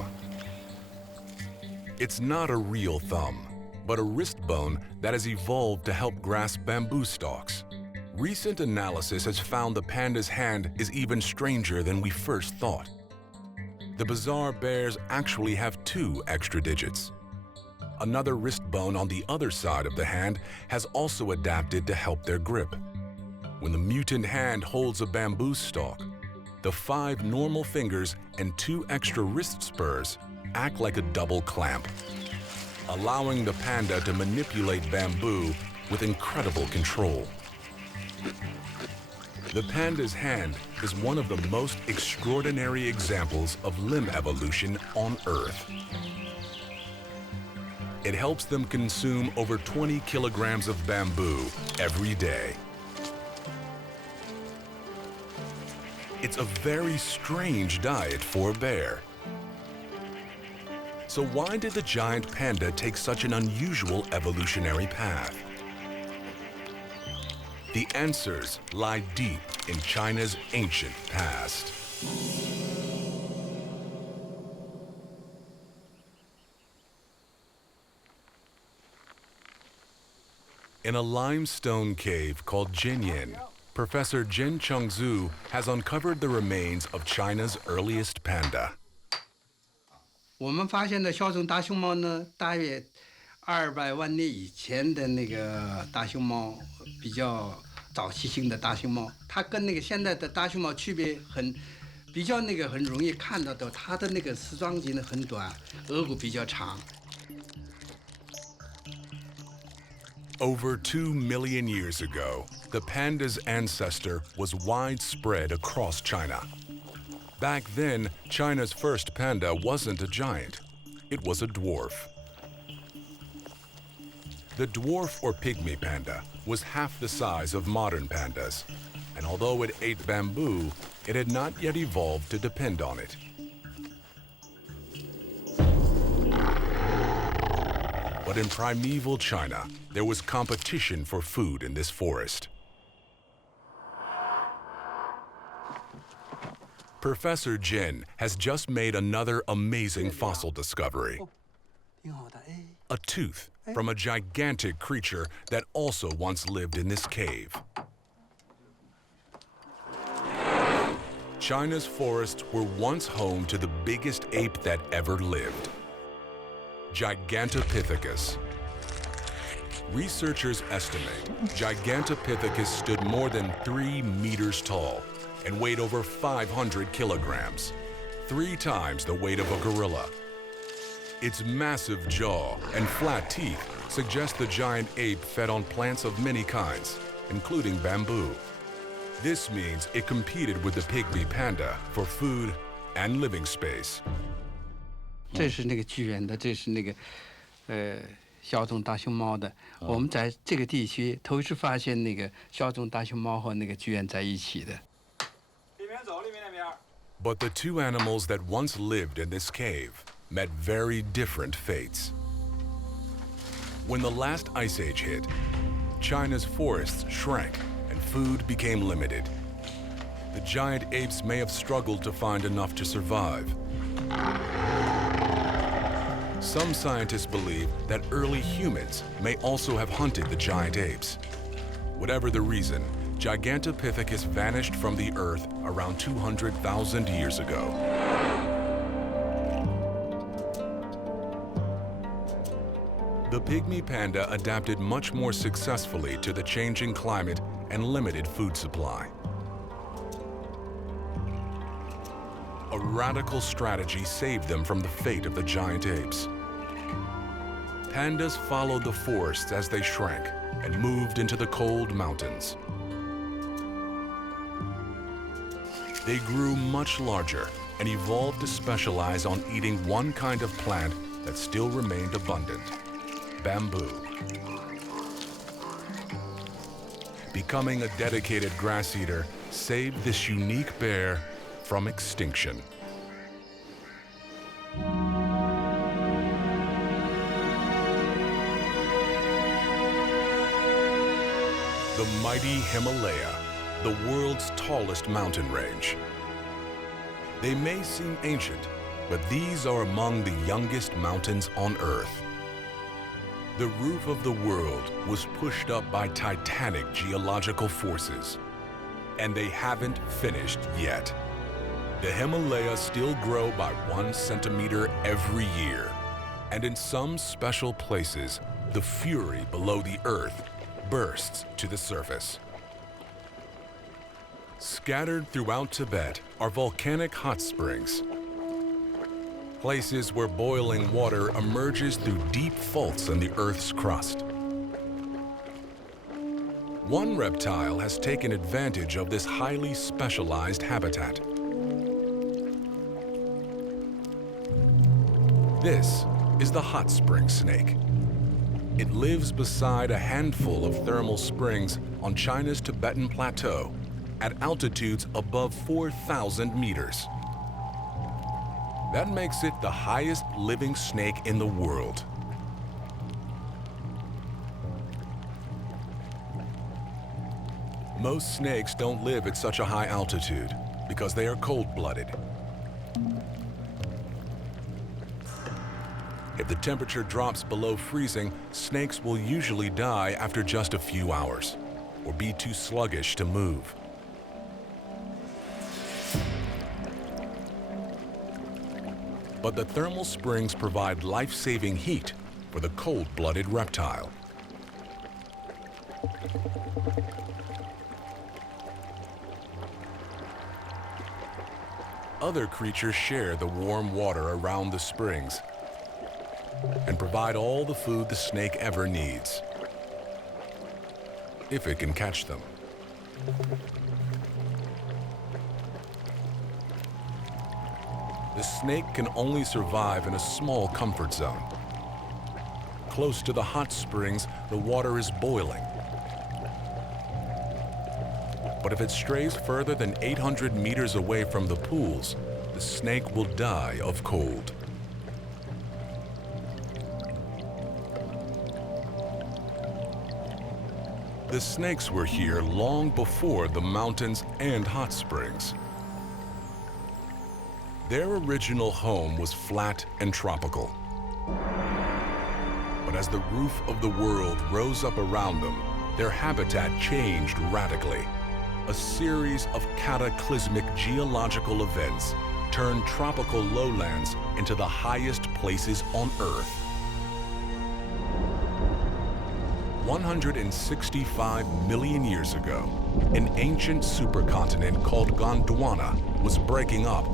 It's not a real thumb, but a wrist bone that has evolved to help grasp bamboo stalks. Recent analysis has found the panda's hand is even stranger than we first thought. The bizarre bears actually have 2 extra digits. Another wrist bone on the other side of the hand has also adapted to help their grip. When the mutant hand holds a bamboo stalk, the 5 normal fingers and 2 extra wrist spurs act like a double clamp, allowing the panda to manipulate bamboo with incredible control. The panda's hand is one of the most extraordinary examples of limb evolution on Earth. It helps them consume over 20 kilograms of bamboo every day. It's a very strange diet for a bear. So why did the giant panda take such an unusual evolutionary path? The answers lie deep in China's ancient past. In a limestone cave called Jinyan, Professor Jin Chengzhu has uncovered the remains of China's earliest panda. 我们发现的小种大熊猫呢，大约200万年以前的那个大熊猫，比较早期性的大熊猫，它跟那个现在的大熊猫区别比较很容易看到的，它的那个丝状肌呢很短，额骨比较长。 Over 2 million years ago, the panda's ancestor was widespread across China. Back then, China's first panda wasn't a giant. It was a dwarf. The dwarf or pygmy panda was half the size of modern pandas, and although it ate bamboo, it had not yet evolved to depend on it. But in primeval China, there was competition for food in this forest. Professor Jin has just made another amazing fossil discovery. A tooth from a gigantic creature that also once lived in this cave. China's forests were once home to the biggest ape that ever lived, Gigantopithecus. Researchers estimate Gigantopithecus stood more than 3 meters tall, and weighed over 500 kilograms, 3 times the weight of a gorilla. Its massive jaw and flat teeth suggest the giant ape fed on plants of many kinds, including bamboo. This means it competed with the pygmy panda for food and living space. 这是那个巨人的，这是那个小种大熊猫的。我们在这个地区头一次发现那个小种大熊猫和那个巨人在一起的。But the two animals that once lived in this cave met very different fates. When the last ice age hit, China's forests shrank and food became limited. The giant apes may have struggled to find enough to survive. Some scientists believe that early humans may also have hunted the giant apes. Whatever the reason, Gigantopithecus vanished from the earth around 200,000 years ago. The pygmy panda adapted much more successfully to the changing climate and limited food supply. A radical strategy saved them from the fate of the giant apes. Pandas followed the forests as they shrank and moved into the cold mountains. They grew much larger and evolved to specialize on eating one kind of plant that still remained abundant: bamboo. Becoming a dedicated grass eater saved this unique bear from extinction. The mighty Himalaya, the world's tallest mountain range. They may seem ancient, but these are among the youngest mountains on Earth. The roof of the world was pushed up by titanic geological forces, and they haven't finished yet. The Himalayas still grow by 1 centimeter every year, and in some special places, the fury below the earth bursts to the surface. Scattered throughout Tibet are volcanic hot springs, places where boiling water emerges through deep faults in the Earth's crust. One reptile has taken advantage of this highly specialized habitat. This is the hot spring snake. It lives beside a handful of thermal springs on China's Tibetan Plateau at altitudes above 4,000 meters. That makes it the highest living snake in the world. Most snakes don't live at such a high altitude because they are cold-blooded. If the temperature drops below freezing, snakes will usually die after just a few hours or be too sluggish to move. But the thermal springs provide life-saving heat for the cold-blooded reptile. Other creatures share the warm water around the springs and provide all the food the snake ever needs, if it can catch them. The snake can only survive in a small comfort zone. Close to the hot springs, the water is boiling. But if it strays further than 800 meters away from the pools, the snake will die of cold. The snakes were here long before the mountains and hot springs. Their original home was flat and tropical. But as the roof of the world rose up around them, their habitat changed radically. A series of cataclysmic geological events turned tropical lowlands into the highest places on Earth. 165 million years ago, an ancient supercontinent called Gondwana was breaking up.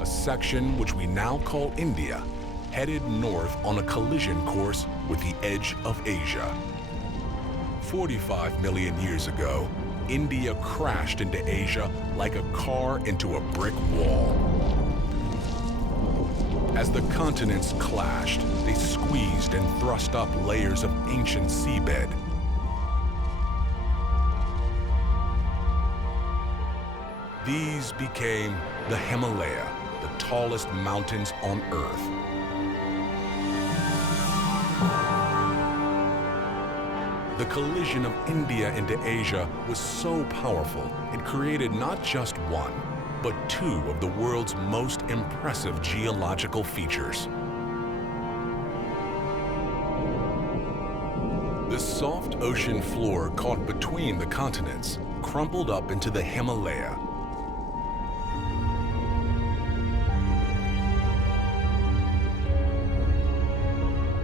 A section which we now call India headed north on a collision course with the edge of Asia. 45 million years ago, India crashed into Asia like a car into a brick wall. As the continents clashed, they squeezed and thrust up layers of ancient seabed. These became the Himalaya, the tallest mountains on Earth. The collision of India into Asia was so powerful, it created not just one, but two of the world's most impressive geological features. The soft ocean floor caught between the continents crumpled up into the Himalaya.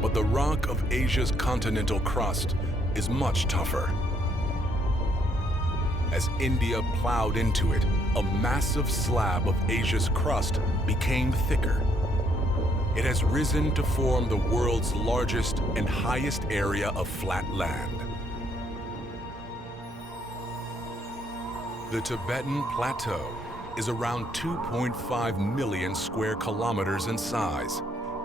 But the rock of Asia's continental crust is much tougher. As India plowed into it, a massive slab of Asia's crust became thicker. It has risen to form the world's largest and highest area of flat land. The Tibetan Plateau is around 2.5 million square kilometers in size,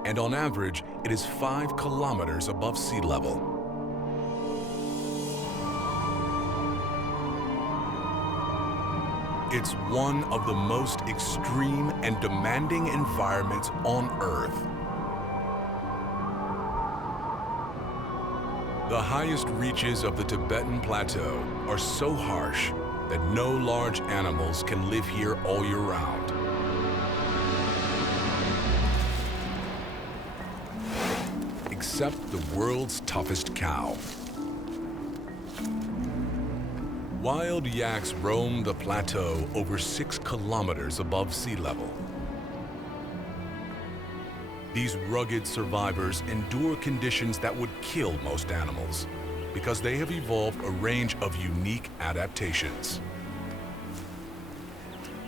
and on average, it is 5 kilometers above sea level. It's one of the most extreme and demanding environments on Earth. The highest reaches of the Tibetan Plateau are so harsh that no large animals can live here all year round. Except the world's toughest cow. Wild yaks roam the plateau over 6 kilometers above sea level. These rugged survivors endure conditions that would kill most animals because they have evolved a range of unique adaptations.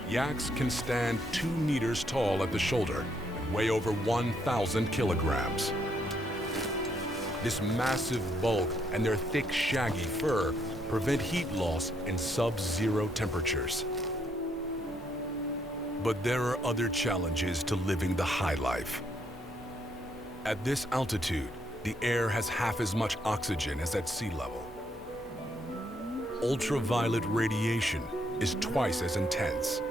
Yaks can stand 2 meters tall at the shoulder and weigh over 1,000 kilograms. This massive bulk and their thick, shaggy fur prevent heat loss in sub-zero temperatures. But there are other challenges to living the high life. At this altitude, the air has half as much oxygen as at sea level. Ultraviolet radiation is twice as intense.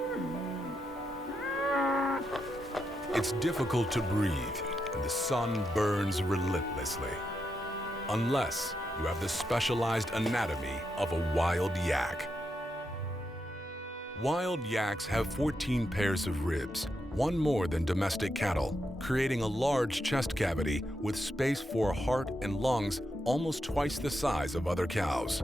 It's difficult to breathe, and the sun burns relentlessly, unless you have the specialized anatomy of a wild yak. Wild yaks have 14 pairs of ribs, one more than domestic cattle, creating a large chest cavity with space for a heart and lungs almost twice the size of other cows.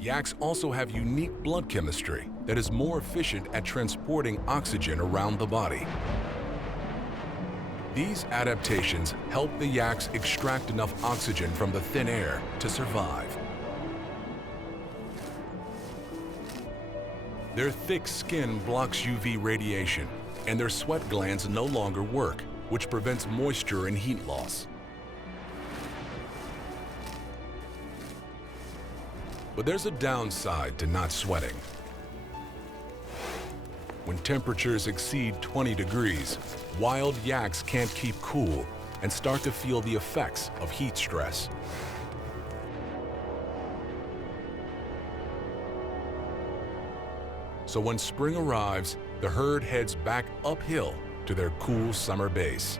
Yaks also have unique blood chemistry that is more efficient at transporting oxygen around the body. These adaptations help the yaks extract enough oxygen from the thin air to survive. Their thick skin blocks UV radiation, and their sweat glands no longer work, which prevents moisture and heat loss. But there's a downside to not sweating. When temperatures exceed 20 degrees, wild yaks can't keep cool and start to feel the effects of heat stress. So when spring arrives, the herd heads back uphill to their cool summer base.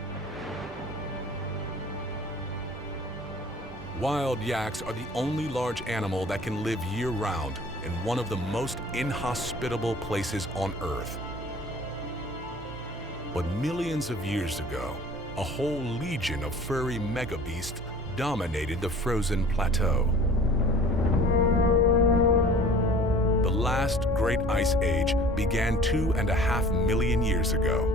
Wild yaks are the only large animal that can live year-round in one of the most inhospitable places on Earth. But millions of years ago, a whole legion of furry megabeasts dominated the frozen plateau. The last great ice age began 2.5 million years ago.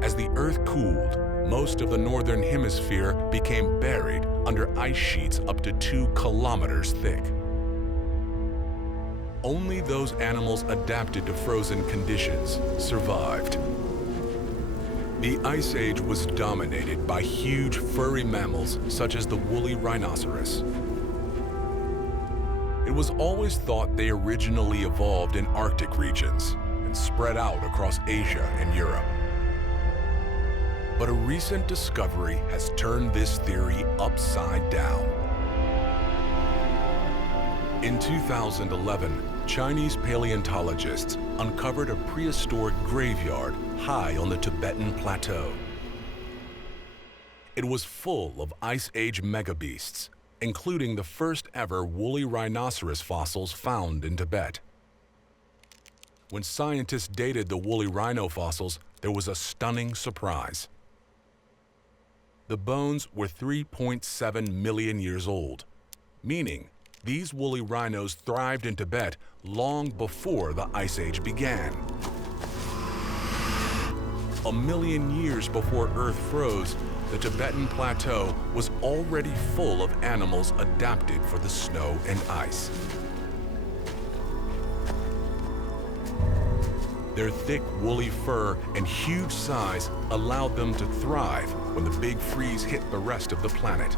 As the Earth cooled, most of the northern hemisphere became buried under ice sheets up to 2 kilometers thick. Only those animals adapted to frozen conditions survived. The Ice Age was dominated by huge furry mammals such as the woolly rhinoceros. It was always thought they originally evolved in Arctic regions and spread out across Asia and Europe. But a recent discovery has turned this theory upside down. In 2011, Chinese paleontologists uncovered a prehistoric graveyard high on the Tibetan Plateau. It was full of Ice Age megabeasts, including the first ever woolly rhinoceros fossils found in Tibet. When scientists dated the woolly rhino fossils, there was a stunning surprise. The bones were 3.7 million years old, meaning these woolly rhinos thrived in Tibet long before the Ice Age began. A million years before Earth froze, the Tibetan Plateau was already full of animals adapted for the snow and ice. Their thick, woolly fur and huge size allowed them to thrive when the big freeze hit the rest of the planet.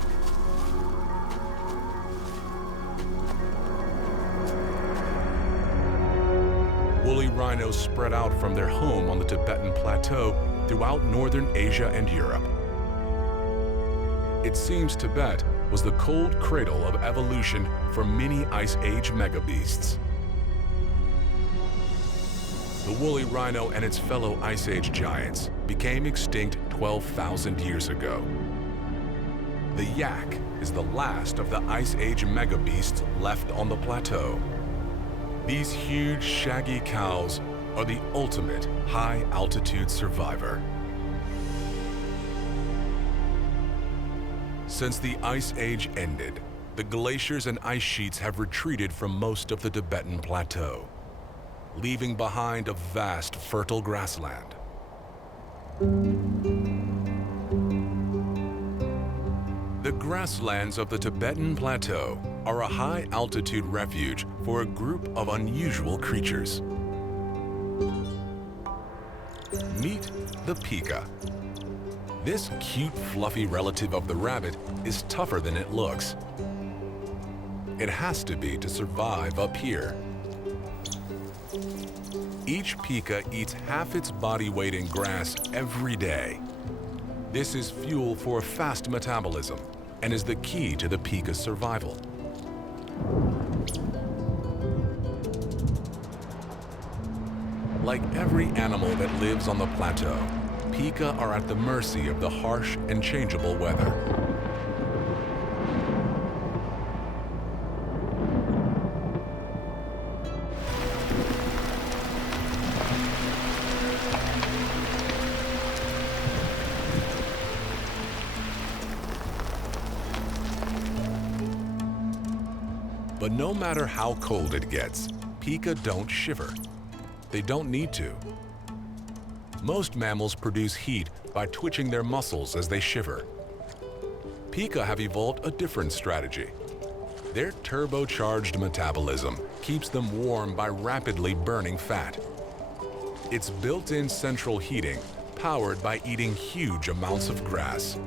Woolly rhinos spread out from their home on the Tibetan Plateau throughout northern Asia and Europe. It seems Tibet was the cold cradle of evolution for many Ice Age megabeasts. The woolly rhino and its fellow Ice Age giants became extinct 12,000 years ago. The yak is the last of the Ice Age megabeasts left on the plateau. These huge, shaggy cows are the ultimate high-altitude survivor. Since the Ice Age ended, the glaciers and ice sheets have retreated from most of the Tibetan Plateau, leaving behind a vast, fertile grassland. The grasslands of the Tibetan Plateau are a high-altitude refuge for a group of unusual creatures. Meet the pika. This cute, fluffy relative of the rabbit is tougher than it looks. It has to be to survive up here. Each pika eats half its body weight in grass every day. This is fuel for a fast metabolism and is the key to the pika's survival. Like every animal that lives on the plateau, pika are at the mercy of the harsh and changeable weather. But no matter how cold it gets, pika don't shiver. They don't need to. Most mammals produce heat by twitching their muscles as they shiver. Pika have evolved a different strategy. Their turbocharged metabolism keeps them warm by rapidly burning fat. It's built-in central heating, powered by eating huge amounts of grass.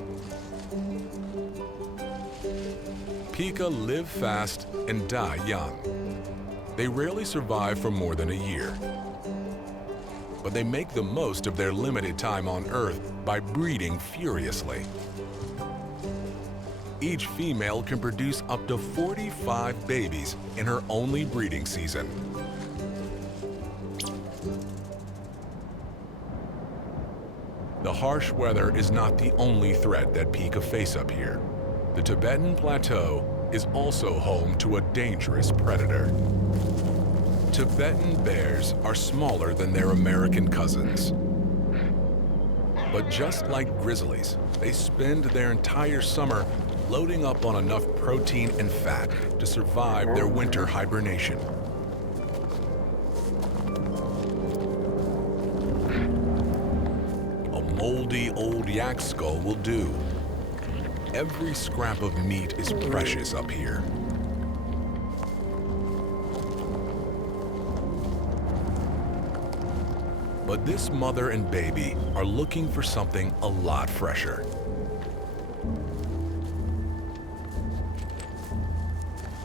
Pika live fast and die young. They rarely survive for more than a year. But they make the most of their limited time on Earth by breeding furiously. Each female can produce up to 45 babies in her only breeding season. The harsh weather is not the only threat that pika face up here. The Tibetan Plateau is also home to a dangerous predator. Tibetan bears are smaller than their American cousins. But just like grizzlies, they spend their entire summer loading up on enough protein and fat to survive their winter hibernation. A moldy old yak skull will do. Every scrap of meat is precious up here. But this mother and baby are looking for something a lot fresher.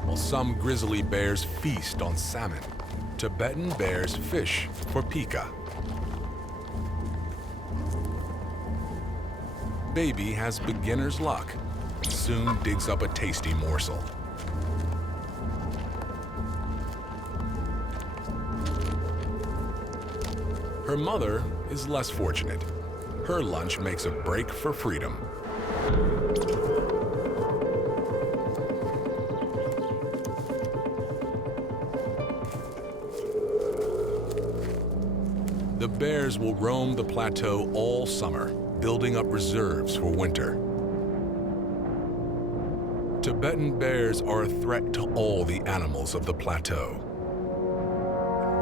While some grizzly bears feast on salmon, Tibetan bears fish for pika. Baby has beginner's luck and soon digs up a tasty morsel. Her mother is less fortunate. Her lunch makes a break for freedom. The bears will roam the plateau all summer, building up reserves for winter. Tibetan bears are a threat to all the animals of the plateau.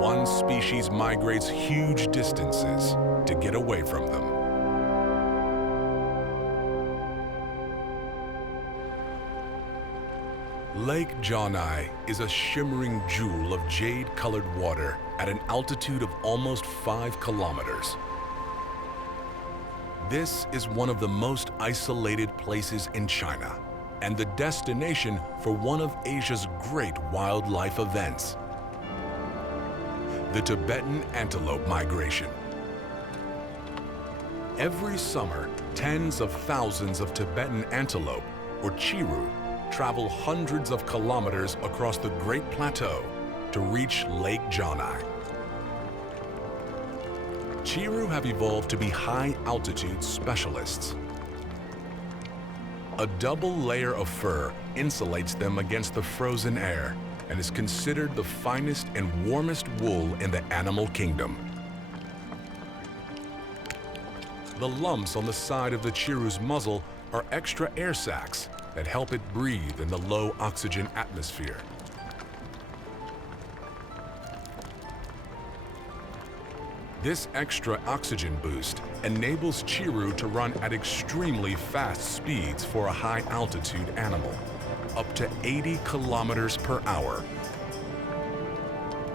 One species migrates huge distances to get away from them. Lake Janai is a shimmering jewel of jade-colored water at an altitude of almost 5 kilometers. This is one of the most isolated places in China and the destination for one of Asia's great wildlife events, the Tibetan antelope migration. Every summer, tens of thousands of Tibetan antelope, or chiru, travel hundreds of kilometers across the Great Plateau to reach Lake Janai. Chiru have evolved to be high-altitude specialists. A double layer of fur insulates them against the frozen air and is considered the finest and warmest wool in the animal kingdom. The lumps on the side of the chiru's muzzle are extra air sacs that help it breathe in the low oxygen atmosphere. This extra oxygen boost enables chiru to run at extremely fast speeds for a high-altitude animal, up to 80 kilometers per hour.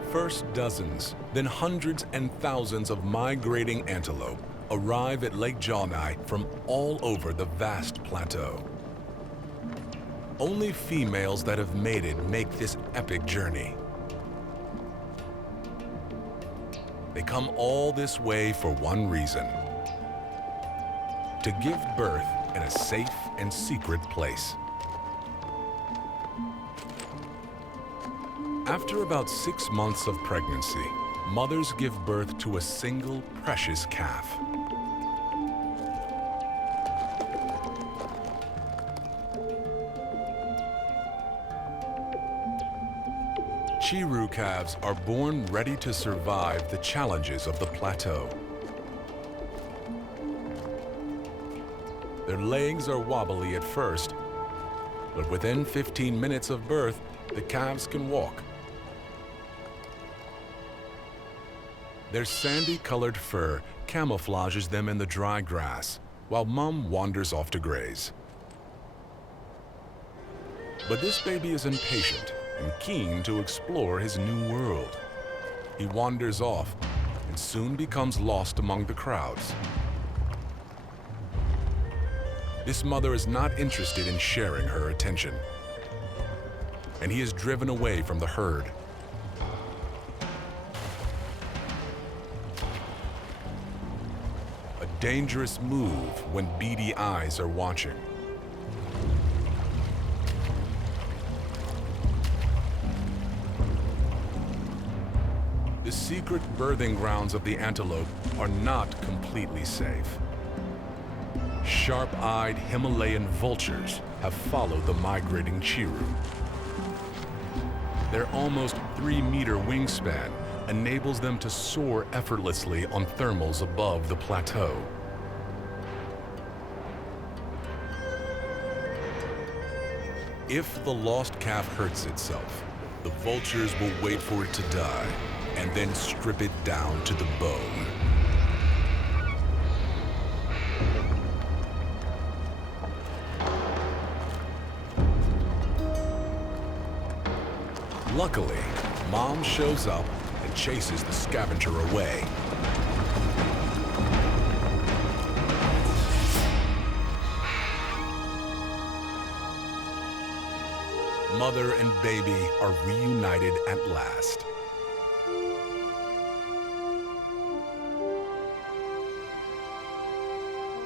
First dozens, then hundreds and thousands of migrating antelope arrive at Lake Janai from all over the vast plateau. Only females that have mated make this epic journey. They come all this way for one reason: to give birth in a safe and secret place. After about 6 months of pregnancy, mothers give birth to a single precious calf. Chiru calves are born ready to survive the challenges of the plateau. Their legs are wobbly at first, but within 15 minutes of birth, the calves can walk. Their sandy-colored fur camouflages them in the dry grass, while Mom wanders off to graze. But this baby is impatient and keen to explore his new world. He wanders off and soon becomes lost among the crowds. This mother is not interested in sharing her attention, and he is driven away from the herd. A dangerous move when beady eyes are watching. The secret birthing grounds of the antelope are not completely safe. Sharp-eyed Himalayan vultures have followed the migrating chiru. Their almost 3-meter wingspan enables them to soar effortlessly on thermals above the plateau. If the lost calf hurts itself, the vultures will wait for it to die and then strip it down to the bone. Luckily, Mom shows up and chases the scavenger away. Mother and baby are reunited at last.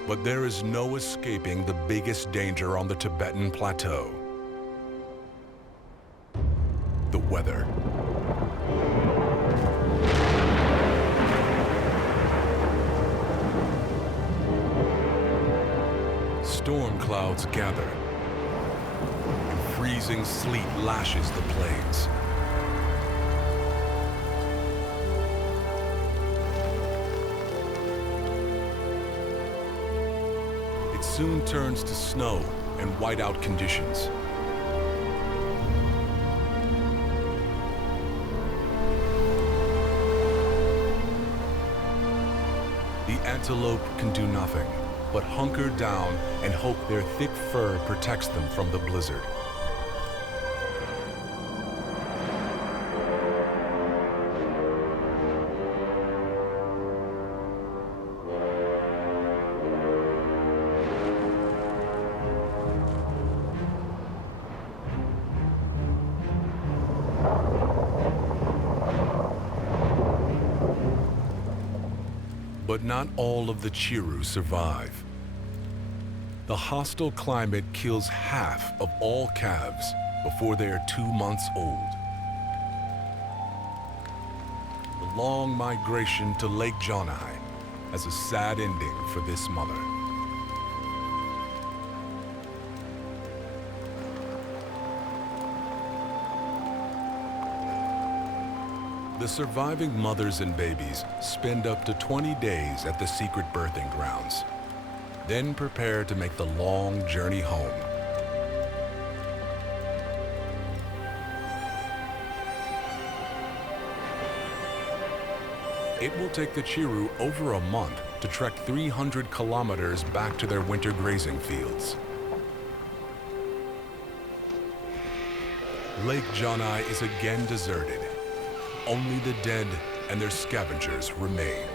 But there is no escaping the biggest danger on the Tibetan Plateau: the weather. Storm clouds gather, and freezing sleet lashes the plains. It soon turns to snow and whiteout conditions. The antelope can do nothing but hunker down and hope their thick fur protects them from the blizzard. But not all of the Chiru survive. The hostile climate kills half of all calves before they are 2 months old. The long migration to Lake Jonai has a sad ending for this mother. The surviving mothers and babies spend up to 20 days at the secret birthing grounds, then prepare to make the long journey home. It will take the Chiru over a month to trek 300 kilometers back to their winter grazing fields. Lake Jonai is again deserted. Only the dead and their scavengers remain.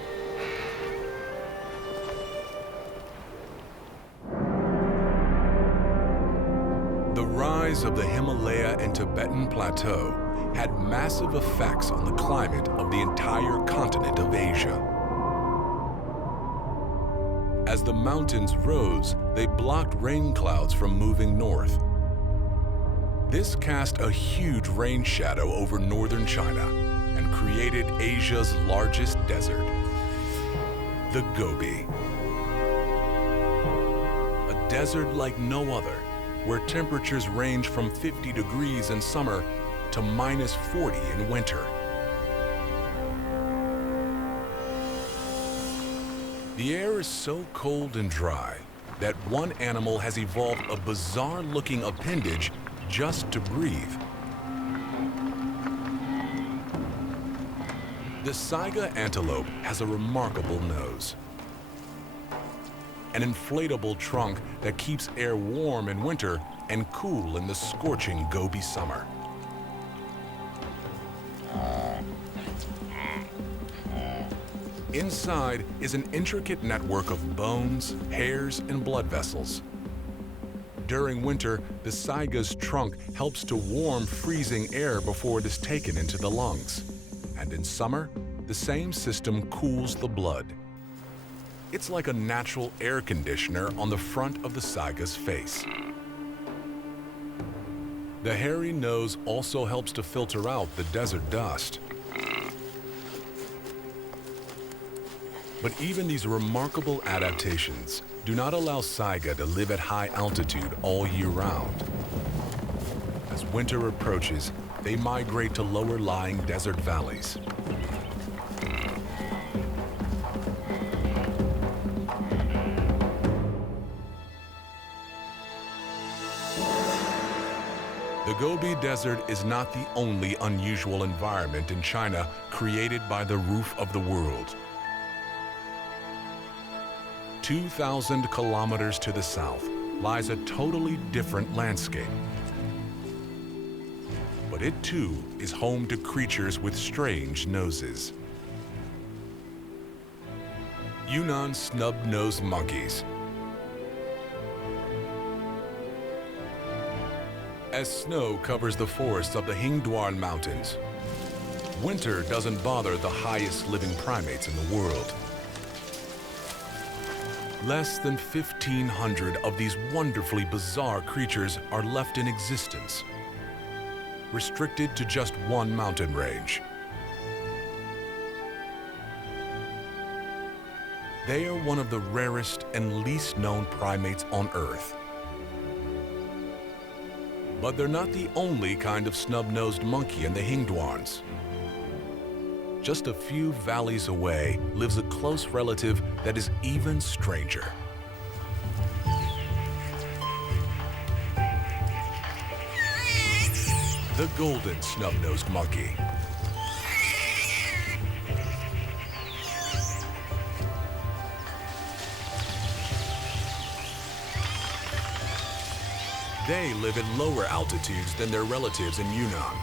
The rise of the Himalaya and Tibetan Plateau had massive effects on the climate of the entire continent of Asia. As the mountains rose, they blocked rain clouds from moving north. This cast a huge rain shadow over northern China and created Asia's largest desert, the Gobi. A desert like no other, where temperatures range from 50 degrees in summer to minus 40 in winter. The air is so cold and dry that one animal has evolved a bizarre-looking appendage just to breathe. The saiga antelope has a remarkable nose, an inflatable trunk that keeps air warm in winter and cool in the scorching Gobi summer. Inside is an intricate network of bones, hairs, and blood vessels. During winter, the saiga's trunk helps to warm freezing air before it is taken into the lungs. And in summer, the same system cools the blood. It's like a natural air conditioner on the front of the saiga's face. The hairy nose also helps to filter out the desert dust. But even these remarkable adaptations do not allow saiga to live at high altitude all year round. As winter approaches, they migrate to lower-lying desert valleys. The Gobi Desert is not the only unusual environment in China created by the roof of the world. 2,000 kilometers to the south lies a totally different landscape. But but it too is home to creatures with strange noses. Yunnan snub-nosed monkeys. As snow covers the forests of the Hingduan Mountains, winter doesn't bother the highest living primates in the world. Less than 1,500 of these wonderfully bizarre creatures are left in existence, restricted to just one mountain range. They are one of the rarest and least known primates on Earth. But they're not the only kind of snub-nosed monkey in the Hingduans. Just a few valleys away lives a close relative that is even stranger. The golden snub-nosed monkey. They live at lower altitudes than their relatives in Yunnan,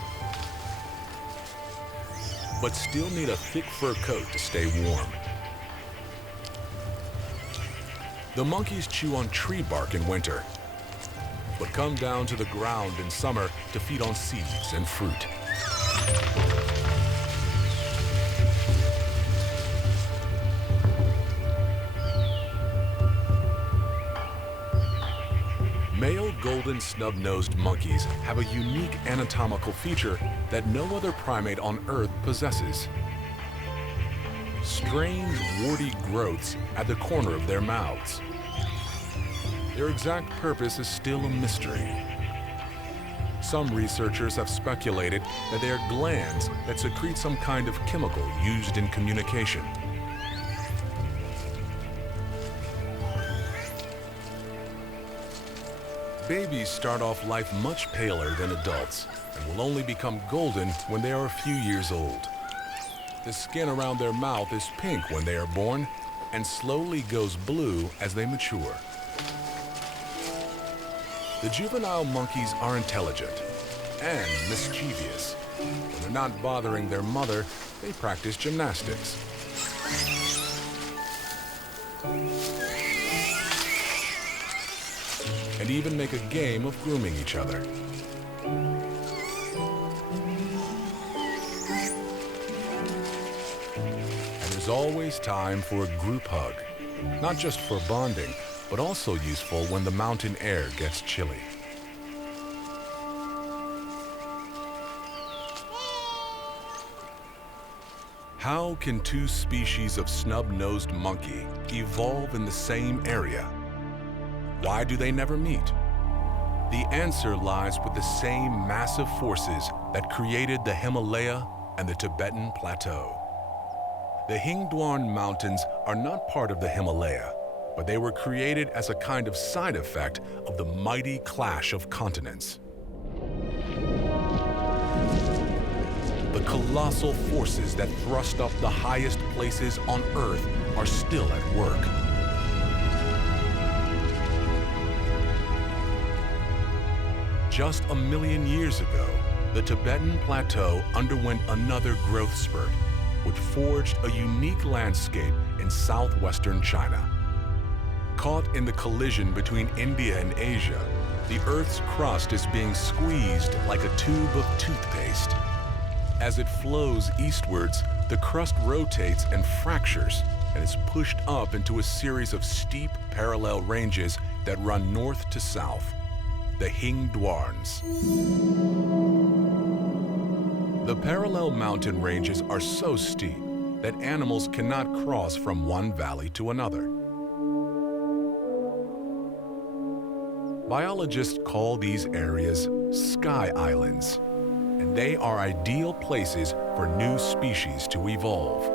but still need a thick fur coat to stay warm. The monkeys chew on tree bark in winter, but come down to the ground in summer to feed on seeds and fruit. Male golden snub-nosed monkeys have a unique anatomical feature that no other primate on Earth possesses. Strange, warty growths at the corner of their mouths. Their exact purpose is still a mystery. Some researchers have speculated that they are glands that secrete some kind of chemical used in communication. Babies start off life much paler than adults and will only become golden when they are a few years old. The skin around their mouth is pink when they are born and slowly goes blue as they mature. The juvenile monkeys are intelligent and mischievous. When they're not bothering their mother, they practice gymnastics. And even make a game of grooming each other. And there's always time for a group hug, not just for bonding, but also useful when the mountain air gets chilly. How can two species of snub-nosed monkey evolve in the same area? Why do they never meet? The answer lies with the same massive forces that created the Himalaya and the Tibetan Plateau. The Hingduan Mountains are not part of the Himalaya, but they were created as a kind of side effect of the mighty clash of continents. The colossal forces that thrust up the highest places on Earth are still at work. Just a million years ago, the Tibetan Plateau underwent another growth spurt, which forged a unique landscape in southwestern China. Caught in the collision between India and Asia, the Earth's crust is being squeezed like a tube of toothpaste. As it flows eastwards, the crust rotates and fractures and is pushed up into a series of steep parallel ranges that run north to south. The Hingduans. The parallel mountain ranges are so steep that animals cannot cross from one valley to another. Biologists call these areas sky islands, and they are ideal places for new species to evolve.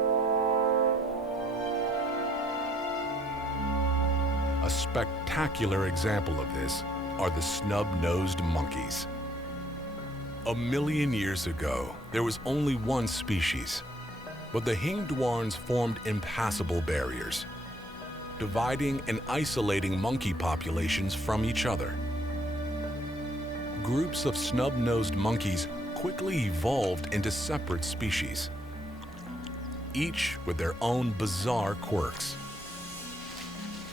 A spectacular example of this are the snub-nosed monkeys. A million years ago, there was only one species, but the Hingduans formed impassable barriers, dividing and isolating monkey populations from each other. Groups of snub-nosed monkeys quickly evolved into separate species, each with their own bizarre quirks.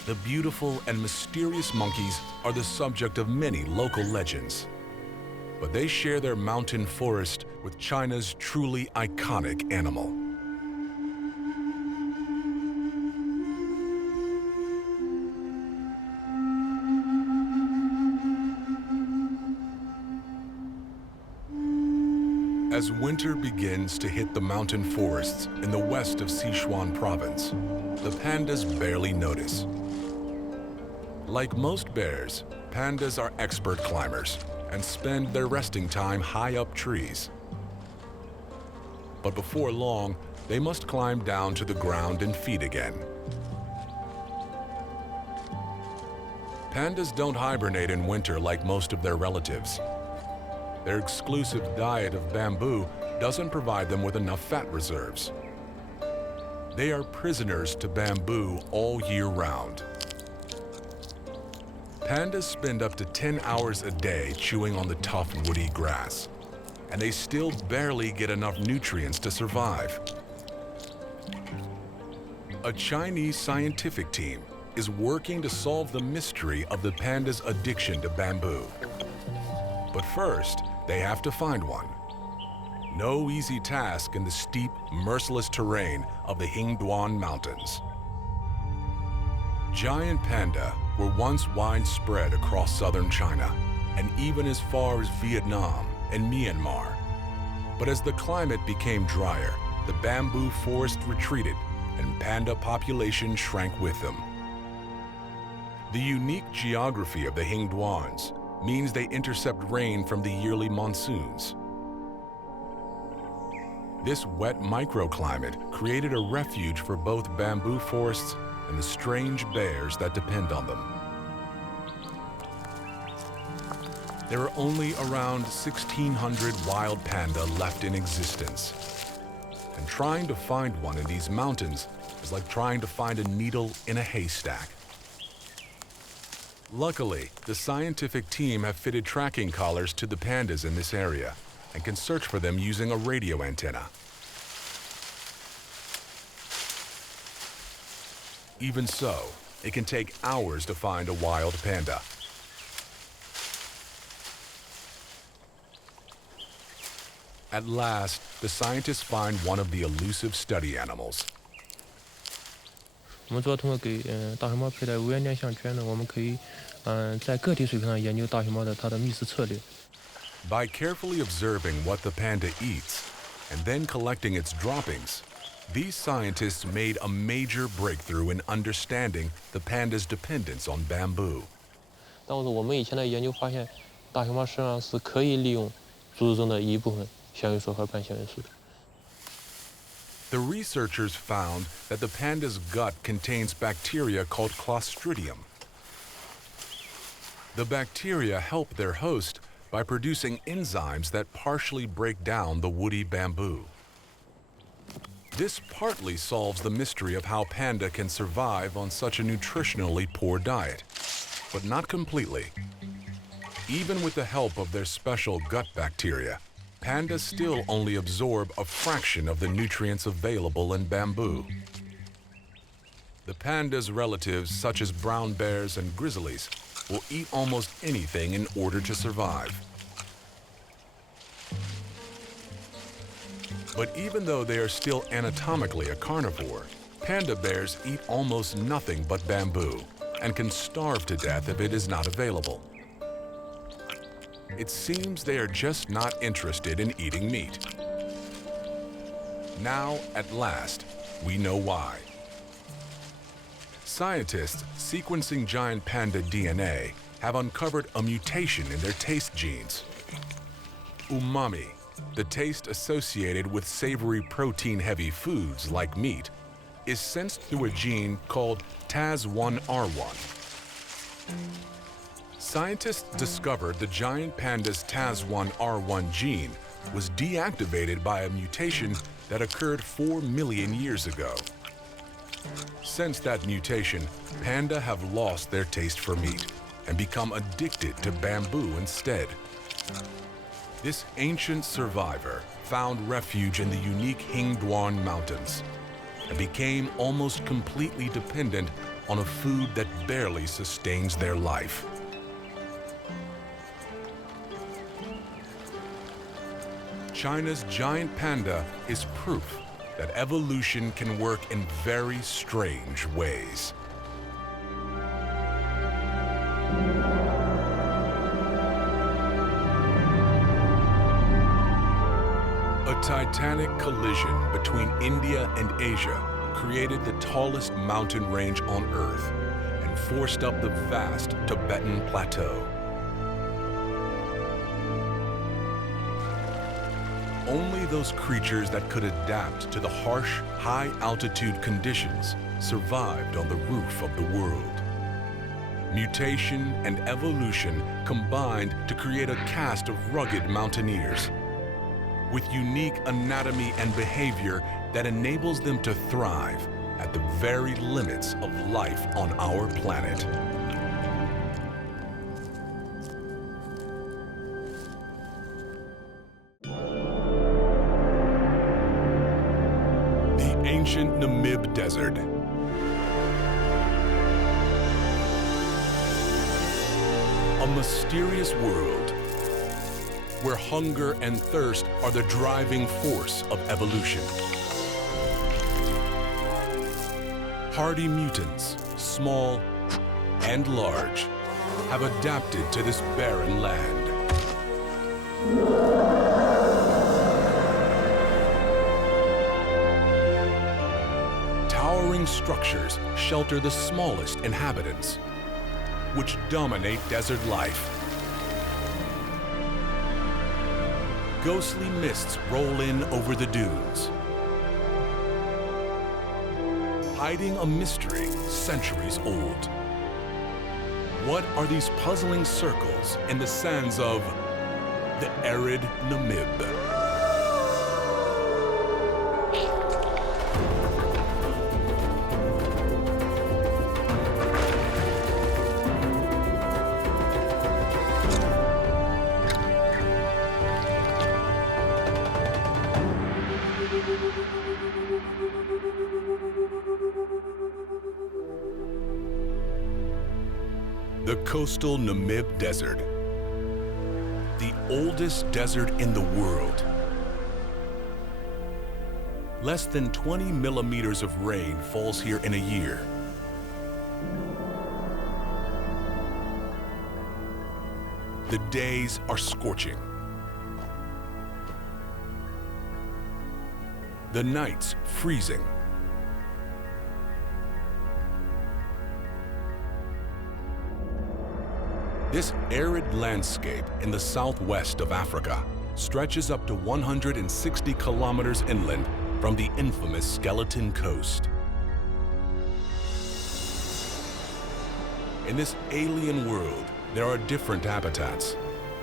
The beautiful and mysterious monkeys are the subject of many local legends, but they share their mountain forest with China's truly iconic animal. As winter begins to hit the mountain forests in the west of Sichuan province, the pandas barely notice. Like most bears, pandas are expert climbers and spend their resting time high up trees. But before long, they must climb down to the ground and feed again. Pandas don't hibernate in winter like most of their relatives. Their exclusive diet of bamboo doesn't provide them with enough fat reserves. They are prisoners to bamboo all year round. Pandas spend up to 10 hours a day chewing on the tough woody grass, and they still barely get enough nutrients to survive. A Chinese scientific team is working to solve the mystery of the panda's addiction to bamboo. But first, they have to find one. No easy task in the steep, merciless terrain of the Hingduan Mountains. Giant panda were once widespread across southern China and even as far as Vietnam and Myanmar. But as the climate became drier, the bamboo forest retreated and panda population shrank with them. The unique geography of the Hingduans means they intercept rain from the yearly monsoons. This wet microclimate created a refuge for both bamboo forests and the strange bears that depend on them. There are only around 1,600 wild panda left in existence. And trying to find one in these mountains is like trying to find a needle in a haystack. Luckily, the scientific team have fitted tracking collars to the pandas in this area and can search for them using a radio antenna. Even so, it can take hours to find a wild panda. At last, the scientists find one of the elusive study animals. 我们主要通过给大熊猫佩戴无源电项圈呢，我们可以在个体水平上研究大熊猫的它的觅食策略。 By carefully observing what the panda eats and then collecting its droppings, these scientists made a major breakthrough in understanding the panda's dependence on bamboo. 但是我们以前的研究发现，大熊猫实际上是可以利用组织中的一部分纤维素和半纤维素的。 The researchers found that the panda's gut contains bacteria called Clostridium. The bacteria help their host by producing enzymes that partially break down the woody bamboo. This partly solves the mystery of how panda can survive on such a nutritionally poor diet, but not completely. Even with the help of their special gut bacteria, pandas still only absorb a fraction of the nutrients available in bamboo. The panda's relatives, such as brown bears and grizzlies, will eat almost anything in order to survive. But even though they are still anatomically a carnivore, panda bears eat almost nothing but bamboo and can starve to death if it is not available. It seems they are just not interested in eating meat. Now, at last, we know why. Scientists sequencing giant panda DNA have uncovered a mutation in their taste genes. Umami, the taste associated with savory protein-heavy foods like meat, is sensed through a gene called TAS1R1. Scientists discovered the giant panda's TAS1R1 gene was deactivated by a mutation that occurred 4 million years ago. Since that mutation, panda have lost their taste for meat and become addicted to bamboo instead. This ancient survivor found refuge in the unique Hingduan Mountains and became almost completely dependent on a food that barely sustains their life. China's giant panda is proof that evolution can work in very strange ways. A titanic collision between India and Asia created the tallest mountain range on Earth and forced up the vast Tibetan Plateau. Only those creatures that could adapt to the harsh, high-altitude conditions survived on the roof of the world. Mutation and evolution combined to create a caste of rugged mountaineers with unique anatomy and behavior that enables them to thrive at the very limits of life on our planet. The ancient Namib Desert. A mysterious world where hunger and thirst are the driving force of evolution. Hardy mutants, small and large, have adapted to this barren land. Towering structures shelter the smallest inhabitants, which dominate desert life. Ghostly mists roll in over the dunes, hiding a mystery centuries old. What are these puzzling circles in the sands of the arid Namib? The coastal Namib Desert, the oldest desert in the world. Less than 20 millimeters of rain falls here in a year. The days are scorching. The nights freezing. This arid landscape in the southwest of Africa stretches up to 160 kilometers inland from the infamous Skeleton Coast. In this alien world, there are different habitats,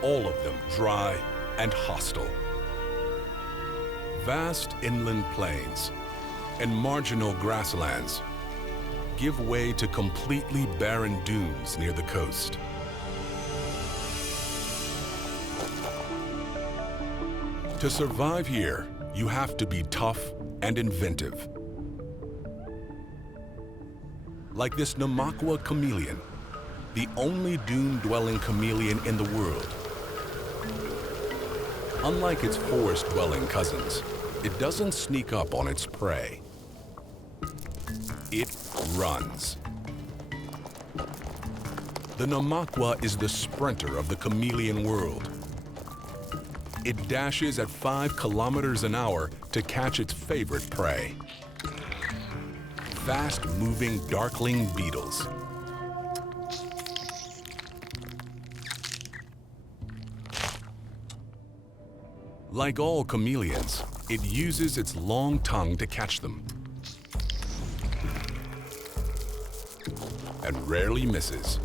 all of them dry and hostile. Vast inland plains and marginal grasslands give way to completely barren dunes near the coast. To survive here, you have to be tough and inventive. Like this Namakwa chameleon, the only dune-dwelling chameleon in the world. Unlike its forest-dwelling cousins, it doesn't sneak up on its prey. It runs. The Namakwa is the sprinter of the chameleon world. It dashes at 5 kilometers an hour to catch its favorite prey. Fast-moving darkling beetles. Like all chameleons, it uses its long tongue to catch them. And rarely misses.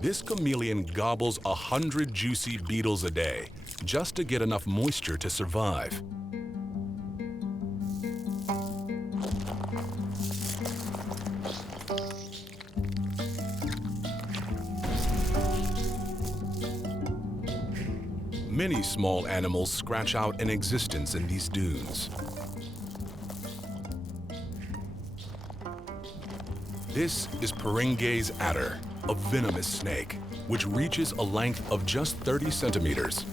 This chameleon gobbles 100 juicy beetles a day just to get enough moisture to survive. Many small animals scratch out an existence in these dunes. This is Peringue's adder, a venomous snake, which reaches a length of just 30 centimeters.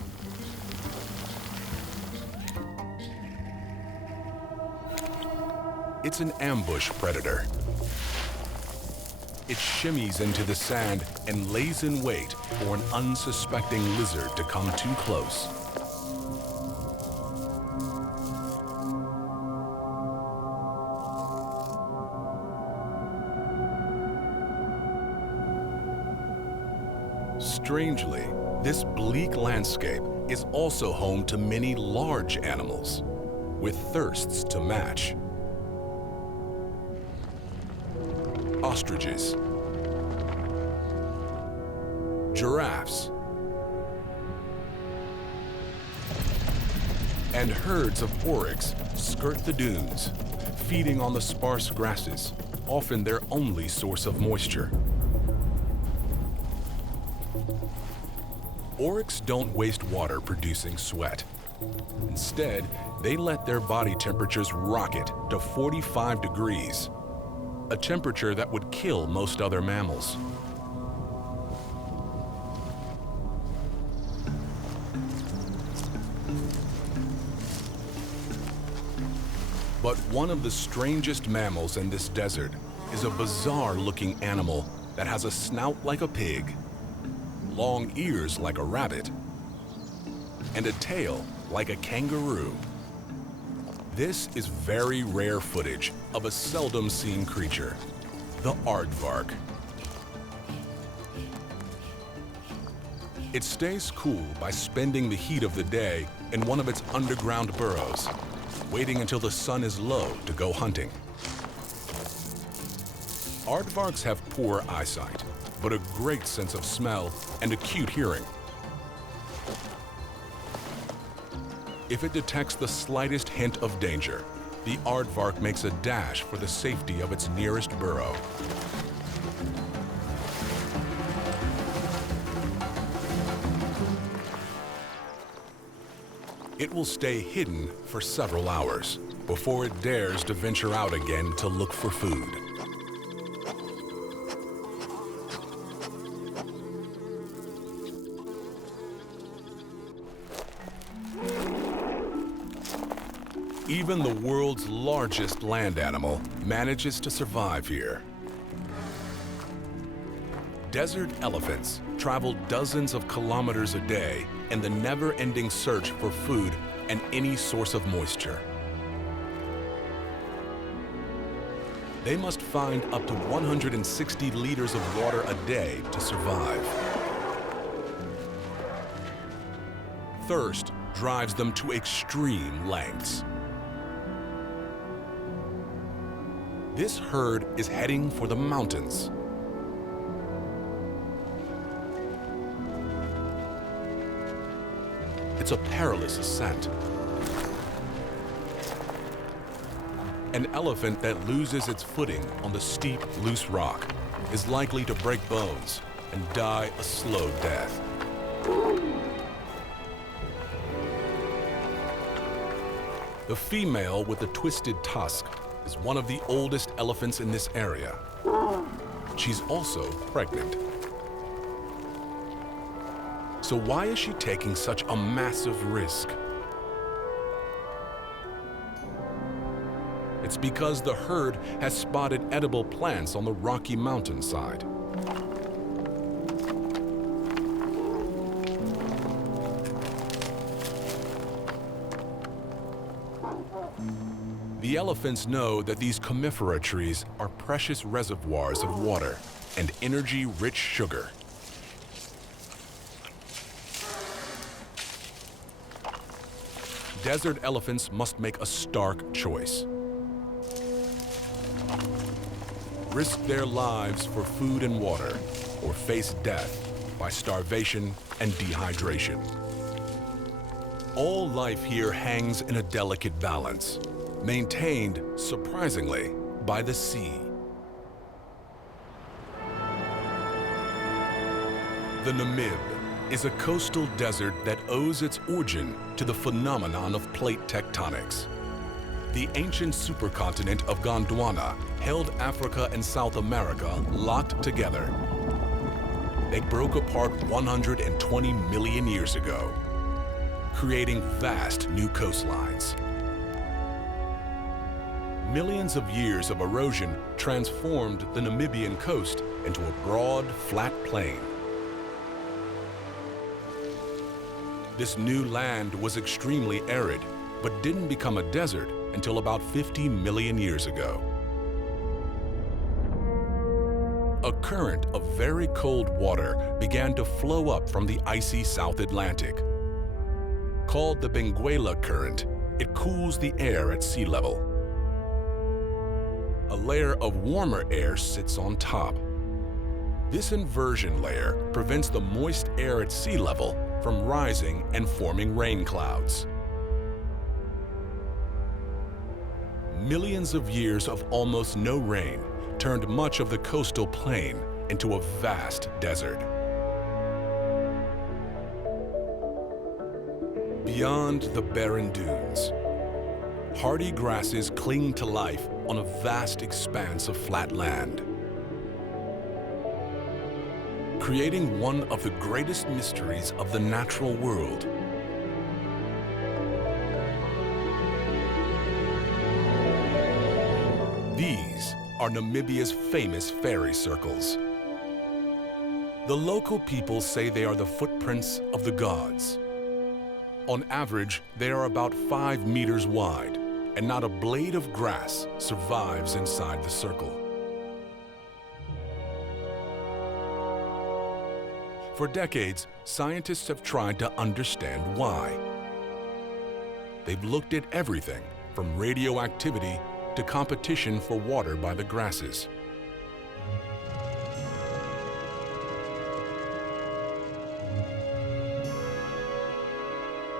It's an ambush predator. It shimmies into the sand and lays in wait for an unsuspecting lizard to come too close. Strangely, this bleak landscape is also home to many large animals, with thirsts to match. Ostriches, giraffes, and herds of oryx skirt the dunes, feeding on the sparse grasses, often their only source of moisture. Oryx don't waste water producing sweat. Instead, they let their body temperatures rocket to 45 degrees, a temperature that would kill most other mammals. But one of the strangest mammals in this desert is a bizarre-looking animal that has a snout like a pig, long ears like a rabbit, and a tail like a kangaroo. This is very rare footage of a seldom seen creature, the aardvark. It stays cool by spending the heat of the day in one of its underground burrows, waiting until the sun is low to go hunting. Aardvarks have poor eyesight, but a great sense of smell and acute hearing. If it detects the slightest hint of danger, the aardvark makes a dash for the safety of its nearest burrow. It will stay hidden for several hours before it dares to venture out again to look for food. Even the world's largest land animal manages to survive here. Desert elephants travel dozens of kilometers a day in the never-ending search for food and any source of moisture. They must find up to 160 liters of water a day to survive. Thirst drives them to extreme lengths. This herd is heading for the mountains. It's a perilous ascent. An elephant that loses its footing on the steep, loose rock is likely to break bones and die a slow death. The female with the twisted tusk is one of the oldest elephants in this area. She's also pregnant. So why is she taking such a massive risk? It's because the herd has spotted edible plants on the rocky mountainside. The elephants know that these comifera trees are precious reservoirs of water and energy-rich sugar. Desert elephants must make a stark choice. Risk their lives for food and water, or face death by starvation and dehydration. All life here hangs in a delicate balance, maintained, surprisingly, by the sea. The Namib, is a coastal desert that owes its origin to the phenomenon of plate tectonics. The ancient supercontinent of Gondwana held Africa and South America locked together. They broke apart 120 million years ago, creating vast new coastlines. Millions of years of erosion transformed the Namibian coast into a broad, flat plain. This new land was extremely arid, but didn't become a desert until about 50 million years ago. A current of very cold water began to flow up from the icy South Atlantic. Called the Benguela Current, it cools the air at sea level. A layer of warmer air sits on top. This inversion layer prevents the moist air at sea level from rising and forming rain clouds. Millions of years of almost no rain turned much of the coastal plain into a vast desert. Beyond the barren dunes, hardy grasses cling to life on a vast expanse of flat land, creating one of the greatest mysteries of the natural world. These are Namibia's famous fairy circles. The local people say they are the footprints of the gods. On average, they are about 5 meters wide, and not a blade of grass survives inside the circle. For decades, scientists have tried to understand why. They've looked at everything from radioactivity to competition for water by the grasses.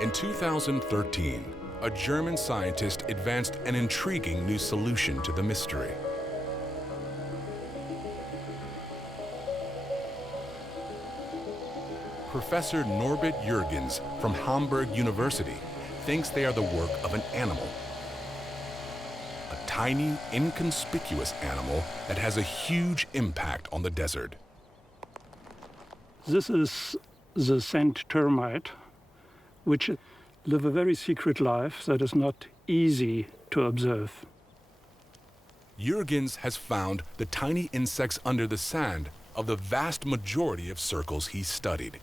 In 2013, a German scientist advanced an intriguing new solution to the mystery. Professor Norbert Jürgens from Hamburg University thinks they are the work of an animal. A tiny, inconspicuous animal that has a huge impact on the desert. This is the sand termite, which live a very secret life that is not easy to observe. Jürgens has found the tiny insects under the sand of the vast majority of circles he studied.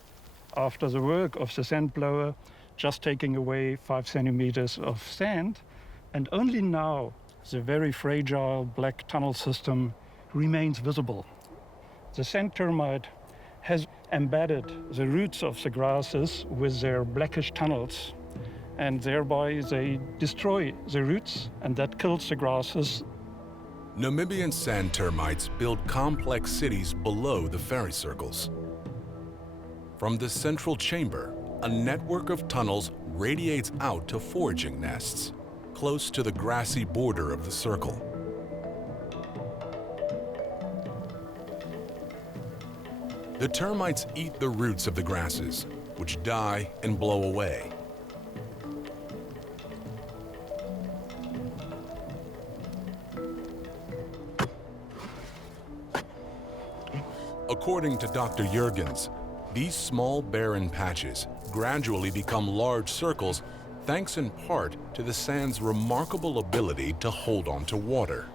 After the work of the sand blower, just taking away 5 centimeters of sand, and only now the very fragile black tunnel system remains visible. The sand termite has embedded the roots of the grasses with their blackish tunnels, and thereby they destroy the roots, and that kills the grasses. Namibian sand termites build complex cities below the fairy circles. From the central chamber, a network of tunnels radiates out to foraging nests, close to the grassy border of the circle. The termites eat the roots of the grasses, which die and blow away. According to Dr. Jürgens, these small barren patches gradually become large circles thanks in part to the sand's remarkable ability to hold on to water.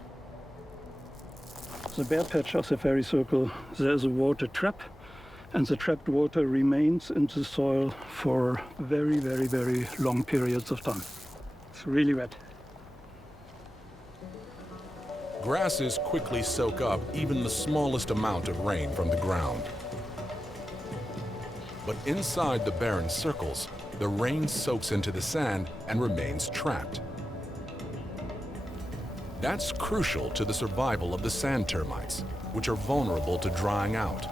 The bare patch of the fairy circle, there is a water trap, and the trapped water remains in the soil for very, very, very long periods of time. It's really wet. Grasses quickly soak up even the smallest amount of rain from the ground. But inside the barren circles, the rain soaks into the sand and remains trapped. That's crucial to the survival of the sand termites, which are vulnerable to drying out.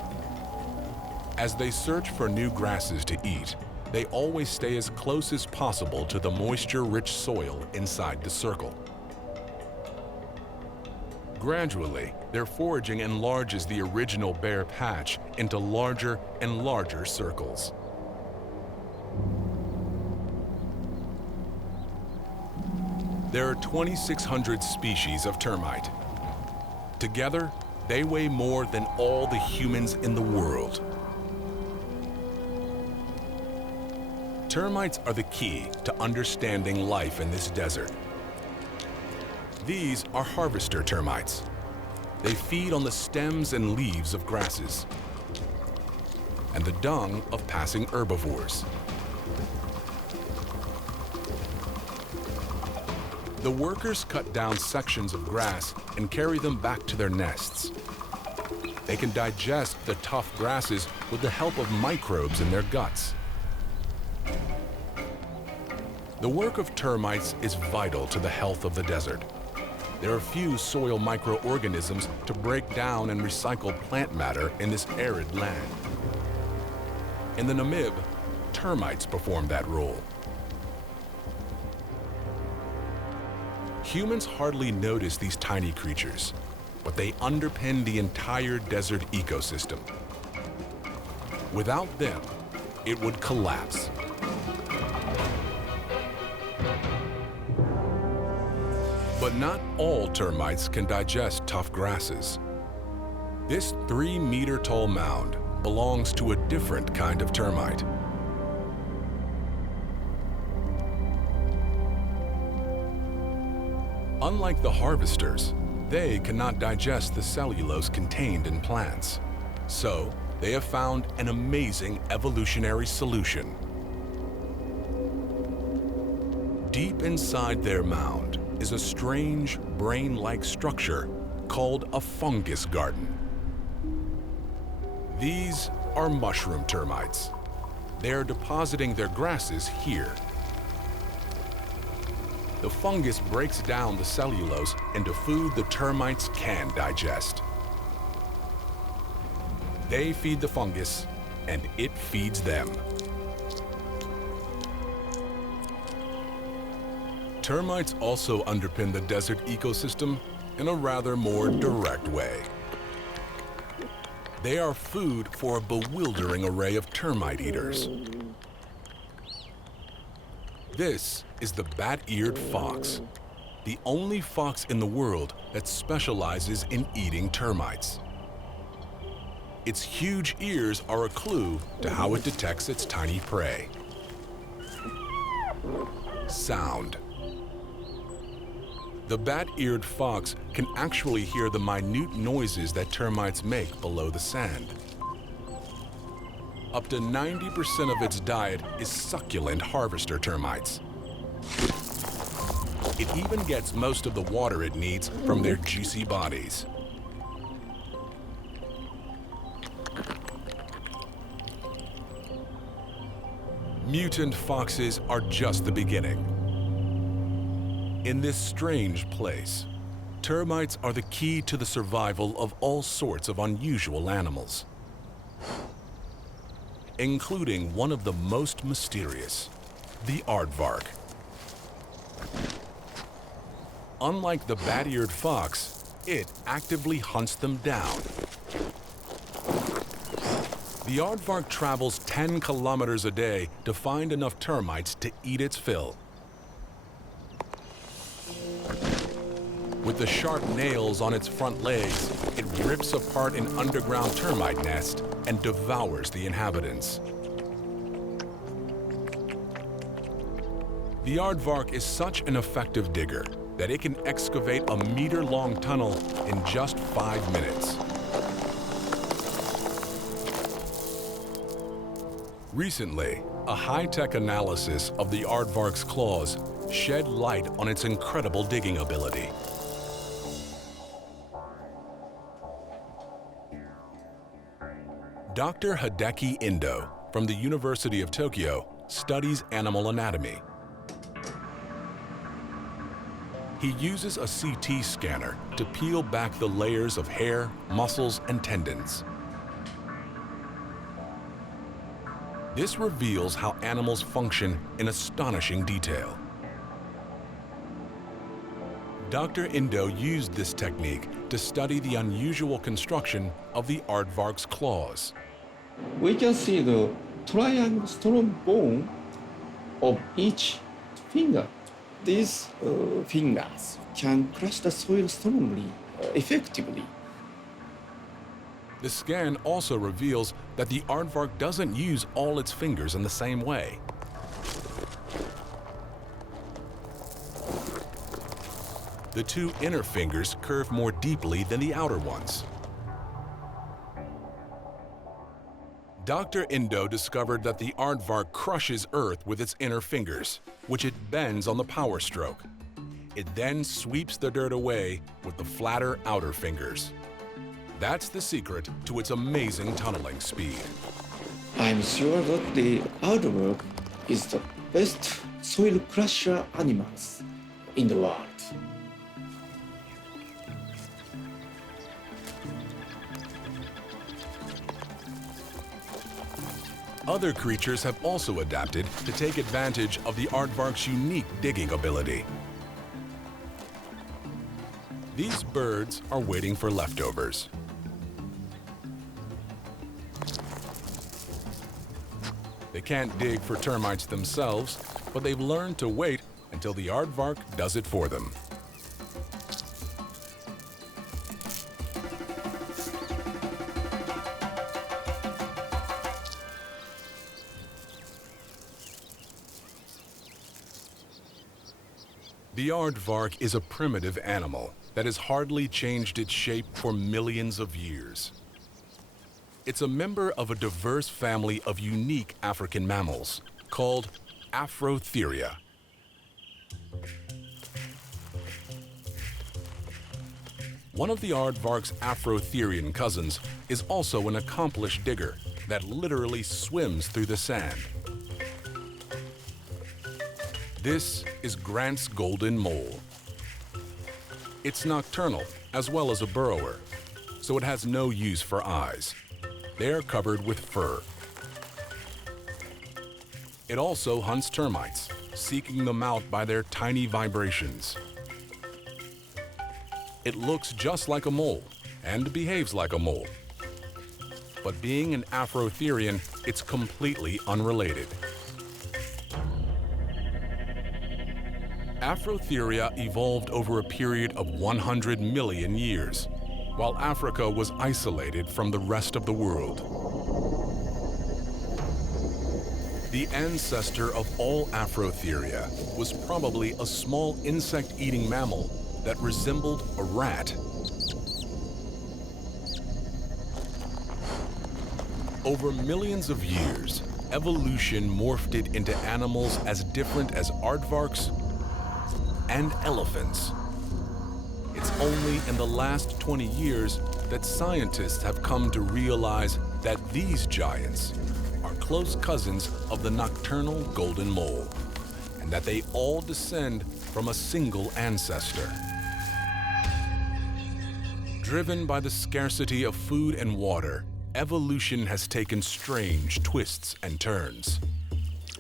As they search for new grasses to eat, they always stay as close as possible to the moisture-rich soil inside the circle. Gradually, their foraging enlarges the original bare patch into larger and larger circles. There are 2,600 species of termite. Together, they weigh more than all the humans in the world. Termites are the key to understanding life in this desert. These are harvester termites. They feed on the stems and leaves of grasses and the dung of passing herbivores. The workers cut down sections of grass and carry them back to their nests. They can digest the tough grasses with the help of microbes in their guts. The work of termites is vital to the health of the desert. There are few soil microorganisms to break down and recycle plant matter in this arid land. In the Namib, termites perform that role. Humans hardly notice these tiny creatures, but they underpin the entire desert ecosystem. Without them, it would collapse. But not all termites can digest tough grasses. This 3-meter-tall mound belongs to a different kind of termite. Unlike the harvesters, they cannot digest the cellulose contained in plants. So, they have found an amazing evolutionary solution. Deep inside their mound is a strange, brain-like structure called a fungus garden. These are mushroom termites. They are depositing their grasses here. The fungus breaks down the cellulose into food the termites can digest. They feed the fungus, and it feeds them. Termites also underpin the desert ecosystem in a rather more direct way. They are food for a bewildering array of termite eaters. This is the bat-eared fox, the only fox in the world that specializes in eating termites. Its huge ears are a clue to how it detects its tiny prey. Sound. The bat-eared fox can actually hear the minute noises that termites make below the sand. Up to 90% of its diet is succulent harvester termites. It even gets most of the water it needs from their juicy bodies. Mutant foxes are just the beginning. In this strange place, termites are the key to the survival of all sorts of unusual animals, including one of the most mysterious, the aardvark. Unlike the bat-eared fox, it actively hunts them down. The aardvark travels 10 kilometers a day to find enough termites to eat its fill. With the sharp nails on its front legs, it rips apart an underground termite nest and devours the inhabitants. The aardvark is such an effective digger that it can excavate a meter-long tunnel in just 5 minutes. Recently, a high-tech analysis of the aardvark's claws shed light on its incredible digging ability. Dr. Hideki Indo from the University of Tokyo studies animal anatomy. He uses a CT scanner to peel back the layers of hair, muscles, and tendons. This reveals how animals function in astonishing detail. Dr. Indo used this technique to study the unusual construction of the aardvark's claws. We can see the triangle strong bone of each finger. These fingers can crush the soil strongly, effectively. The scan also reveals that the aardvark doesn't use all its fingers in the same way. The two inner fingers curve more deeply than the outer ones. Dr. Indo discovered that the aardvark crushes earth with its inner fingers, which it bends on the power stroke. It then sweeps the dirt away with the flatter outer fingers. That's the secret to its amazing tunneling speed. I'm sure that the aardvark is the best soil crusher animals in the world. Other creatures have also adapted to take advantage of the aardvark's unique digging ability. These birds are waiting for leftovers. They can't dig for termites themselves, but they've learned to wait until the aardvark does it for them. The aardvark is a primitive animal that has hardly changed its shape for millions of years. It's a member of a diverse family of unique African mammals called Afrotheria. One of the aardvark's Afrotherian cousins is also an accomplished digger that literally swims through the sand. This is Grant's golden mole. It's nocturnal as well as a burrower, so it has no use for eyes. They're covered with fur. It also hunts termites, seeking them out by their tiny vibrations. It looks just like a mole and behaves like a mole. But being an Afrotherian, it's completely unrelated. Afrotheria evolved over a period of 100 million years, while Africa was isolated from the rest of the world. The ancestor of all Afrotheria was probably a small insect-eating mammal that resembled a rat. Over millions of years, evolution morphed it into animals as different as aardvarks and elephants. It's only in the last 20 years that scientists have come to realize that these giants are close cousins of the nocturnal golden mole, and that they all descend from a single ancestor. Driven by the scarcity of food and water, evolution has taken strange twists and turns.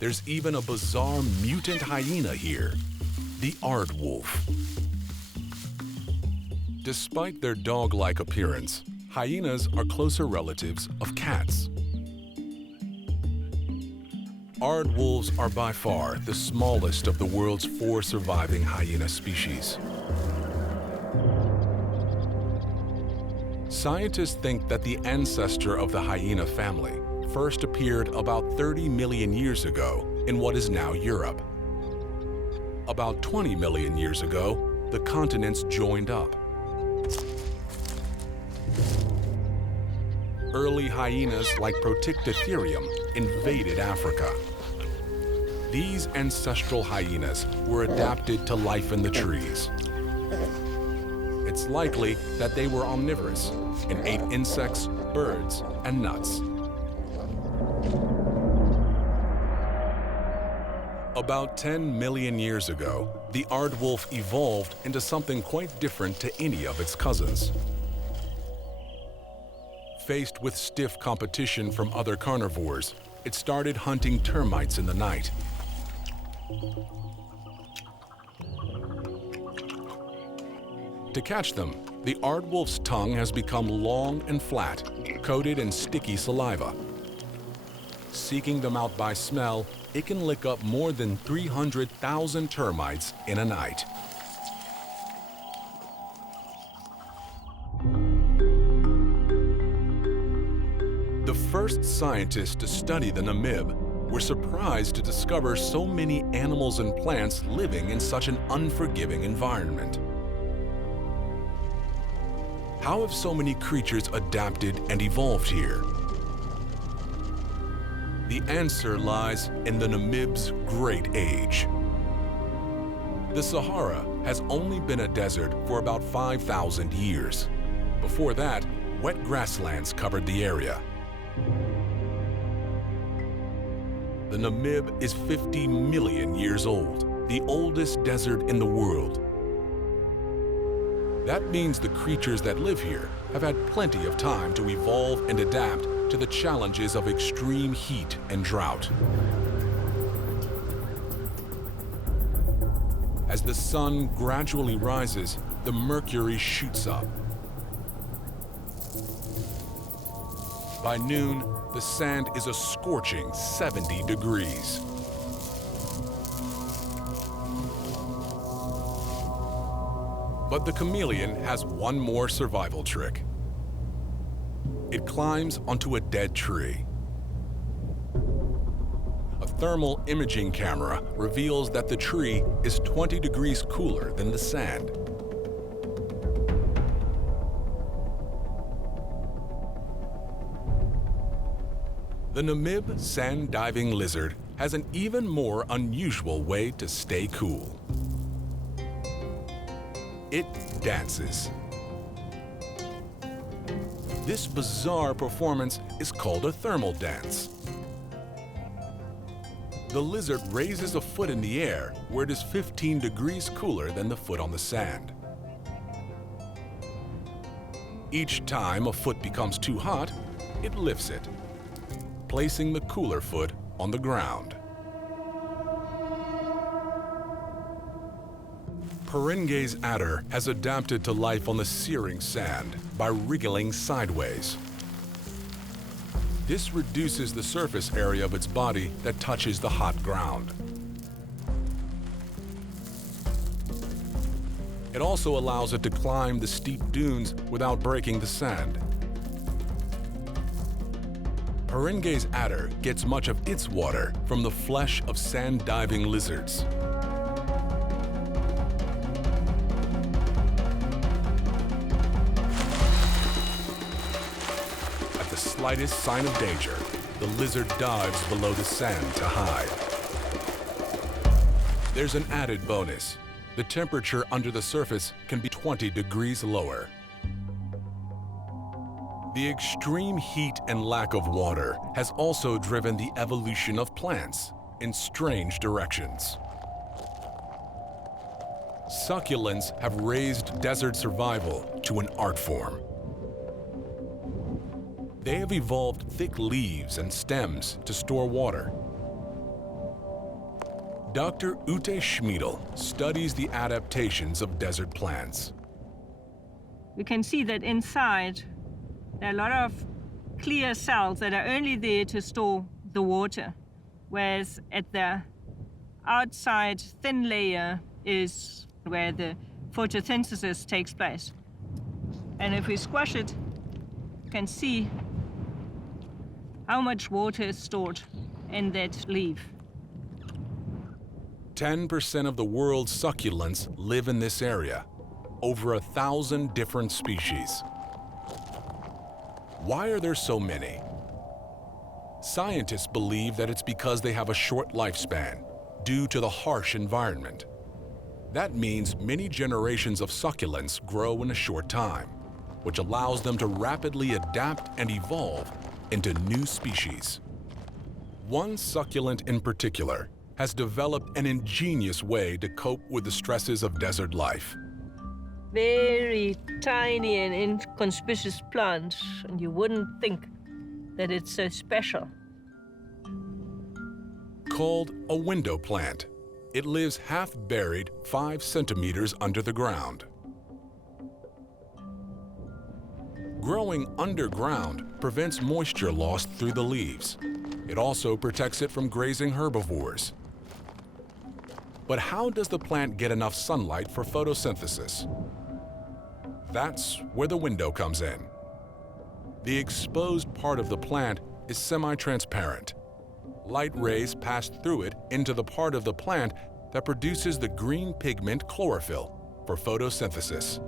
There's even a bizarre mutant hyena here, the aardwolf. Despite their dog-like appearance, hyenas are closer relatives of cats. Aardwolves are by far the smallest of the world's 4 surviving hyena species. Scientists think that the ancestor of the hyena family first appeared about 30 million years ago in what is now Europe. About 20 million years ago, the continents joined up. Early hyenas like Protictotherium invaded Africa. These ancestral hyenas were adapted to life in the trees. It's likely that they were omnivorous and ate insects, birds, and nuts. About 10 million years ago, the aardwolf evolved into something quite different to any of its cousins. Faced with stiff competition from other carnivores, it started hunting termites in the night. To catch them, the aardwolf's tongue has become long and flat, coated in sticky saliva. Seeking them out by smell, it can lick up more than 300,000 termites in a night. The first scientists to study the Namib were surprised to discover so many animals and plants living in such an unforgiving environment. How have so many creatures adapted and evolved here? The answer lies in the Namib's great age. The Sahara has only been a desert for about 5,000 years. Before that, wet grasslands covered the area. The Namib is 50 million years old, the oldest desert in the world. That means the creatures that live here have had plenty of time to evolve and adapt to the challenges of extreme heat and drought. As the sun gradually rises, the mercury shoots up. By noon, the sand is a scorching 70 degrees. But the chameleon has one more survival trick. It climbs onto a dead tree. A thermal imaging camera reveals that the tree is 20 degrees cooler than the sand. The Namib sand diving lizard has an even more unusual way to stay cool. It dances. This bizarre performance is called a thermal dance. The lizard raises a foot in the air where it is 15 degrees cooler than the foot on the sand. Each time a foot becomes too hot, it lifts it, placing the cooler foot on the ground. Peringue's adder has adapted to life on the searing sand by wriggling sideways. This reduces the surface area of its body that touches the hot ground. It also allows it to climb the steep dunes without breaking the sand. Peringue's adder gets much of its water from the flesh of sand-diving lizards. At the slightest sign of danger, the lizard dives below the sand to hide. There's an added bonus. The temperature under the surface can be 20 degrees lower. The extreme heat and lack of water has also driven the evolution of plants in strange directions. Succulents have raised desert survival to an art form. They have evolved thick leaves and stems to store water. Dr. Ute Schmiedel studies the adaptations of desert plants. We can see that inside there are a lot of clear cells that are only there to store the water, whereas at the outside thin layer is where the photosynthesis takes place. And if we squash it, you can see how much water is stored in that leaf. 10% of the world's succulents live in this area, over 1,000 different species. Why are there so many? Scientists believe that it's because they have a short lifespan due to the harsh environment. That means many generations of succulents grow in a short time, which allows them to rapidly adapt and evolve into new species. One succulent in particular has developed an ingenious way to cope with the stresses of desert life. Very tiny and inconspicuous plant, and you wouldn't think that it's so special. Called a window plant, it lives half buried 5 centimeters under the ground. Growing underground prevents moisture loss through the leaves. It also protects it from grazing herbivores. But how does the plant get enough sunlight for photosynthesis? That's where the window comes in. The exposed part of the plant is semi-transparent. Light rays pass through it into the part of the plant that produces the green pigment chlorophyll for photosynthesis.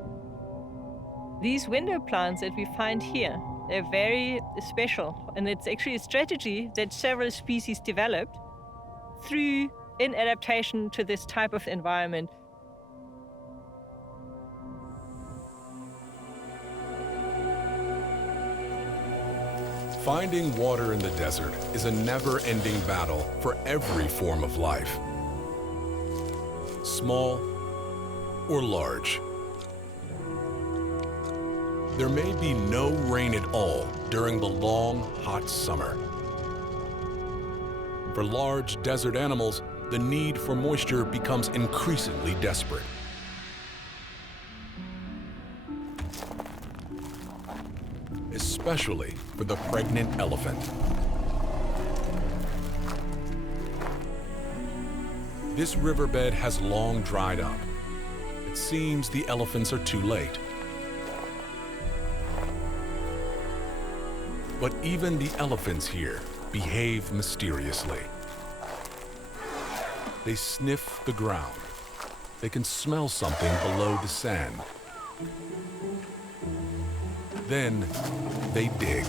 These window plants that we find here, they're very special, and it's actually a strategy that several species developed in adaptation to this type of environment. Finding water in the desert is a never-ending battle for every form of life, small or large. There may be no rain at all during the long, hot summer. For large desert animals, the need for moisture becomes increasingly desperate. Especially for the pregnant elephant. This riverbed has long dried up. It seems the elephants are too late. But even the elephants here behave mysteriously. They sniff the ground. They can smell something below the sand. Then they dig.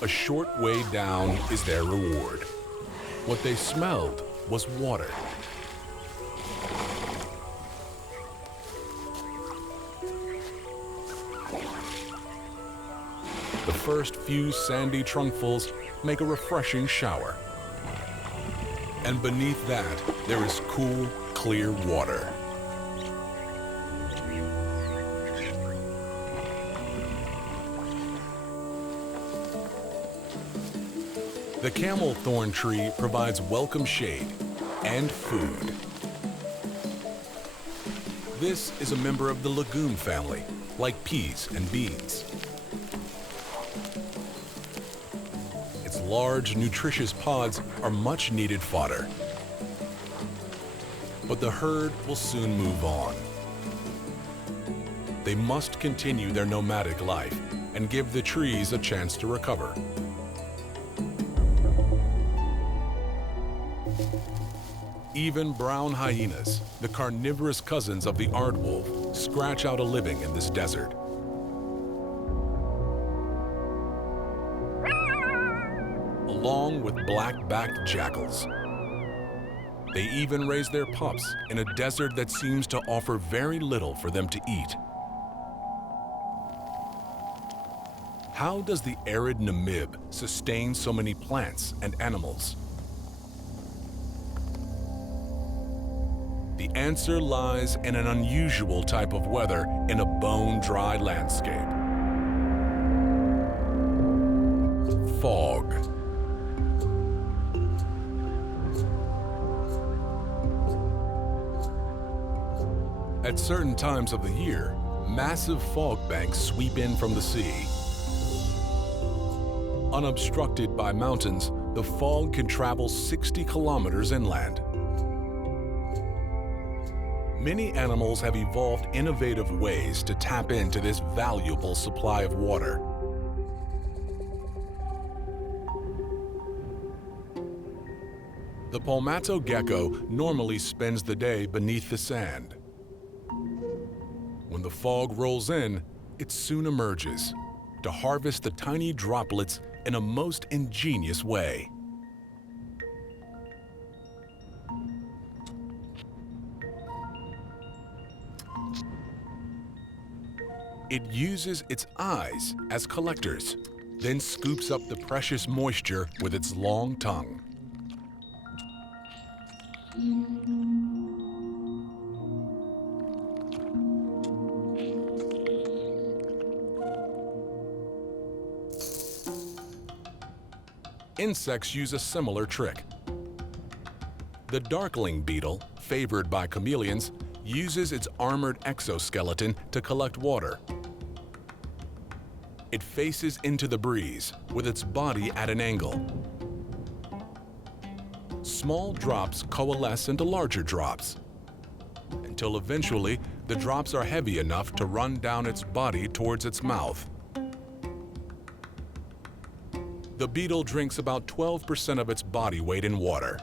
A short way down is their reward. What they smelled was water. The first few sandy trunkfuls make a refreshing shower. And beneath that, there is cool, clear water. The camel thorn tree provides welcome shade and food. This is a member of the legume family, like peas and beans. Its large, nutritious pods are much needed fodder. But the herd will soon move on. They must continue their nomadic life and give the trees a chance to recover. Even brown hyenas, the carnivorous cousins of the aardwolf, scratch out a living in this desert. Along with black-backed jackals. They even raise their pups in a desert that seems to offer very little for them to eat. How does the arid Namib sustain so many plants and animals? The answer lies in an unusual type of weather in a bone-dry landscape. Fog. At certain times of the year, massive fog banks sweep in from the sea. Unobstructed by mountains, the fog can travel 60 kilometers inland. Many animals have evolved innovative ways to tap into this valuable supply of water. The palmetto gecko normally spends the day beneath the sand. When the fog rolls in, it soon emerges to harvest the tiny droplets in a most ingenious way. It uses its eyes as collectors, then scoops up the precious moisture with its long tongue. Insects use a similar trick. The darkling beetle, favored by chameleons, uses its armored exoskeleton to collect water. It faces into the breeze with its body at an angle. Small drops coalesce into larger drops, until eventually the drops are heavy enough to run down its body towards its mouth. The beetle drinks about 12% of its body weight in water.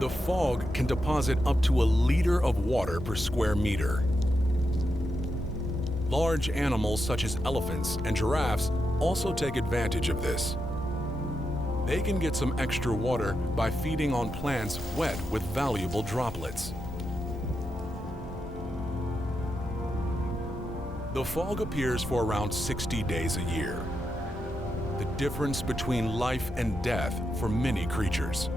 The fog can deposit up to a liter of water per square meter. Large animals such as elephants and giraffes also take advantage of this. They can get some extra water by feeding on plants wet with valuable droplets. The fog appears for around 60 days a year. The difference between life and death for many creatures.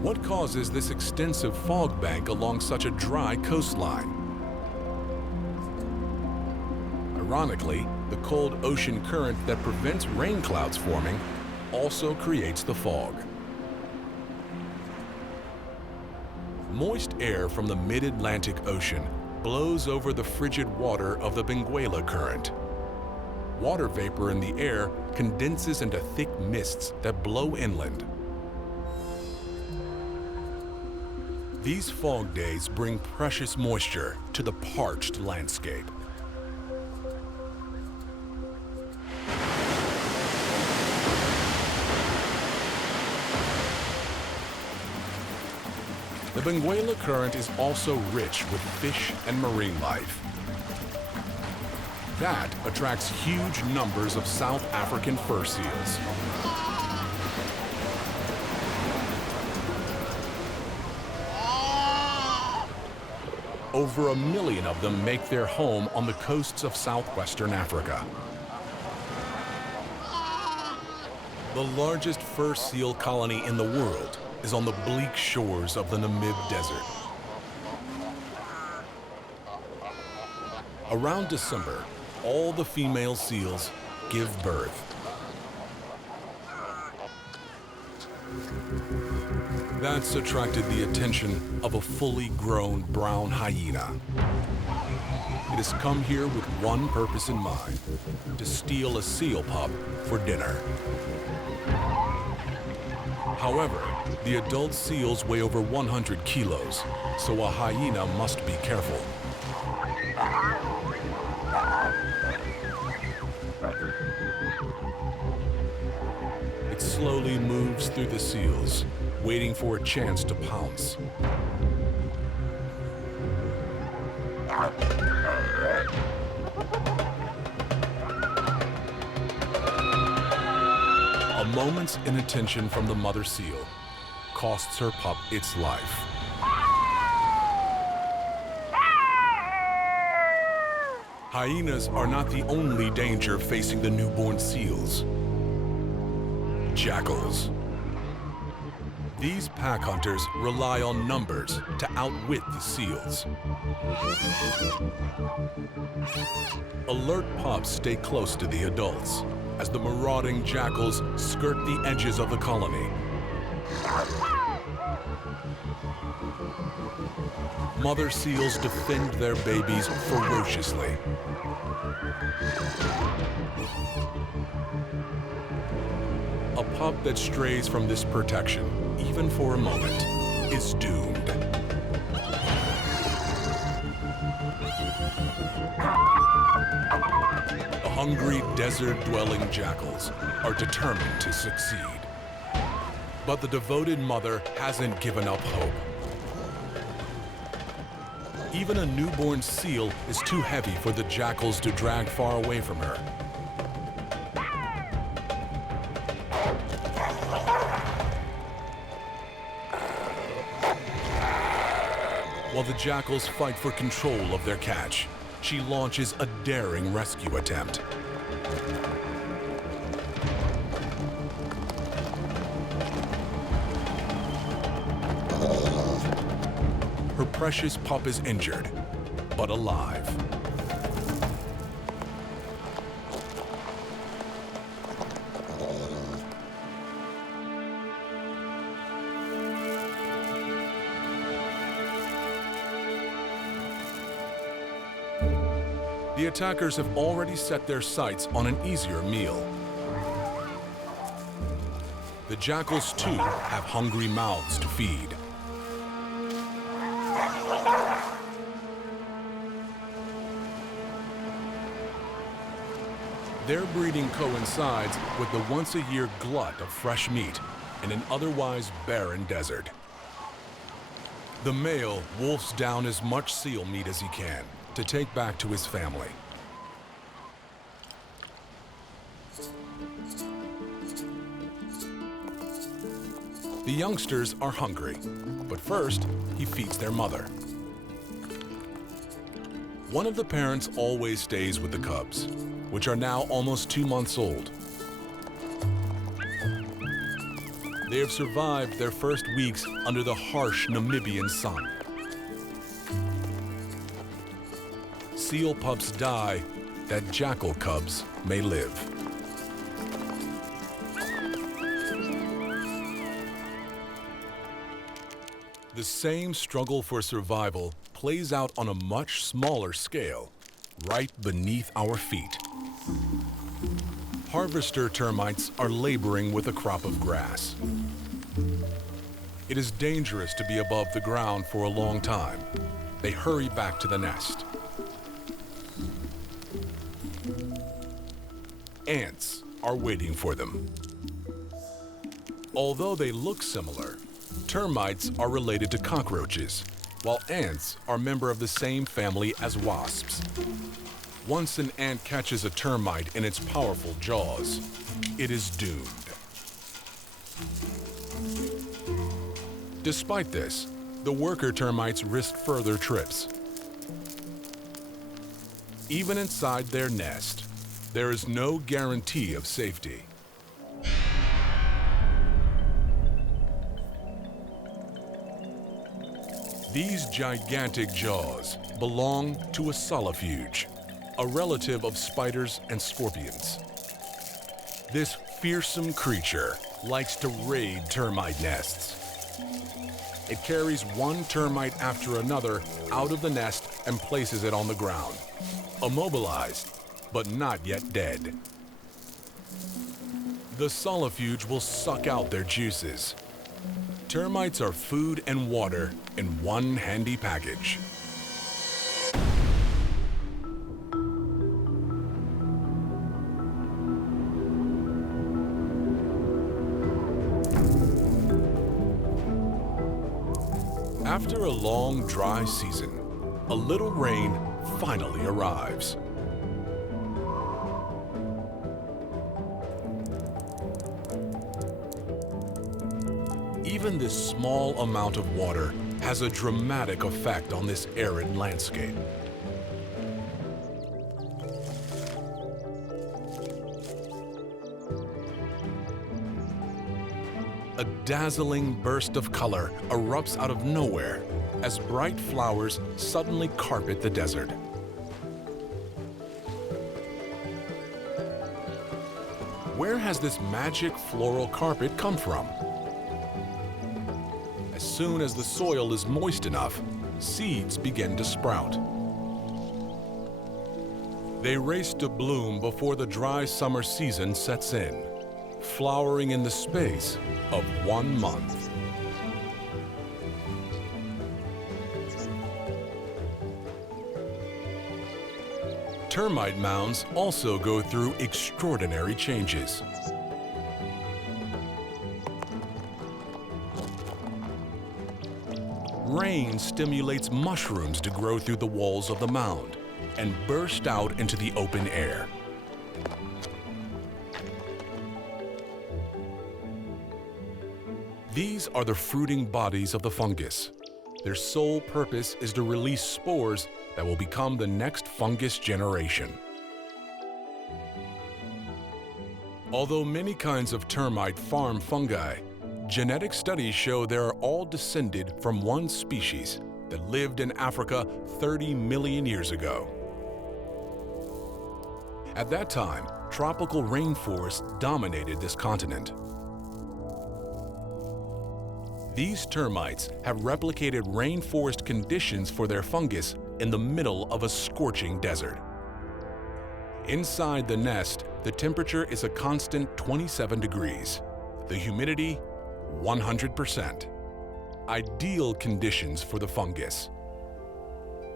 What causes this extensive fog bank along such a dry coastline? Ironically, the cold ocean current that prevents rain clouds forming also creates the fog. Moist air from the mid-Atlantic Ocean blows over the frigid water of the Benguela Current. Water vapor in the air condenses into thick mists that blow inland. These fog days bring precious moisture to the parched landscape. The Benguela Current is also rich with fish and marine life. That attracts huge numbers of South African fur seals. Over 1 million of them make their home on the coasts of southwestern Africa. The largest fur seal colony in the world is on the bleak shores of the Namib Desert. Around December, all the female seals give birth. That's attracted the attention of a fully grown brown hyena. It has come here with one purpose in mind: to steal a seal pup for dinner. However, the adult seals weigh over 100 kilos, so a hyena must be careful. It slowly moves through the seals, waiting for a chance to pounce. A moment's inattention from the mother seal costs her pup its life. Hyenas are not the only danger facing the newborn seals. Jackals. These pack hunters rely on numbers to outwit the seals. Alert pups stay close to the adults as the marauding jackals skirt the edges of the colony. Mother seals defend their babies ferociously. A pup that strays from this protection, even for a moment, is doomed. The hungry desert-dwelling jackals are determined to succeed. But the devoted mother hasn't given up hope. Even a newborn seal is too heavy for the jackals to drag far away from her. While the jackals fight for control of their catch, she launches a daring rescue attempt. Her precious pup is injured, but alive. The attackers have already set their sights on an easier meal. The jackals, too, have hungry mouths to feed. Their breeding coincides with the once-a-year glut of fresh meat in an otherwise barren desert. The male wolfs down as much seal meat as he can to take back to his family. The youngsters are hungry, but first he feeds their mother. One of the parents always stays with the cubs, which are now almost 2 months old. They have survived their first weeks under the harsh Namibian sun. Seal pups die that jackal cubs may live. The same struggle for survival plays out on a much smaller scale, right beneath our feet. Harvester termites are laboring with a crop of grass. It is dangerous to be above the ground for a long time. They hurry back to the nest. Ants are waiting for them. Although they look similar, termites are related to cockroaches, while ants are member of the same family as wasps. Once an ant catches a termite in its powerful jaws, it is doomed. Despite this, the worker termites risk further trips. Even inside their nest, there is no guarantee of safety. These gigantic jaws belong to a solifuge, a relative of spiders and scorpions. This fearsome creature likes to raid termite nests. It carries one termite after another out of the nest and places it on the ground, immobilized, but not yet dead. The solifuge will suck out their juices. Termites are food and water in one handy package. After a long, dry season, a little rain finally arrives. Even this small amount of water has a dramatic effect on this arid landscape. A dazzling burst of color erupts out of nowhere as bright flowers suddenly carpet the desert. Where has this magic floral carpet come from? As soon as the soil is moist enough, seeds begin to sprout. They race to bloom before the dry summer season sets in, flowering in the space of 1 month. Termite mounds also go through extraordinary changes. Rain stimulates mushrooms to grow through the walls of the mound and burst out into the open air. These are the fruiting bodies of the fungus. Their sole purpose is to release spores that will become the next fungus generation. Although many kinds of termite farm fungi, genetic studies show they are all descended from one species that lived in Africa 30 million years ago. At that time, tropical rainforests dominated this continent. These termites have replicated rainforest conditions for their fungus in the middle of a scorching desert. Inside the nest, the temperature is a constant 27 degrees. The humidity, 100%. Ideal conditions for the fungus.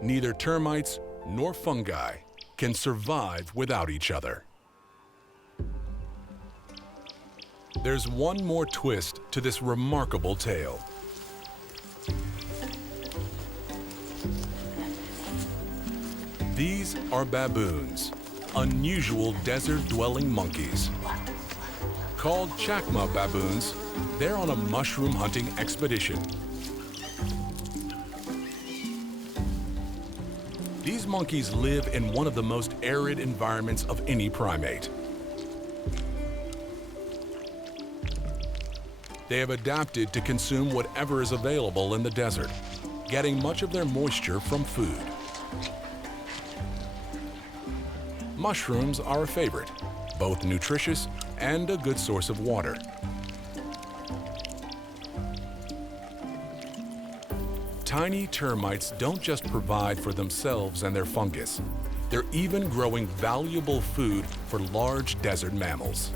Neither termites nor fungi can survive without each other. There's one more twist to this remarkable tale. These are baboons, unusual desert-dwelling monkeys. Called chacma baboons, they're on a mushroom hunting expedition. These monkeys live in one of the most arid environments of any primate. They have adapted to consume whatever is available in the desert, getting much of their moisture from food. Mushrooms are a favorite, both nutritious and a good source of water. Tiny termites don't just provide for themselves and their fungus. They're even growing valuable food for large desert mammals.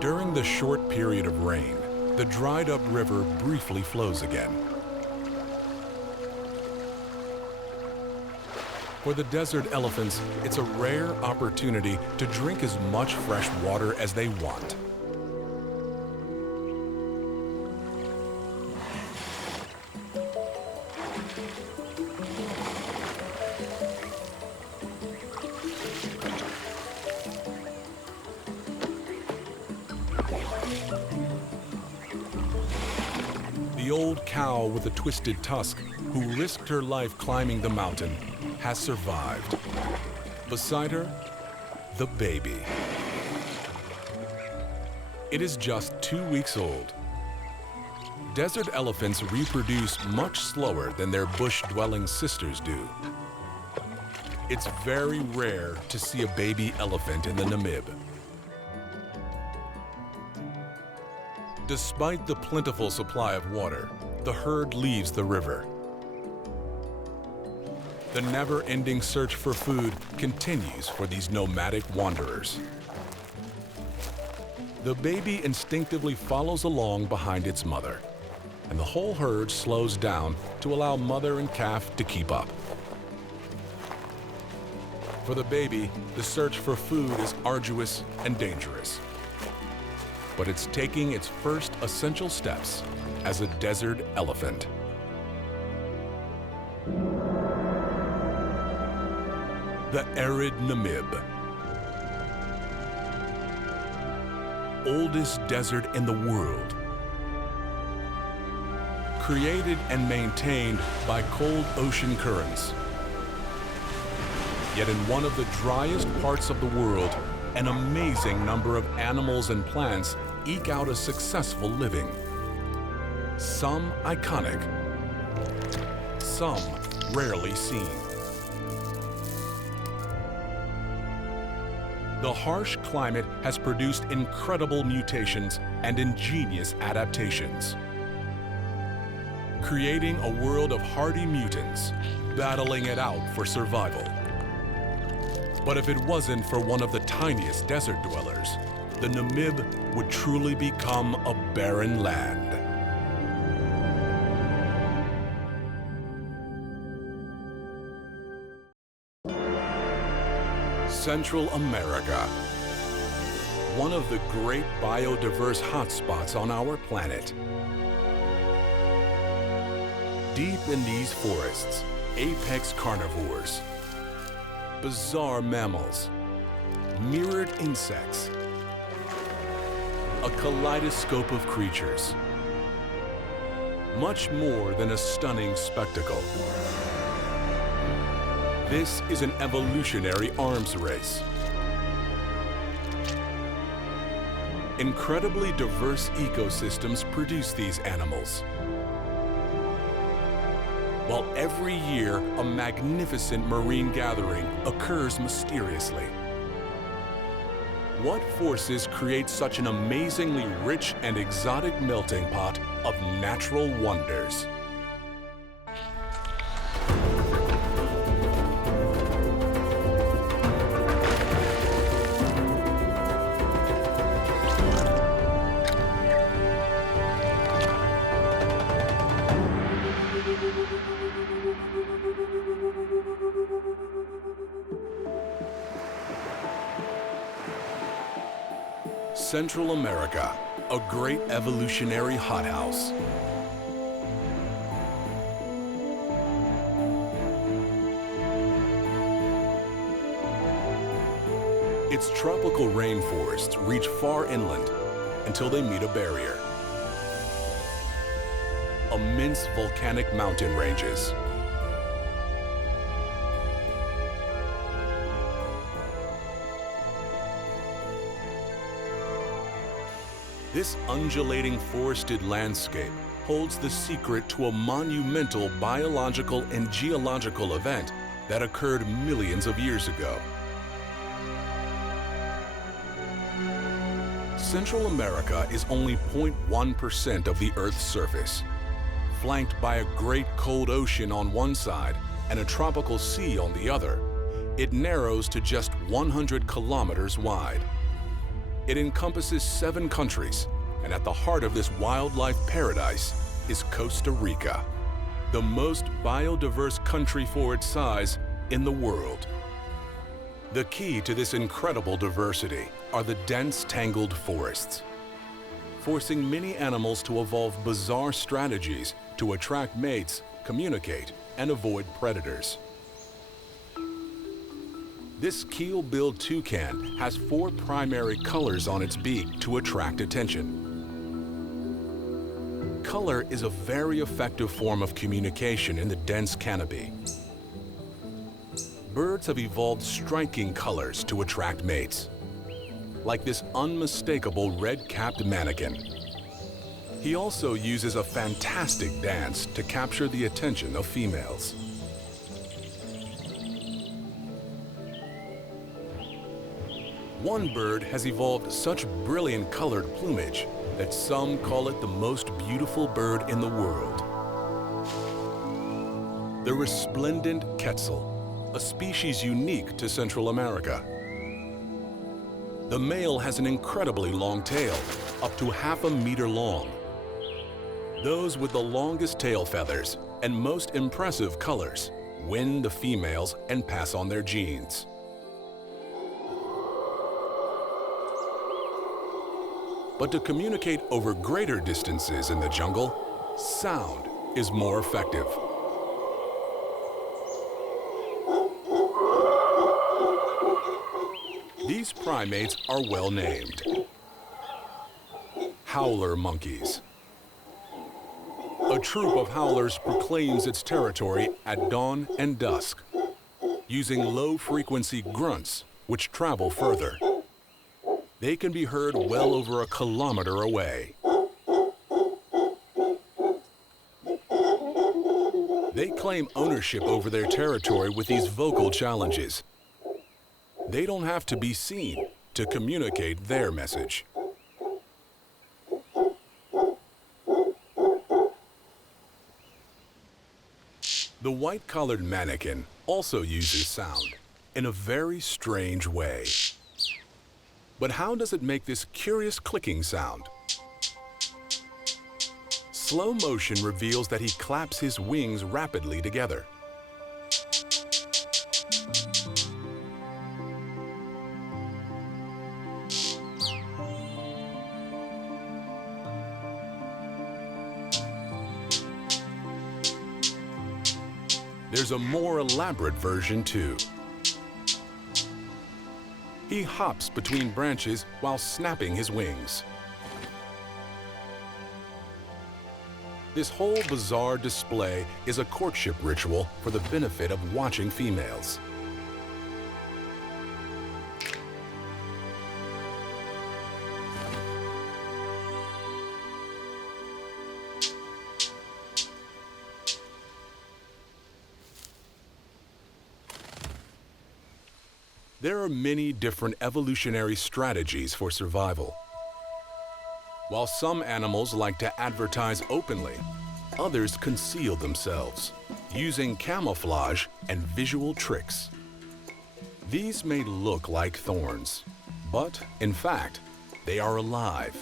During the short period of rain, the dried-up river briefly flows again. For the desert elephants, it's a rare opportunity to drink as much fresh water as they want. The old cow with a twisted tusk, who risked her life climbing the mountain, has survived. Beside her, the baby. It is just 2 weeks old. Desert elephants reproduce much slower than their bush-dwelling sisters do. It's very rare to see a baby elephant in the Namib. Despite the plentiful supply of water, the herd leaves the river. The never-ending search for food continues for these nomadic wanderers. The baby instinctively follows along behind its mother, and the whole herd slows down to allow mother and calf to keep up. For the baby, the search for food is arduous and dangerous. But it's taking its first essential steps as a desert elephant. The arid Namib. Oldest desert in the world. Created and maintained by cold ocean currents. Yet in one of the driest parts of the world, an amazing number of animals and plants eke out a successful living. Some iconic, some rarely seen. The harsh climate has produced incredible mutations and ingenious adaptations, creating a world of hardy mutants battling it out for survival. But if it wasn't for one of the tiniest desert dwellers, the Namib would truly become a barren land. Central America, one of the great biodiverse hotspots on our planet. Deep in these forests, apex carnivores, bizarre mammals, mirrored insects, a kaleidoscope of creatures, much more than a stunning spectacle. This is an evolutionary arms race. Incredibly diverse ecosystems produce these animals. While every year a magnificent marine gathering occurs mysteriously. What forces create such an amazingly rich and exotic melting pot of natural wonders? Central America, a great evolutionary hothouse. Its tropical rainforests reach far inland until they meet a barrier. Immense volcanic mountain ranges. This undulating forested landscape holds the secret to a monumental biological and geological event that occurred millions of years ago. Central America is only 0.1% of the Earth's surface. Flanked by a great cold ocean on one side and a tropical sea on the other, it narrows to just 100 kilometers wide. It encompasses 7 countries, and at the heart of this wildlife paradise is Costa Rica, the most biodiverse country for its size in the world. The key to this incredible diversity are the dense, tangled forests, forcing many animals to evolve bizarre strategies to attract mates, communicate, and avoid predators. This keel-billed toucan has 4 primary colors on its beak to attract attention. Color is a very effective form of communication in the dense canopy. Birds have evolved striking colors to attract mates, like this unmistakable red-capped manakin. He also uses a fantastic dance to capture the attention of females. One bird has evolved such brilliant colored plumage that some call it the most beautiful bird in the world. The resplendent quetzal, a species unique to Central America. The male has an incredibly long tail, up to ½ a meter long. Those with the longest tail feathers and most impressive colors win the females and pass on their genes. But to communicate over greater distances in the jungle, sound is more effective. These primates are well named. Howler monkeys. A troop of howlers proclaims its territory at dawn and dusk, using low-frequency grunts which travel further. They can be heard well over a kilometer away. They claim ownership over their territory with these vocal challenges. They don't have to be seen to communicate their message. The white-collared manakin also uses sound in a very strange way. But how does it make this curious clicking sound? Slow motion reveals that he claps his wings rapidly together. There's a more elaborate version too. He hops between branches while snapping his wings. This whole bizarre display is a courtship ritual for the benefit of watching females. There are many different evolutionary strategies for survival. While some animals like to advertise openly, others conceal themselves, using camouflage and visual tricks. These may look like thorns, but in fact, they are alive.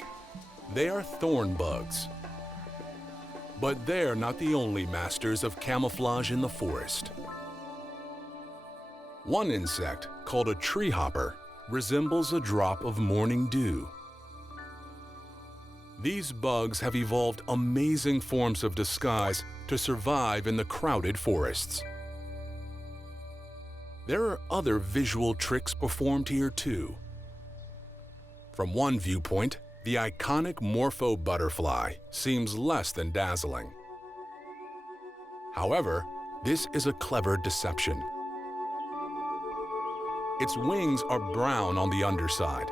They are thorn bugs. But they're not the only masters of camouflage in the forest. One insect, called a tree hopper, resembles a drop of morning dew. These bugs have evolved amazing forms of disguise to survive in the crowded forests. There are other visual tricks performed here too. From one viewpoint, the iconic morpho butterfly seems less than dazzling. However, this is a clever deception. Its wings are brown on the underside,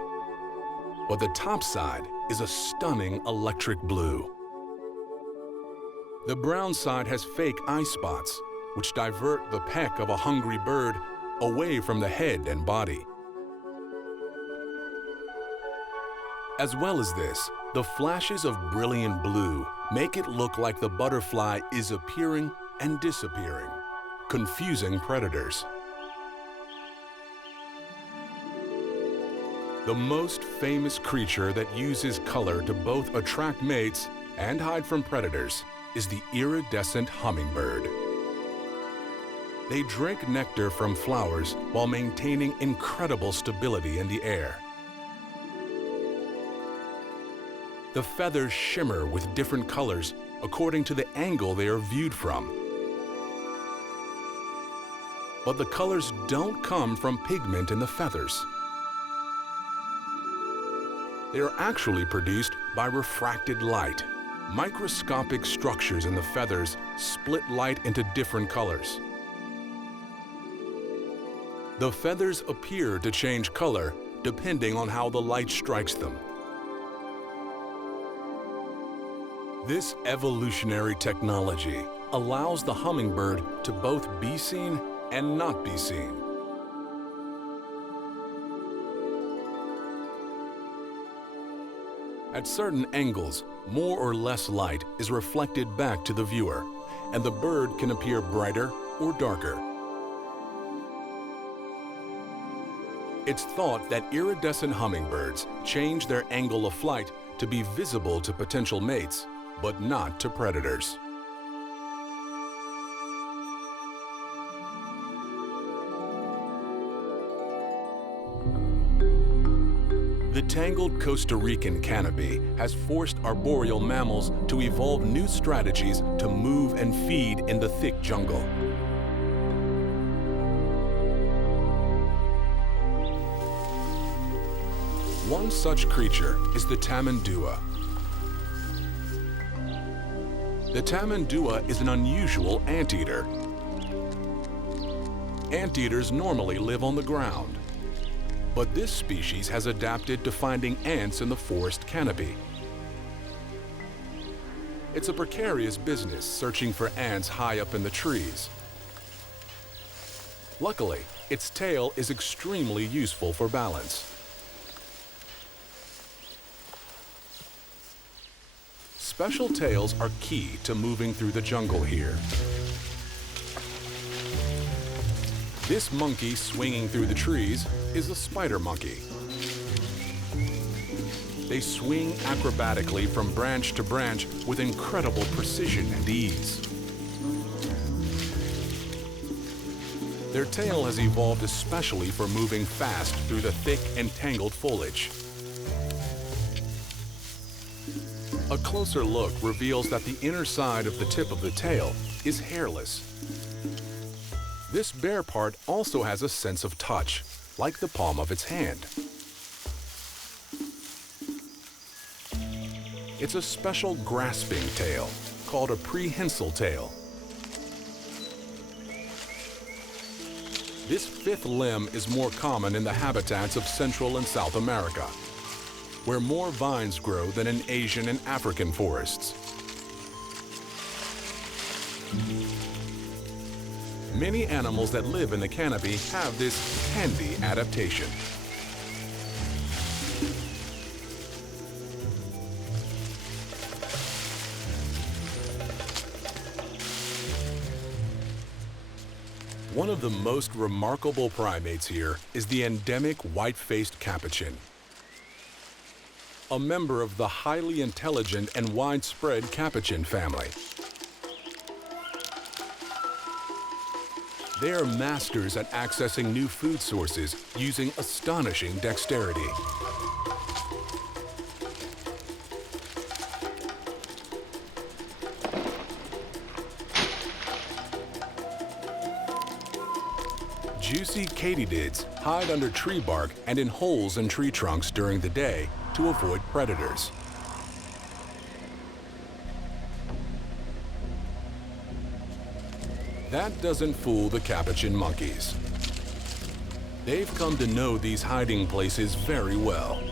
but the top side is a stunning electric blue. The brown side has fake eye spots, which divert the peck of a hungry bird away from the head and body. As well as this, the flashes of brilliant blue make it look like the butterfly is appearing and disappearing, confusing predators. The most famous creature that uses color to both attract mates and hide from predators is the iridescent hummingbird. They drink nectar from flowers while maintaining incredible stability in the air. The feathers shimmer with different colors according to the angle they are viewed from. But the colors don't come from pigment in the feathers. They are actually produced by refracted light. Microscopic structures in the feathers split light into different colors. The feathers appear to change color depending on how the light strikes them. This evolutionary technology allows the hummingbird to both be seen and not be seen. At certain angles, more or less light is reflected back to the viewer, and the bird can appear brighter or darker. It's thought that iridescent hummingbirds change their angle of flight to be visible to potential mates, but not to predators. The tangled Costa Rican canopy has forced arboreal mammals to evolve new strategies to move and feed in the thick jungle. One such creature is the tamandua. The tamandua is an unusual anteater. Anteaters normally live on the ground, but this species has adapted to finding ants in the forest canopy. It's a precarious business searching for ants high up in the trees. Luckily, its tail is extremely useful for balance. Special tails are key to moving through the jungle here. This monkey swinging through the trees is a spider monkey. They swing acrobatically from branch to branch with incredible precision and ease. Their tail has evolved especially for moving fast through the thick and tangled foliage. A closer look reveals that the inner side of the tip of the tail is hairless. This bare part also has a sense of touch, like the palm of its hand. It's a special grasping tail, called a prehensile tail. This fifth limb is more common in the habitats of Central and South America, where more vines grow than in Asian and African forests. Many animals that live in the canopy have this handy adaptation. One of the most remarkable primates here is the endemic white-faced capuchin, a member of the highly intelligent and widespread capuchin family. They are masters at accessing new food sources using astonishing dexterity. Juicy katydids hide under tree bark and in holes in tree trunks during the day to avoid predators. That doesn't fool the capuchin monkeys. They've come to know these hiding places very well,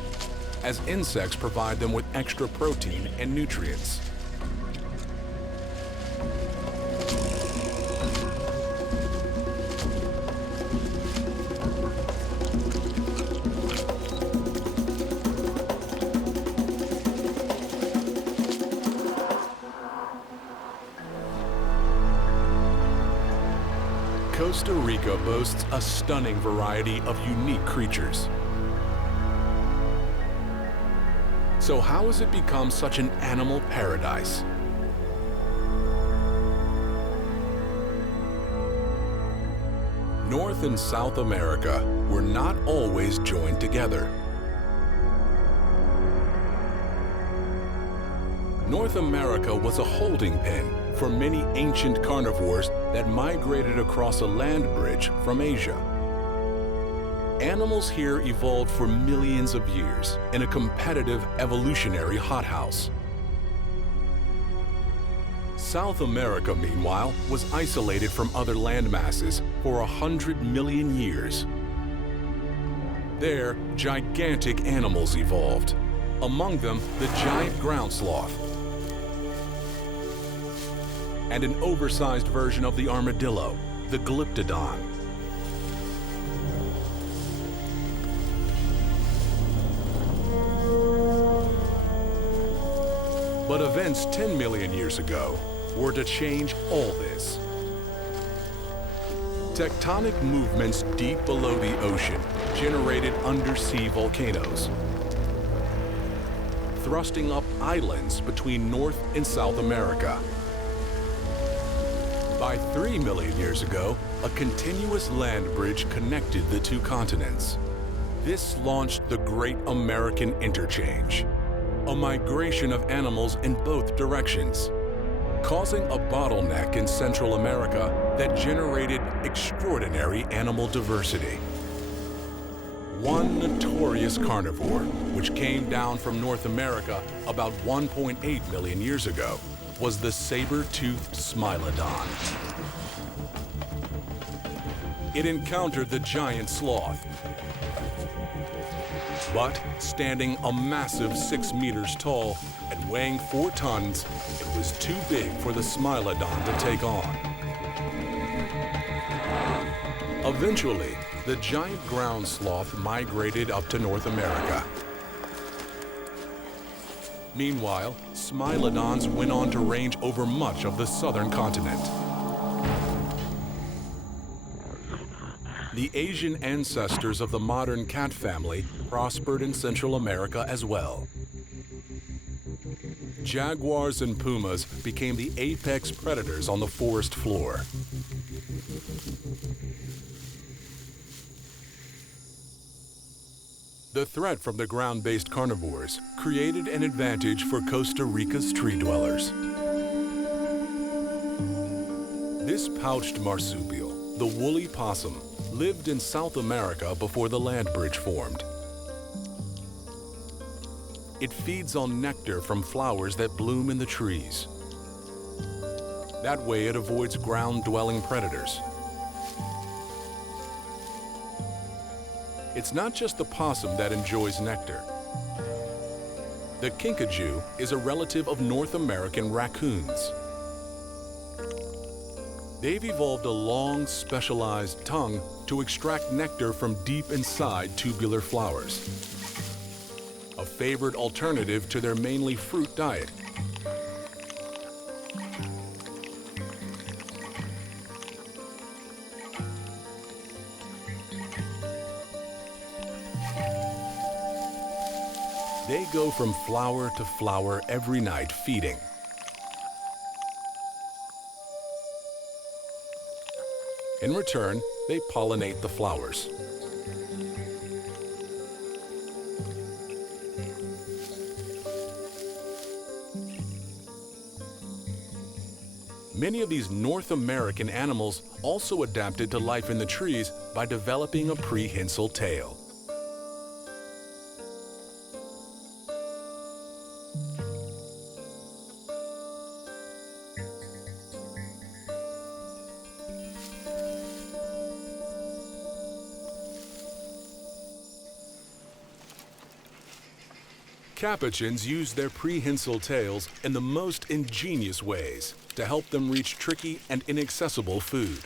as insects provide them with extra protein and nutrients. Costa Rica boasts a stunning variety of unique creatures. So how has it become such an animal paradise? North and South America were not always joined together. North America was a holding pen for many ancient carnivores that migrated across a land bridge from Asia. Animals here evolved for millions of years in a competitive evolutionary hothouse. South America, meanwhile, was isolated from other land masses for 100 million years. There, gigantic animals evolved, among them the giant ground sloth, and an oversized version of the armadillo, the glyptodon. But events 10 million years ago were to change all this. Tectonic movements deep below the ocean generated undersea volcanoes, thrusting up islands between North and South America. By 3 million years ago, a continuous land bridge connected the two continents. This launched the Great American Interchange, a migration of animals in both directions, causing a bottleneck in Central America that generated extraordinary animal diversity. One notorious carnivore, which came down from North America about 1.8 million years ago, was the saber-toothed Smilodon. It encountered the giant sloth, but standing a massive 6 meters tall and weighing 4 tons, it was too big for the Smilodon to take on. Eventually, the giant ground sloth migrated up to North America. Meanwhile, Smilodons went on to range over much of the southern continent. The Asian ancestors of the modern cat family prospered in Central America as well. Jaguars and pumas became the apex predators on the forest floor. The threat from the ground-based carnivores created an advantage for Costa Rica's tree dwellers. This pouched marsupial, the woolly possum, lived in South America before the land bridge formed. It feeds on nectar from flowers that bloom in the trees. That way it avoids ground-dwelling predators. It's not just the possum that enjoys nectar. The kinkajou is a relative of North American raccoons. They've evolved a long, specialized tongue to extract nectar from deep inside tubular flowers, a favored alternative to their mainly fruit diet. They go from flower to flower every night feeding. In return, they pollinate the flowers. Many of these North American animals also adapted to life in the trees by developing a prehensile tail. Capuchins use their prehensile tails in the most ingenious ways to help them reach tricky and inaccessible food.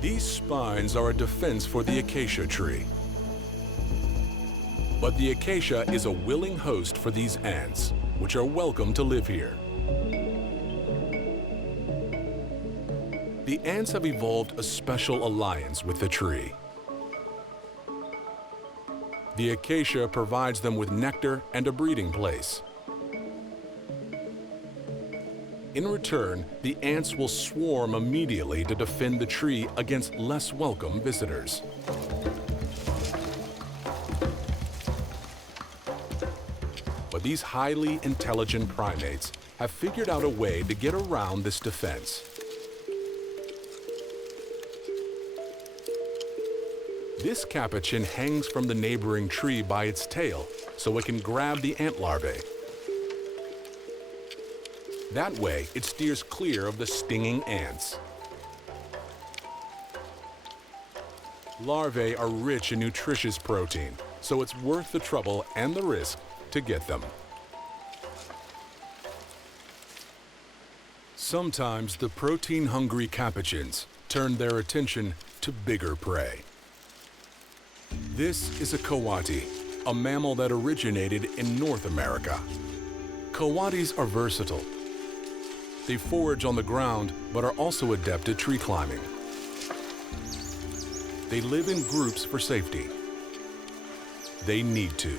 These spines are a defense for the acacia tree. But the acacia is a willing host for these ants, which are welcome to live here. The ants have evolved a special alliance with the tree. The acacia provides them with nectar and a breeding place. In return, the ants will swarm immediately to defend the tree against less welcome visitors. But these highly intelligent primates have figured out a way to get around this defense. This capuchin hangs from the neighboring tree by its tail so it can grab the ant larvae. That way, it steers clear of the stinging ants. Larvae are rich in nutritious protein, so it's worth the trouble and the risk to get them. Sometimes the protein-hungry capuchins turn their attention to bigger prey. This is a coati, a mammal that originated in North America. Coatis are versatile. They forage on the ground, but are also adept at tree climbing. They live in groups for safety. They need to.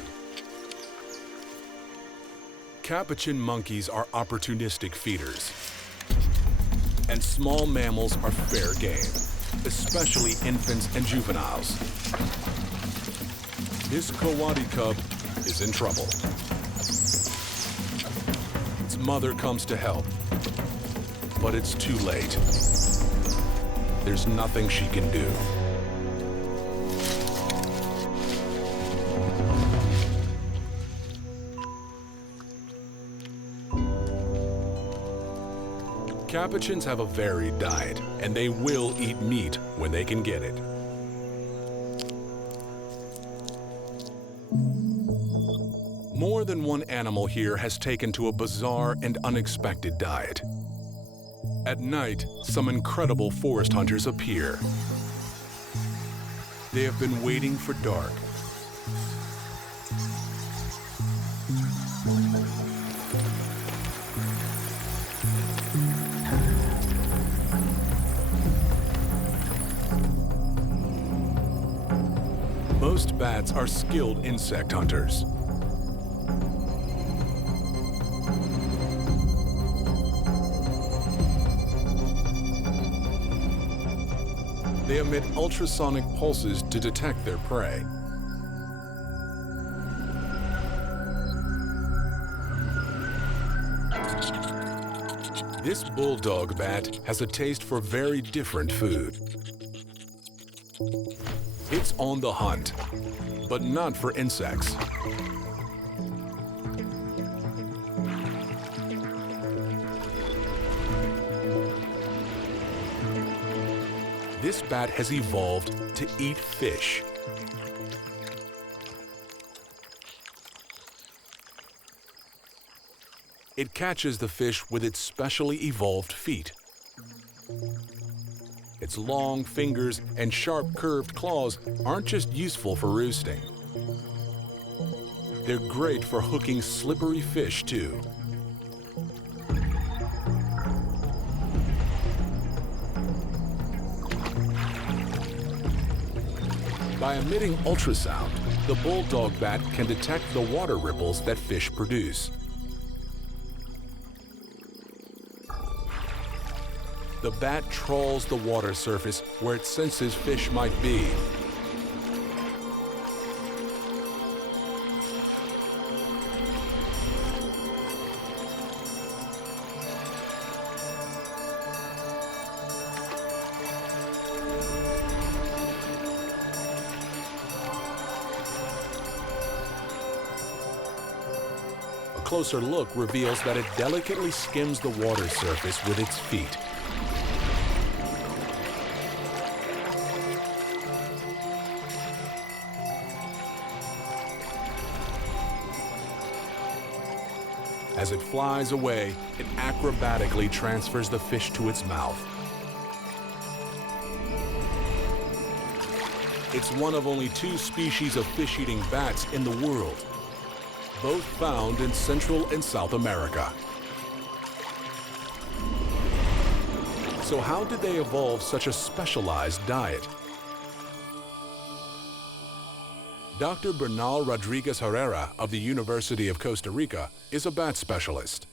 Capuchin monkeys are opportunistic feeders. And small mammals are fair game, especially infants and juveniles. This coati cub is in trouble. Its mother comes to help, but it's too late. There's nothing she can do. Capuchins have a varied diet, and they will eat meat when they can get it. More than one animal here has taken to a bizarre and unexpected diet. At night, some incredible forest hunters appear. They have been waiting for dark. Most bats are skilled insect hunters. They emit ultrasonic pulses to detect their prey. This bulldog bat has a taste for very different food. It's on the hunt, but not for insects. This bat has evolved to eat fish. It catches the fish with its specially evolved feet. Its long fingers and sharp curved claws aren't just useful for roosting. They're great for hooking slippery fish too. By emitting ultrasound, the bulldog bat can detect the water ripples that fish produce. The bat trawls the water surface where it senses fish might be. A closer look reveals that it delicately skims the water surface with its feet. As it flies away, it acrobatically transfers the fish to its mouth. It's one of only 2 species of fish-eating bats in the world, both found in Central and South America. So how did they evolve such a specialized diet? Dr. Bernal Rodriguez Herrera of the University of Costa Rica is a bat specialist.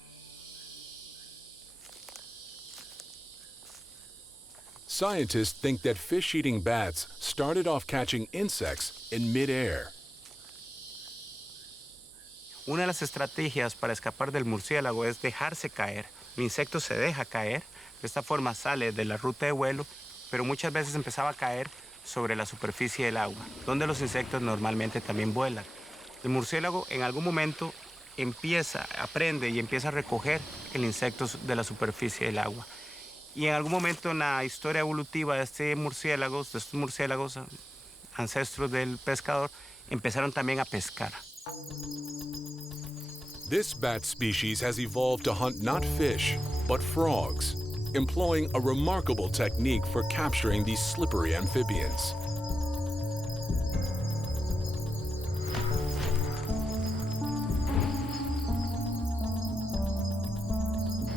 Scientists think that fish-eating bats started off catching insects in mid-air. Una de las estrategias para escapar del murciélago es dejarse caer. El insecto se deja caer, de esta forma sale de la ruta de vuelo, pero muchas veces empezaba a caer sobre la superficie del agua, donde los insectos normalmente también vuelan. El murciélago en algún momento aprende y empieza a recoger el insecto de la superficie del agua. Y en algún momento en la historia evolutiva de estos murciélagos, ancestros del pescador, empezaron también a pescar. This bat species has evolved to hunt not fish, but frogs, employing a remarkable technique for capturing these slippery amphibians.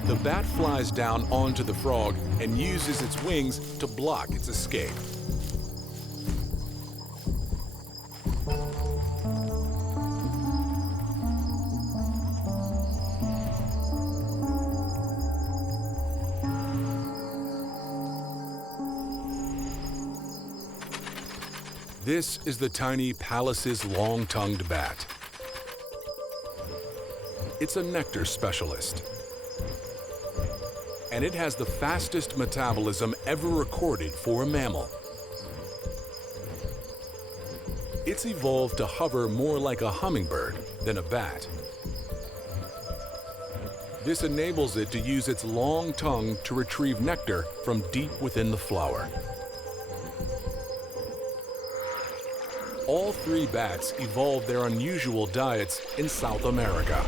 The bat flies down onto the frog and uses its wings to block its escape. This is the tiny Pallas's long-tongued bat. It's a nectar specialist, and it has the fastest metabolism ever recorded for a mammal. It's evolved to hover more like a hummingbird than a bat. This enables it to use its long tongue to retrieve nectar from deep within the flower. All 3 bats evolved their unusual diets in South America.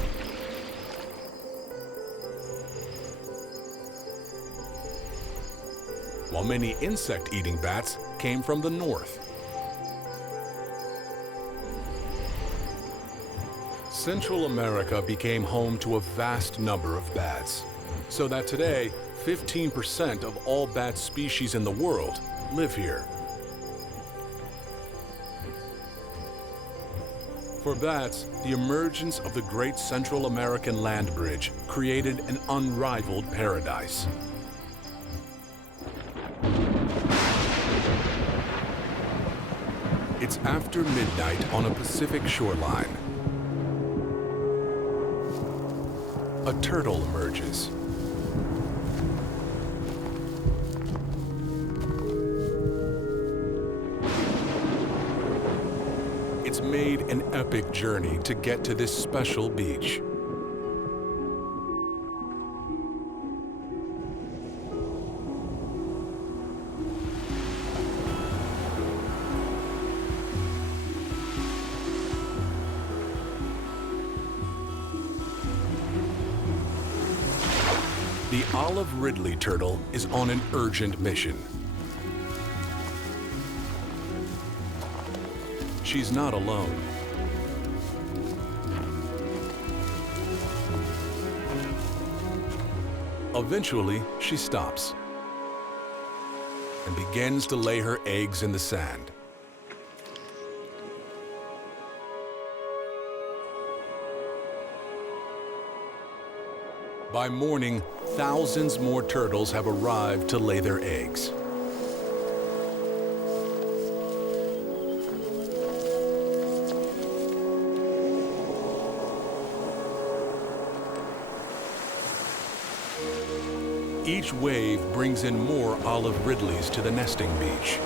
While many insect-eating bats came from the north. Central America became home to a vast number of bats, so that today, 15% of all bat species in the world live here. For bats, the emergence of the Great Central American Land Bridge created an unrivaled paradise. It's after midnight on a Pacific shoreline. A turtle emerges. It's made an epic journey to get to this special beach. The olive Ridley turtle is on an urgent mission. She's not alone. Eventually, she stops and begins to lay her eggs in the sand. By morning, thousands more turtles have arrived to lay their eggs. Each wave brings in more olive Ridleys to the nesting beach.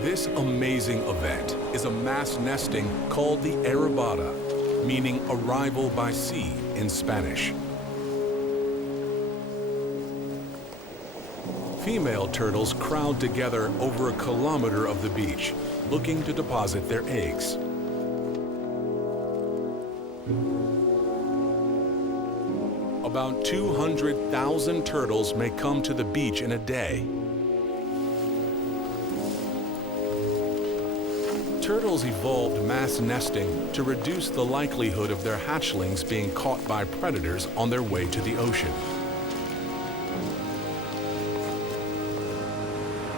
This amazing event is a mass nesting called the arrabada, meaning arrival by sea in Spanish. Female turtles crowd together over a kilometer of the beach, looking to deposit their eggs. About 200,000 turtles may come to the beach in a day. Turtles evolved mass nesting to reduce the likelihood of their hatchlings being caught by predators on their way to the ocean.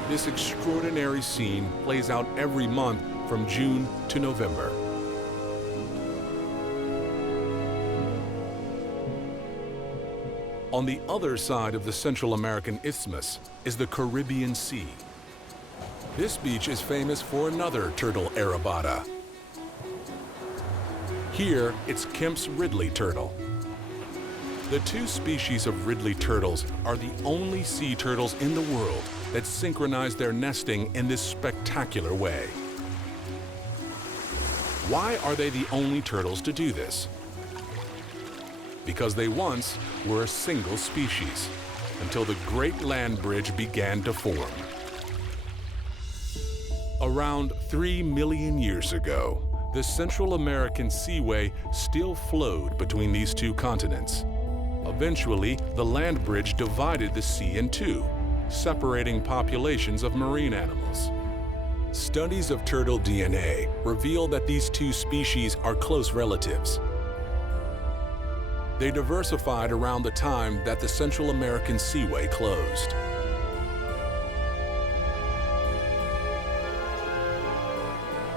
This extraordinary scene plays out every month from June to November. On the other side of the Central American Isthmus is the Caribbean Sea. This beach is famous for another turtle arrabada. Here, it's Kemp's Ridley turtle. The two species of Ridley turtles are the only sea turtles in the world that synchronize their nesting in this spectacular way. Why are they the only turtles to do this? Because they once were a single species, until the Great Land Bridge began to form. Around 3 million years ago, the Central American Seaway still flowed between these two continents. Eventually, the land bridge divided the sea in two, separating populations of marine animals. Studies of turtle DNA reveal that these two species are close relatives. They diversified around the time that the Central American Seaway closed.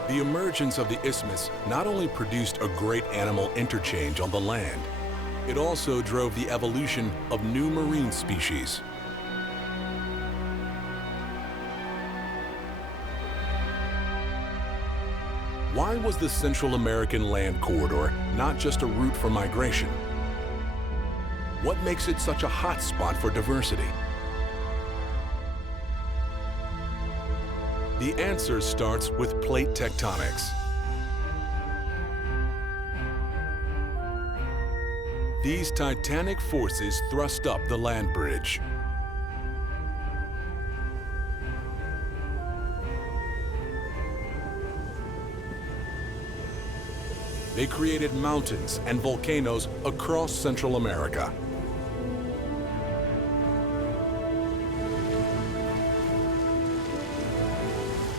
The emergence of the isthmus not only produced a great animal interchange on the land, it also drove the evolution of new marine species. Why was the Central American land corridor not just a route for migration? What makes it such a hot spot for diversity? The answer starts with plate tectonics. These titanic forces thrust up the land bridge. They created mountains and volcanoes across Central America.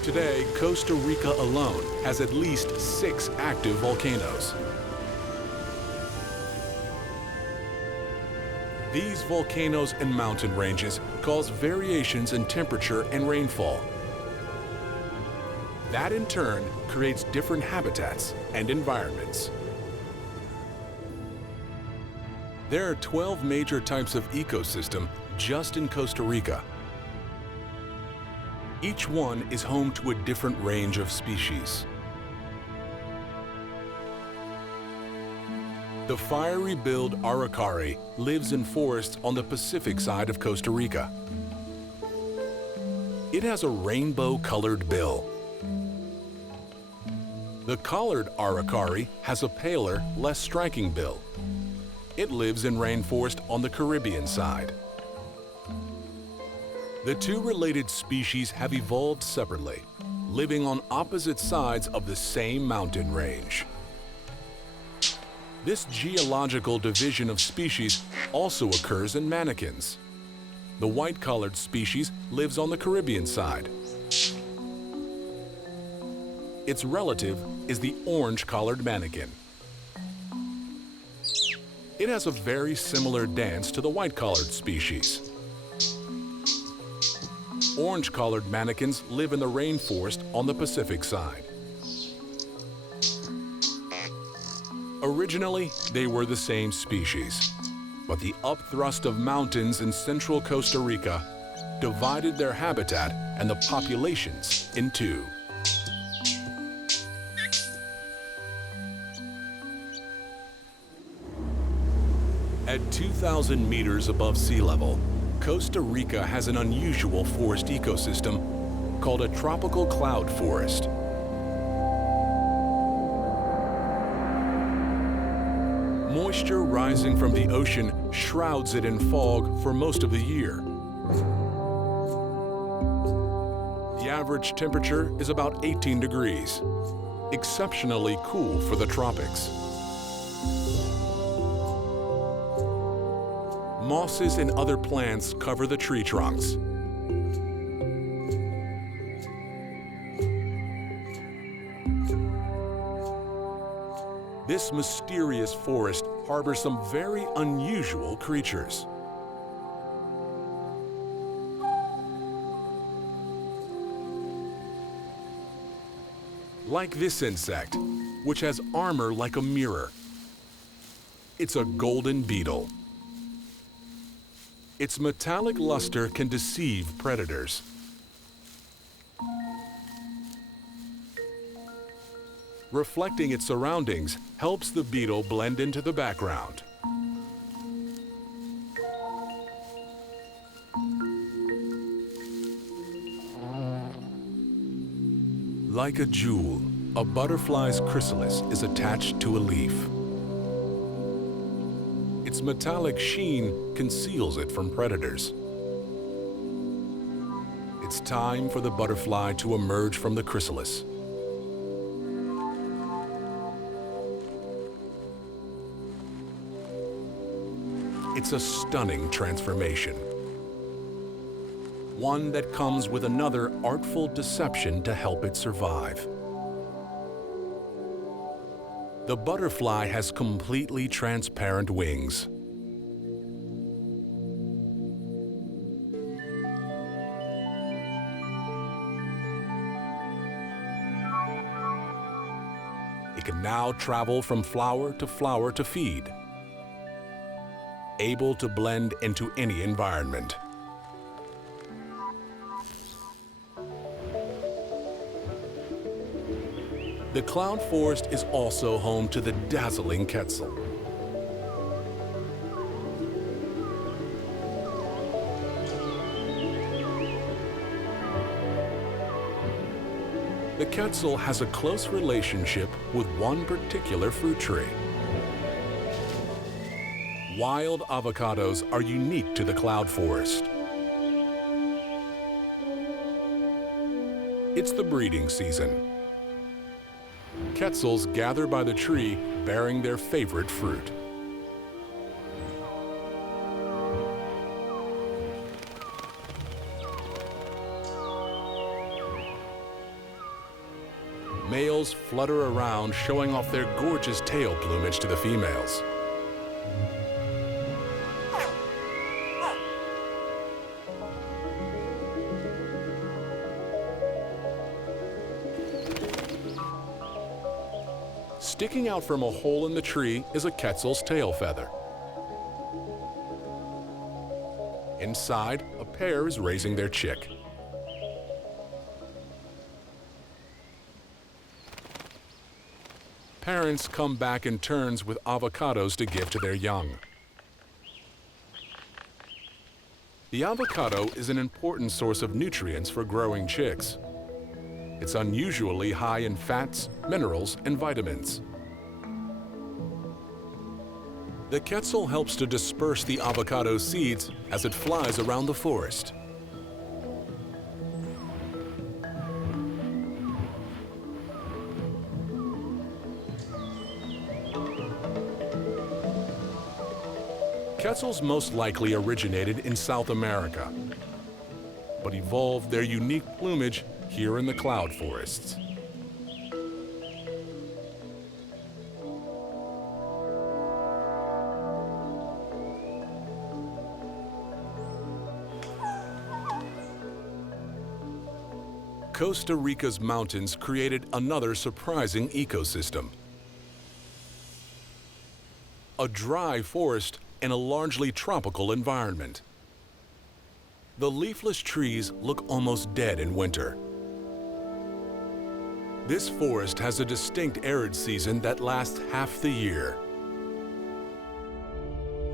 Today, Costa Rica alone has at least 6 active volcanoes. These volcanoes and mountain ranges cause variations in temperature and rainfall. That in turn creates different habitats and environments. There are 12 major types of ecosystem just in Costa Rica. Each one is home to a different range of species. The fiery-billed araucari lives in forests on the Pacific side of Costa Rica. It has a rainbow-colored bill. The collared araucari has a paler, less striking bill. It lives in rainforest on the Caribbean side. The two related species have evolved separately, living on opposite sides of the same mountain range. This geological division of species also occurs in manakins. The white-collared species lives on the Caribbean side. Its relative is the orange-collared manakin. It has a very similar dance to the white-collared species. Orange-collared manakins live in the rainforest on the Pacific side. Originally, they were the same species, but the upthrust of mountains in central Costa Rica divided their habitat and the populations in two. At 2,000 meters above sea level, Costa Rica has an unusual forest ecosystem called a tropical cloud forest. Moisture rising from the ocean shrouds it in fog for most of the year. The average temperature is about 18 degrees, exceptionally cool for the tropics. Mosses and other plants cover the tree trunks. This mysterious forest harbors some very unusual creatures. Like this insect, which has armor like a mirror. It's a golden beetle. Its metallic luster can deceive predators. Reflecting its surroundings helps the beetle blend into the background. Like a jewel, a butterfly's chrysalis is attached to a leaf. Its metallic sheen conceals it from predators. It's time for the butterfly to emerge from the chrysalis. It's a stunning transformation. One that comes with another artful deception to help it survive. The butterfly has completely transparent wings. It can now travel from flower to feed, able to blend into any environment. The cloud forest is also home to the dazzling quetzal. The quetzal has a close relationship with one particular fruit tree. Wild avocados are unique to the cloud forest. It's the breeding season. Quetzals gather by the tree bearing their favorite fruit. Males flutter around, showing off their gorgeous tail plumage to the females. Sticking out from a hole in the tree is a quetzal's tail feather. Inside, a pair is raising their chick. Parents come back in turns with avocados to give to their young. The avocado is an important source of nutrients for growing chicks. It's unusually high in fats, minerals, and vitamins. The quetzal helps to disperse the avocado seeds as it flies around the forest. Quetzals most likely originated in South America, but evolved their unique plumage here in the cloud forests. Costa Rica's mountains created another surprising ecosystem. A dry forest in a largely tropical environment. The leafless trees look almost dead in winter. This forest has a distinct arid season that lasts half the year.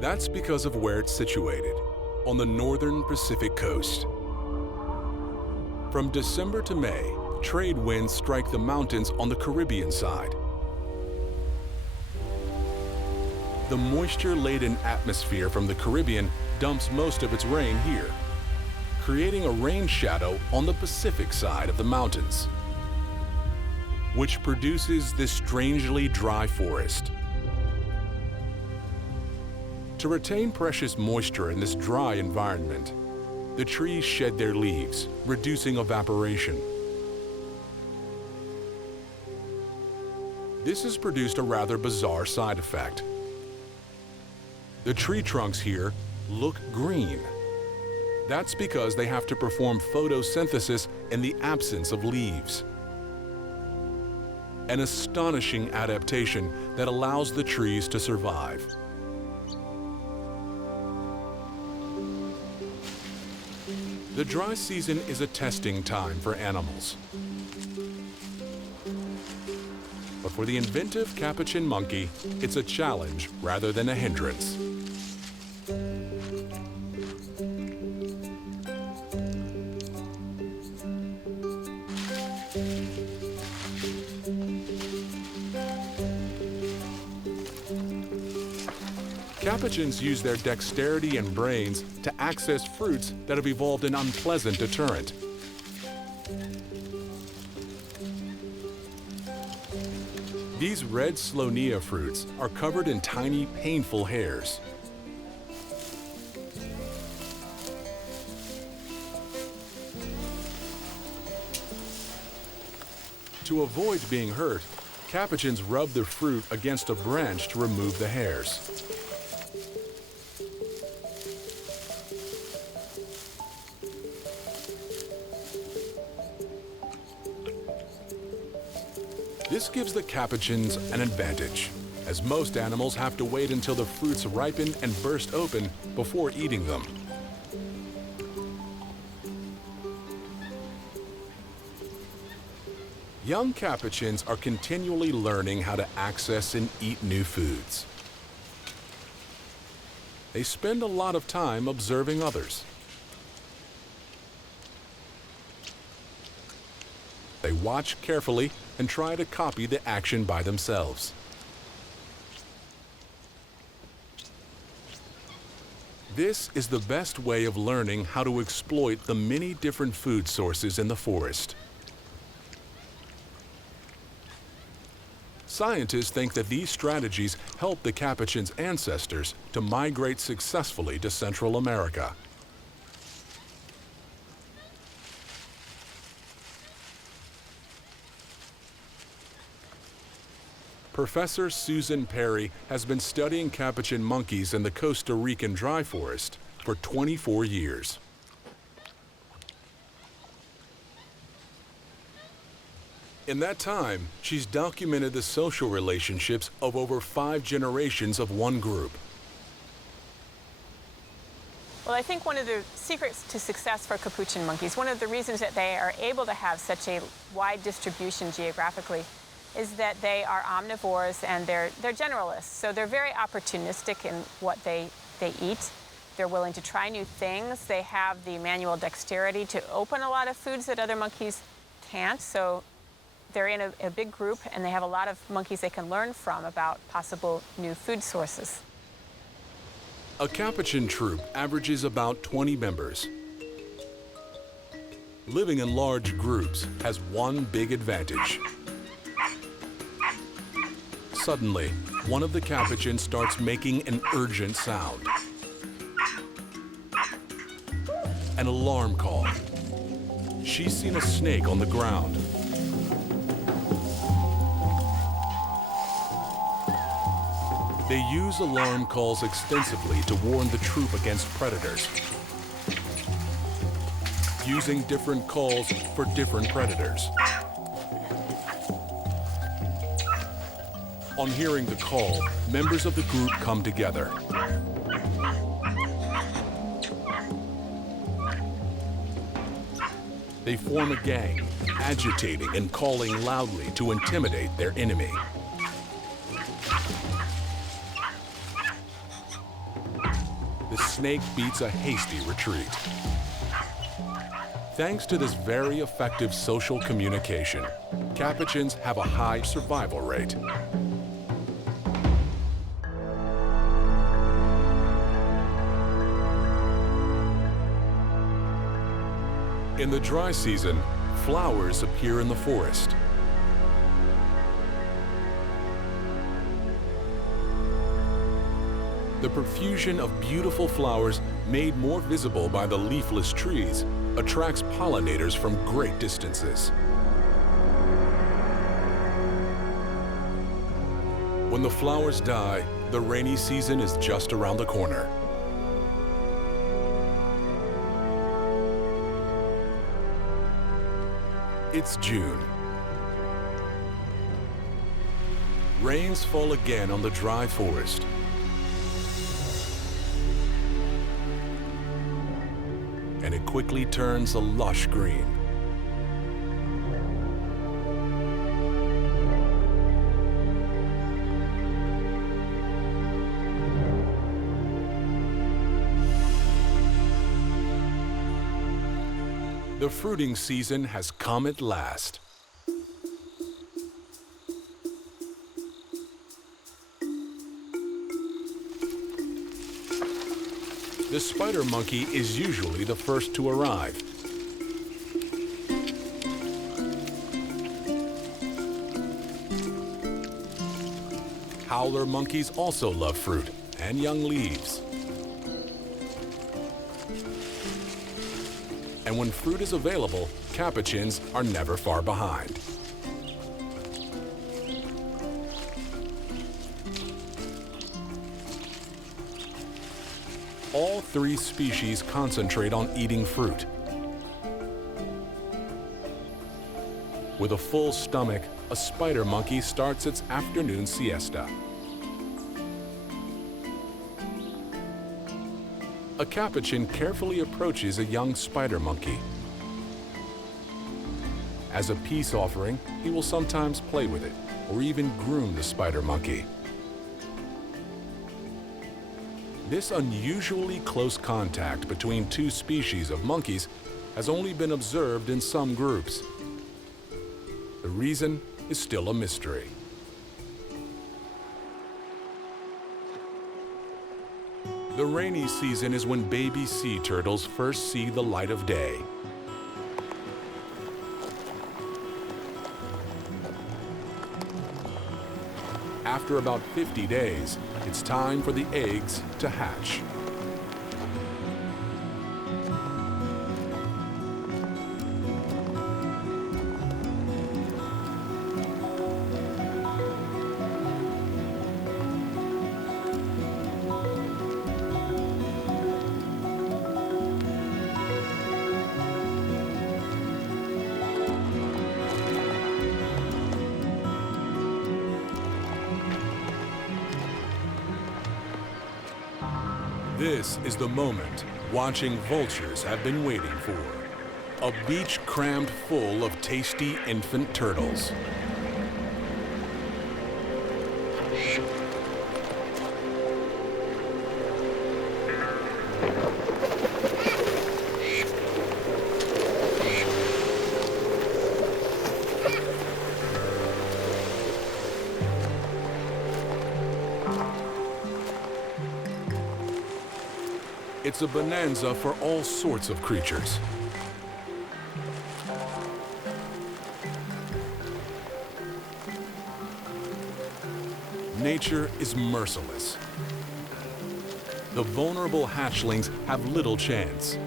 That's because of where it's situated, on the northern Pacific coast. From December to May, trade winds strike the mountains on the Caribbean side. The moisture-laden atmosphere from the Caribbean dumps most of its rain here, creating a rain shadow on the Pacific side of the mountains, which produces this strangely dry forest. To retain precious moisture in this dry environment, the trees shed their leaves, reducing evaporation. This has produced a rather bizarre side effect. The tree trunks here look green. That's because they have to perform photosynthesis in the absence of leaves. An astonishing adaptation that allows the trees to survive. The dry season is a testing time for animals. But for the inventive capuchin monkey, it's a challenge rather than a hindrance. Capuchins use their dexterity and brains to access fruits that have evolved an unpleasant deterrent. These red Slonia fruits are covered in tiny, painful hairs. To avoid being hurt, capuchins rub the fruit against a branch to remove the hairs. This gives the capuchins an advantage, as most animals have to wait until the fruits ripen and burst open before eating them. Young capuchins are continually learning how to access and eat new foods. They spend a lot of time observing others. They watch carefully and try to copy the action by themselves. This is the best way of learning how to exploit the many different food sources in the forest. Scientists think that these strategies help the capuchin's ancestors to migrate successfully to Central America. Professor Susan Perry has been studying capuchin monkeys in the Costa Rican dry forest for 24 years. In that time, she's documented the social relationships of over 5 generations of one group. Well, I think one of the secrets to success for capuchin monkeys, one of the reasons that they are able to have such a wide distribution geographically, is that they are omnivores and they're generalists. So they're very opportunistic in what they eat. They're willing to try new things. They have the manual dexterity to open a lot of foods that other monkeys can't. So they're in a big group and they have a lot of monkeys they can learn from about possible new food sources. A capuchin troop averages about 20 members. Living in large groups has one big advantage. Suddenly, one of the capuchins starts making an urgent sound. an alarm call. She's seen a snake on the ground. They use alarm calls extensively to warn the troop against predators, using different calls for different predators. On hearing the call, members of the group come together. They form a gang, agitating and calling loudly to intimidate their enemy. The snake beats a hasty retreat. Thanks to this very effective social communication, capuchins have a high survival rate. In the dry season, flowers appear in the forest. The profusion of beautiful flowers, made more visible by the leafless trees, attracts pollinators from great distances. When the flowers die, the rainy season is just around the corner. It's June. Rains fall again on the dry forest. And it quickly turns a lush green. The fruiting season has come at last. The spider monkey is usually the first to arrive. Howler monkeys also love fruit and young leaves. And when fruit is available, capuchins are never far behind. All three species concentrate on eating fruit. With a full stomach, a spider monkey starts its afternoon siesta. A capuchin carefully approaches a young spider monkey. As a peace offering, he will sometimes play with it or even groom the spider monkey. This unusually close contact between two species of monkeys has only been observed in some groups. The reason is still a mystery. The rainy season is when baby sea turtles first see the light of day. After about 50 days, it's time for the eggs to hatch. This is the moment watching vultures have been waiting for. A beach crammed full of tasty infant turtles. It's a bonanza for all sorts of creatures. Nature is merciless. The vulnerable hatchlings have little chance.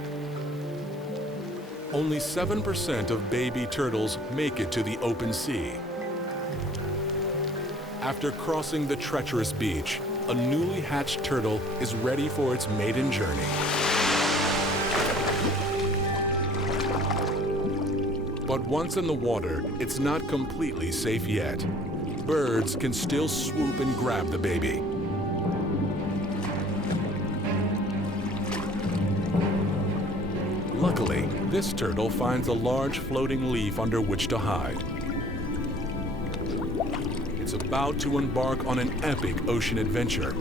only 7% of baby turtles make it to the open sea. After crossing the treacherous beach, a newly hatched turtle is ready for its maiden journey. But once in the water, it's not completely safe yet. Birds can still swoop and grab the baby. Luckily, this turtle finds a large floating leaf under which to hide. It's about to embark on an epic ocean adventure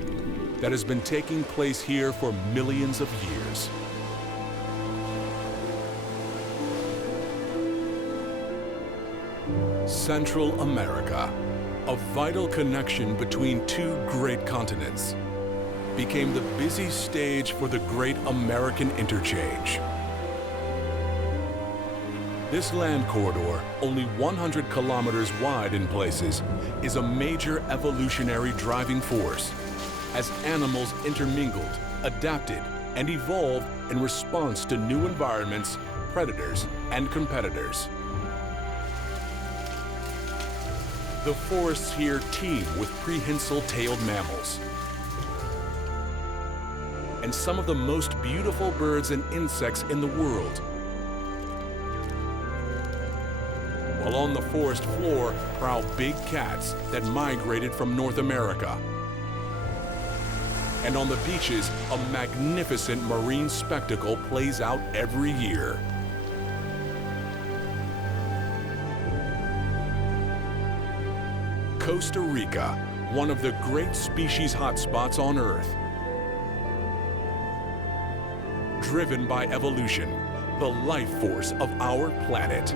that has been taking place here for millions of years. Central America, a vital connection between two great continents, became the busy stage for the Great American Interchange. This land corridor, only 100 kilometers wide in places, is a major evolutionary driving force as animals intermingled, adapted, and evolved in response to new environments, predators, and competitors. The forests here teem with prehensile-tailed mammals and some of the most beautiful birds and insects in the world. While on the forest floor prowl big cats that migrated from North America. And on the beaches, a magnificent marine spectacle plays out every year. Costa Rica, one of the great species hotspots on Earth. Driven by evolution, the life force of our planet.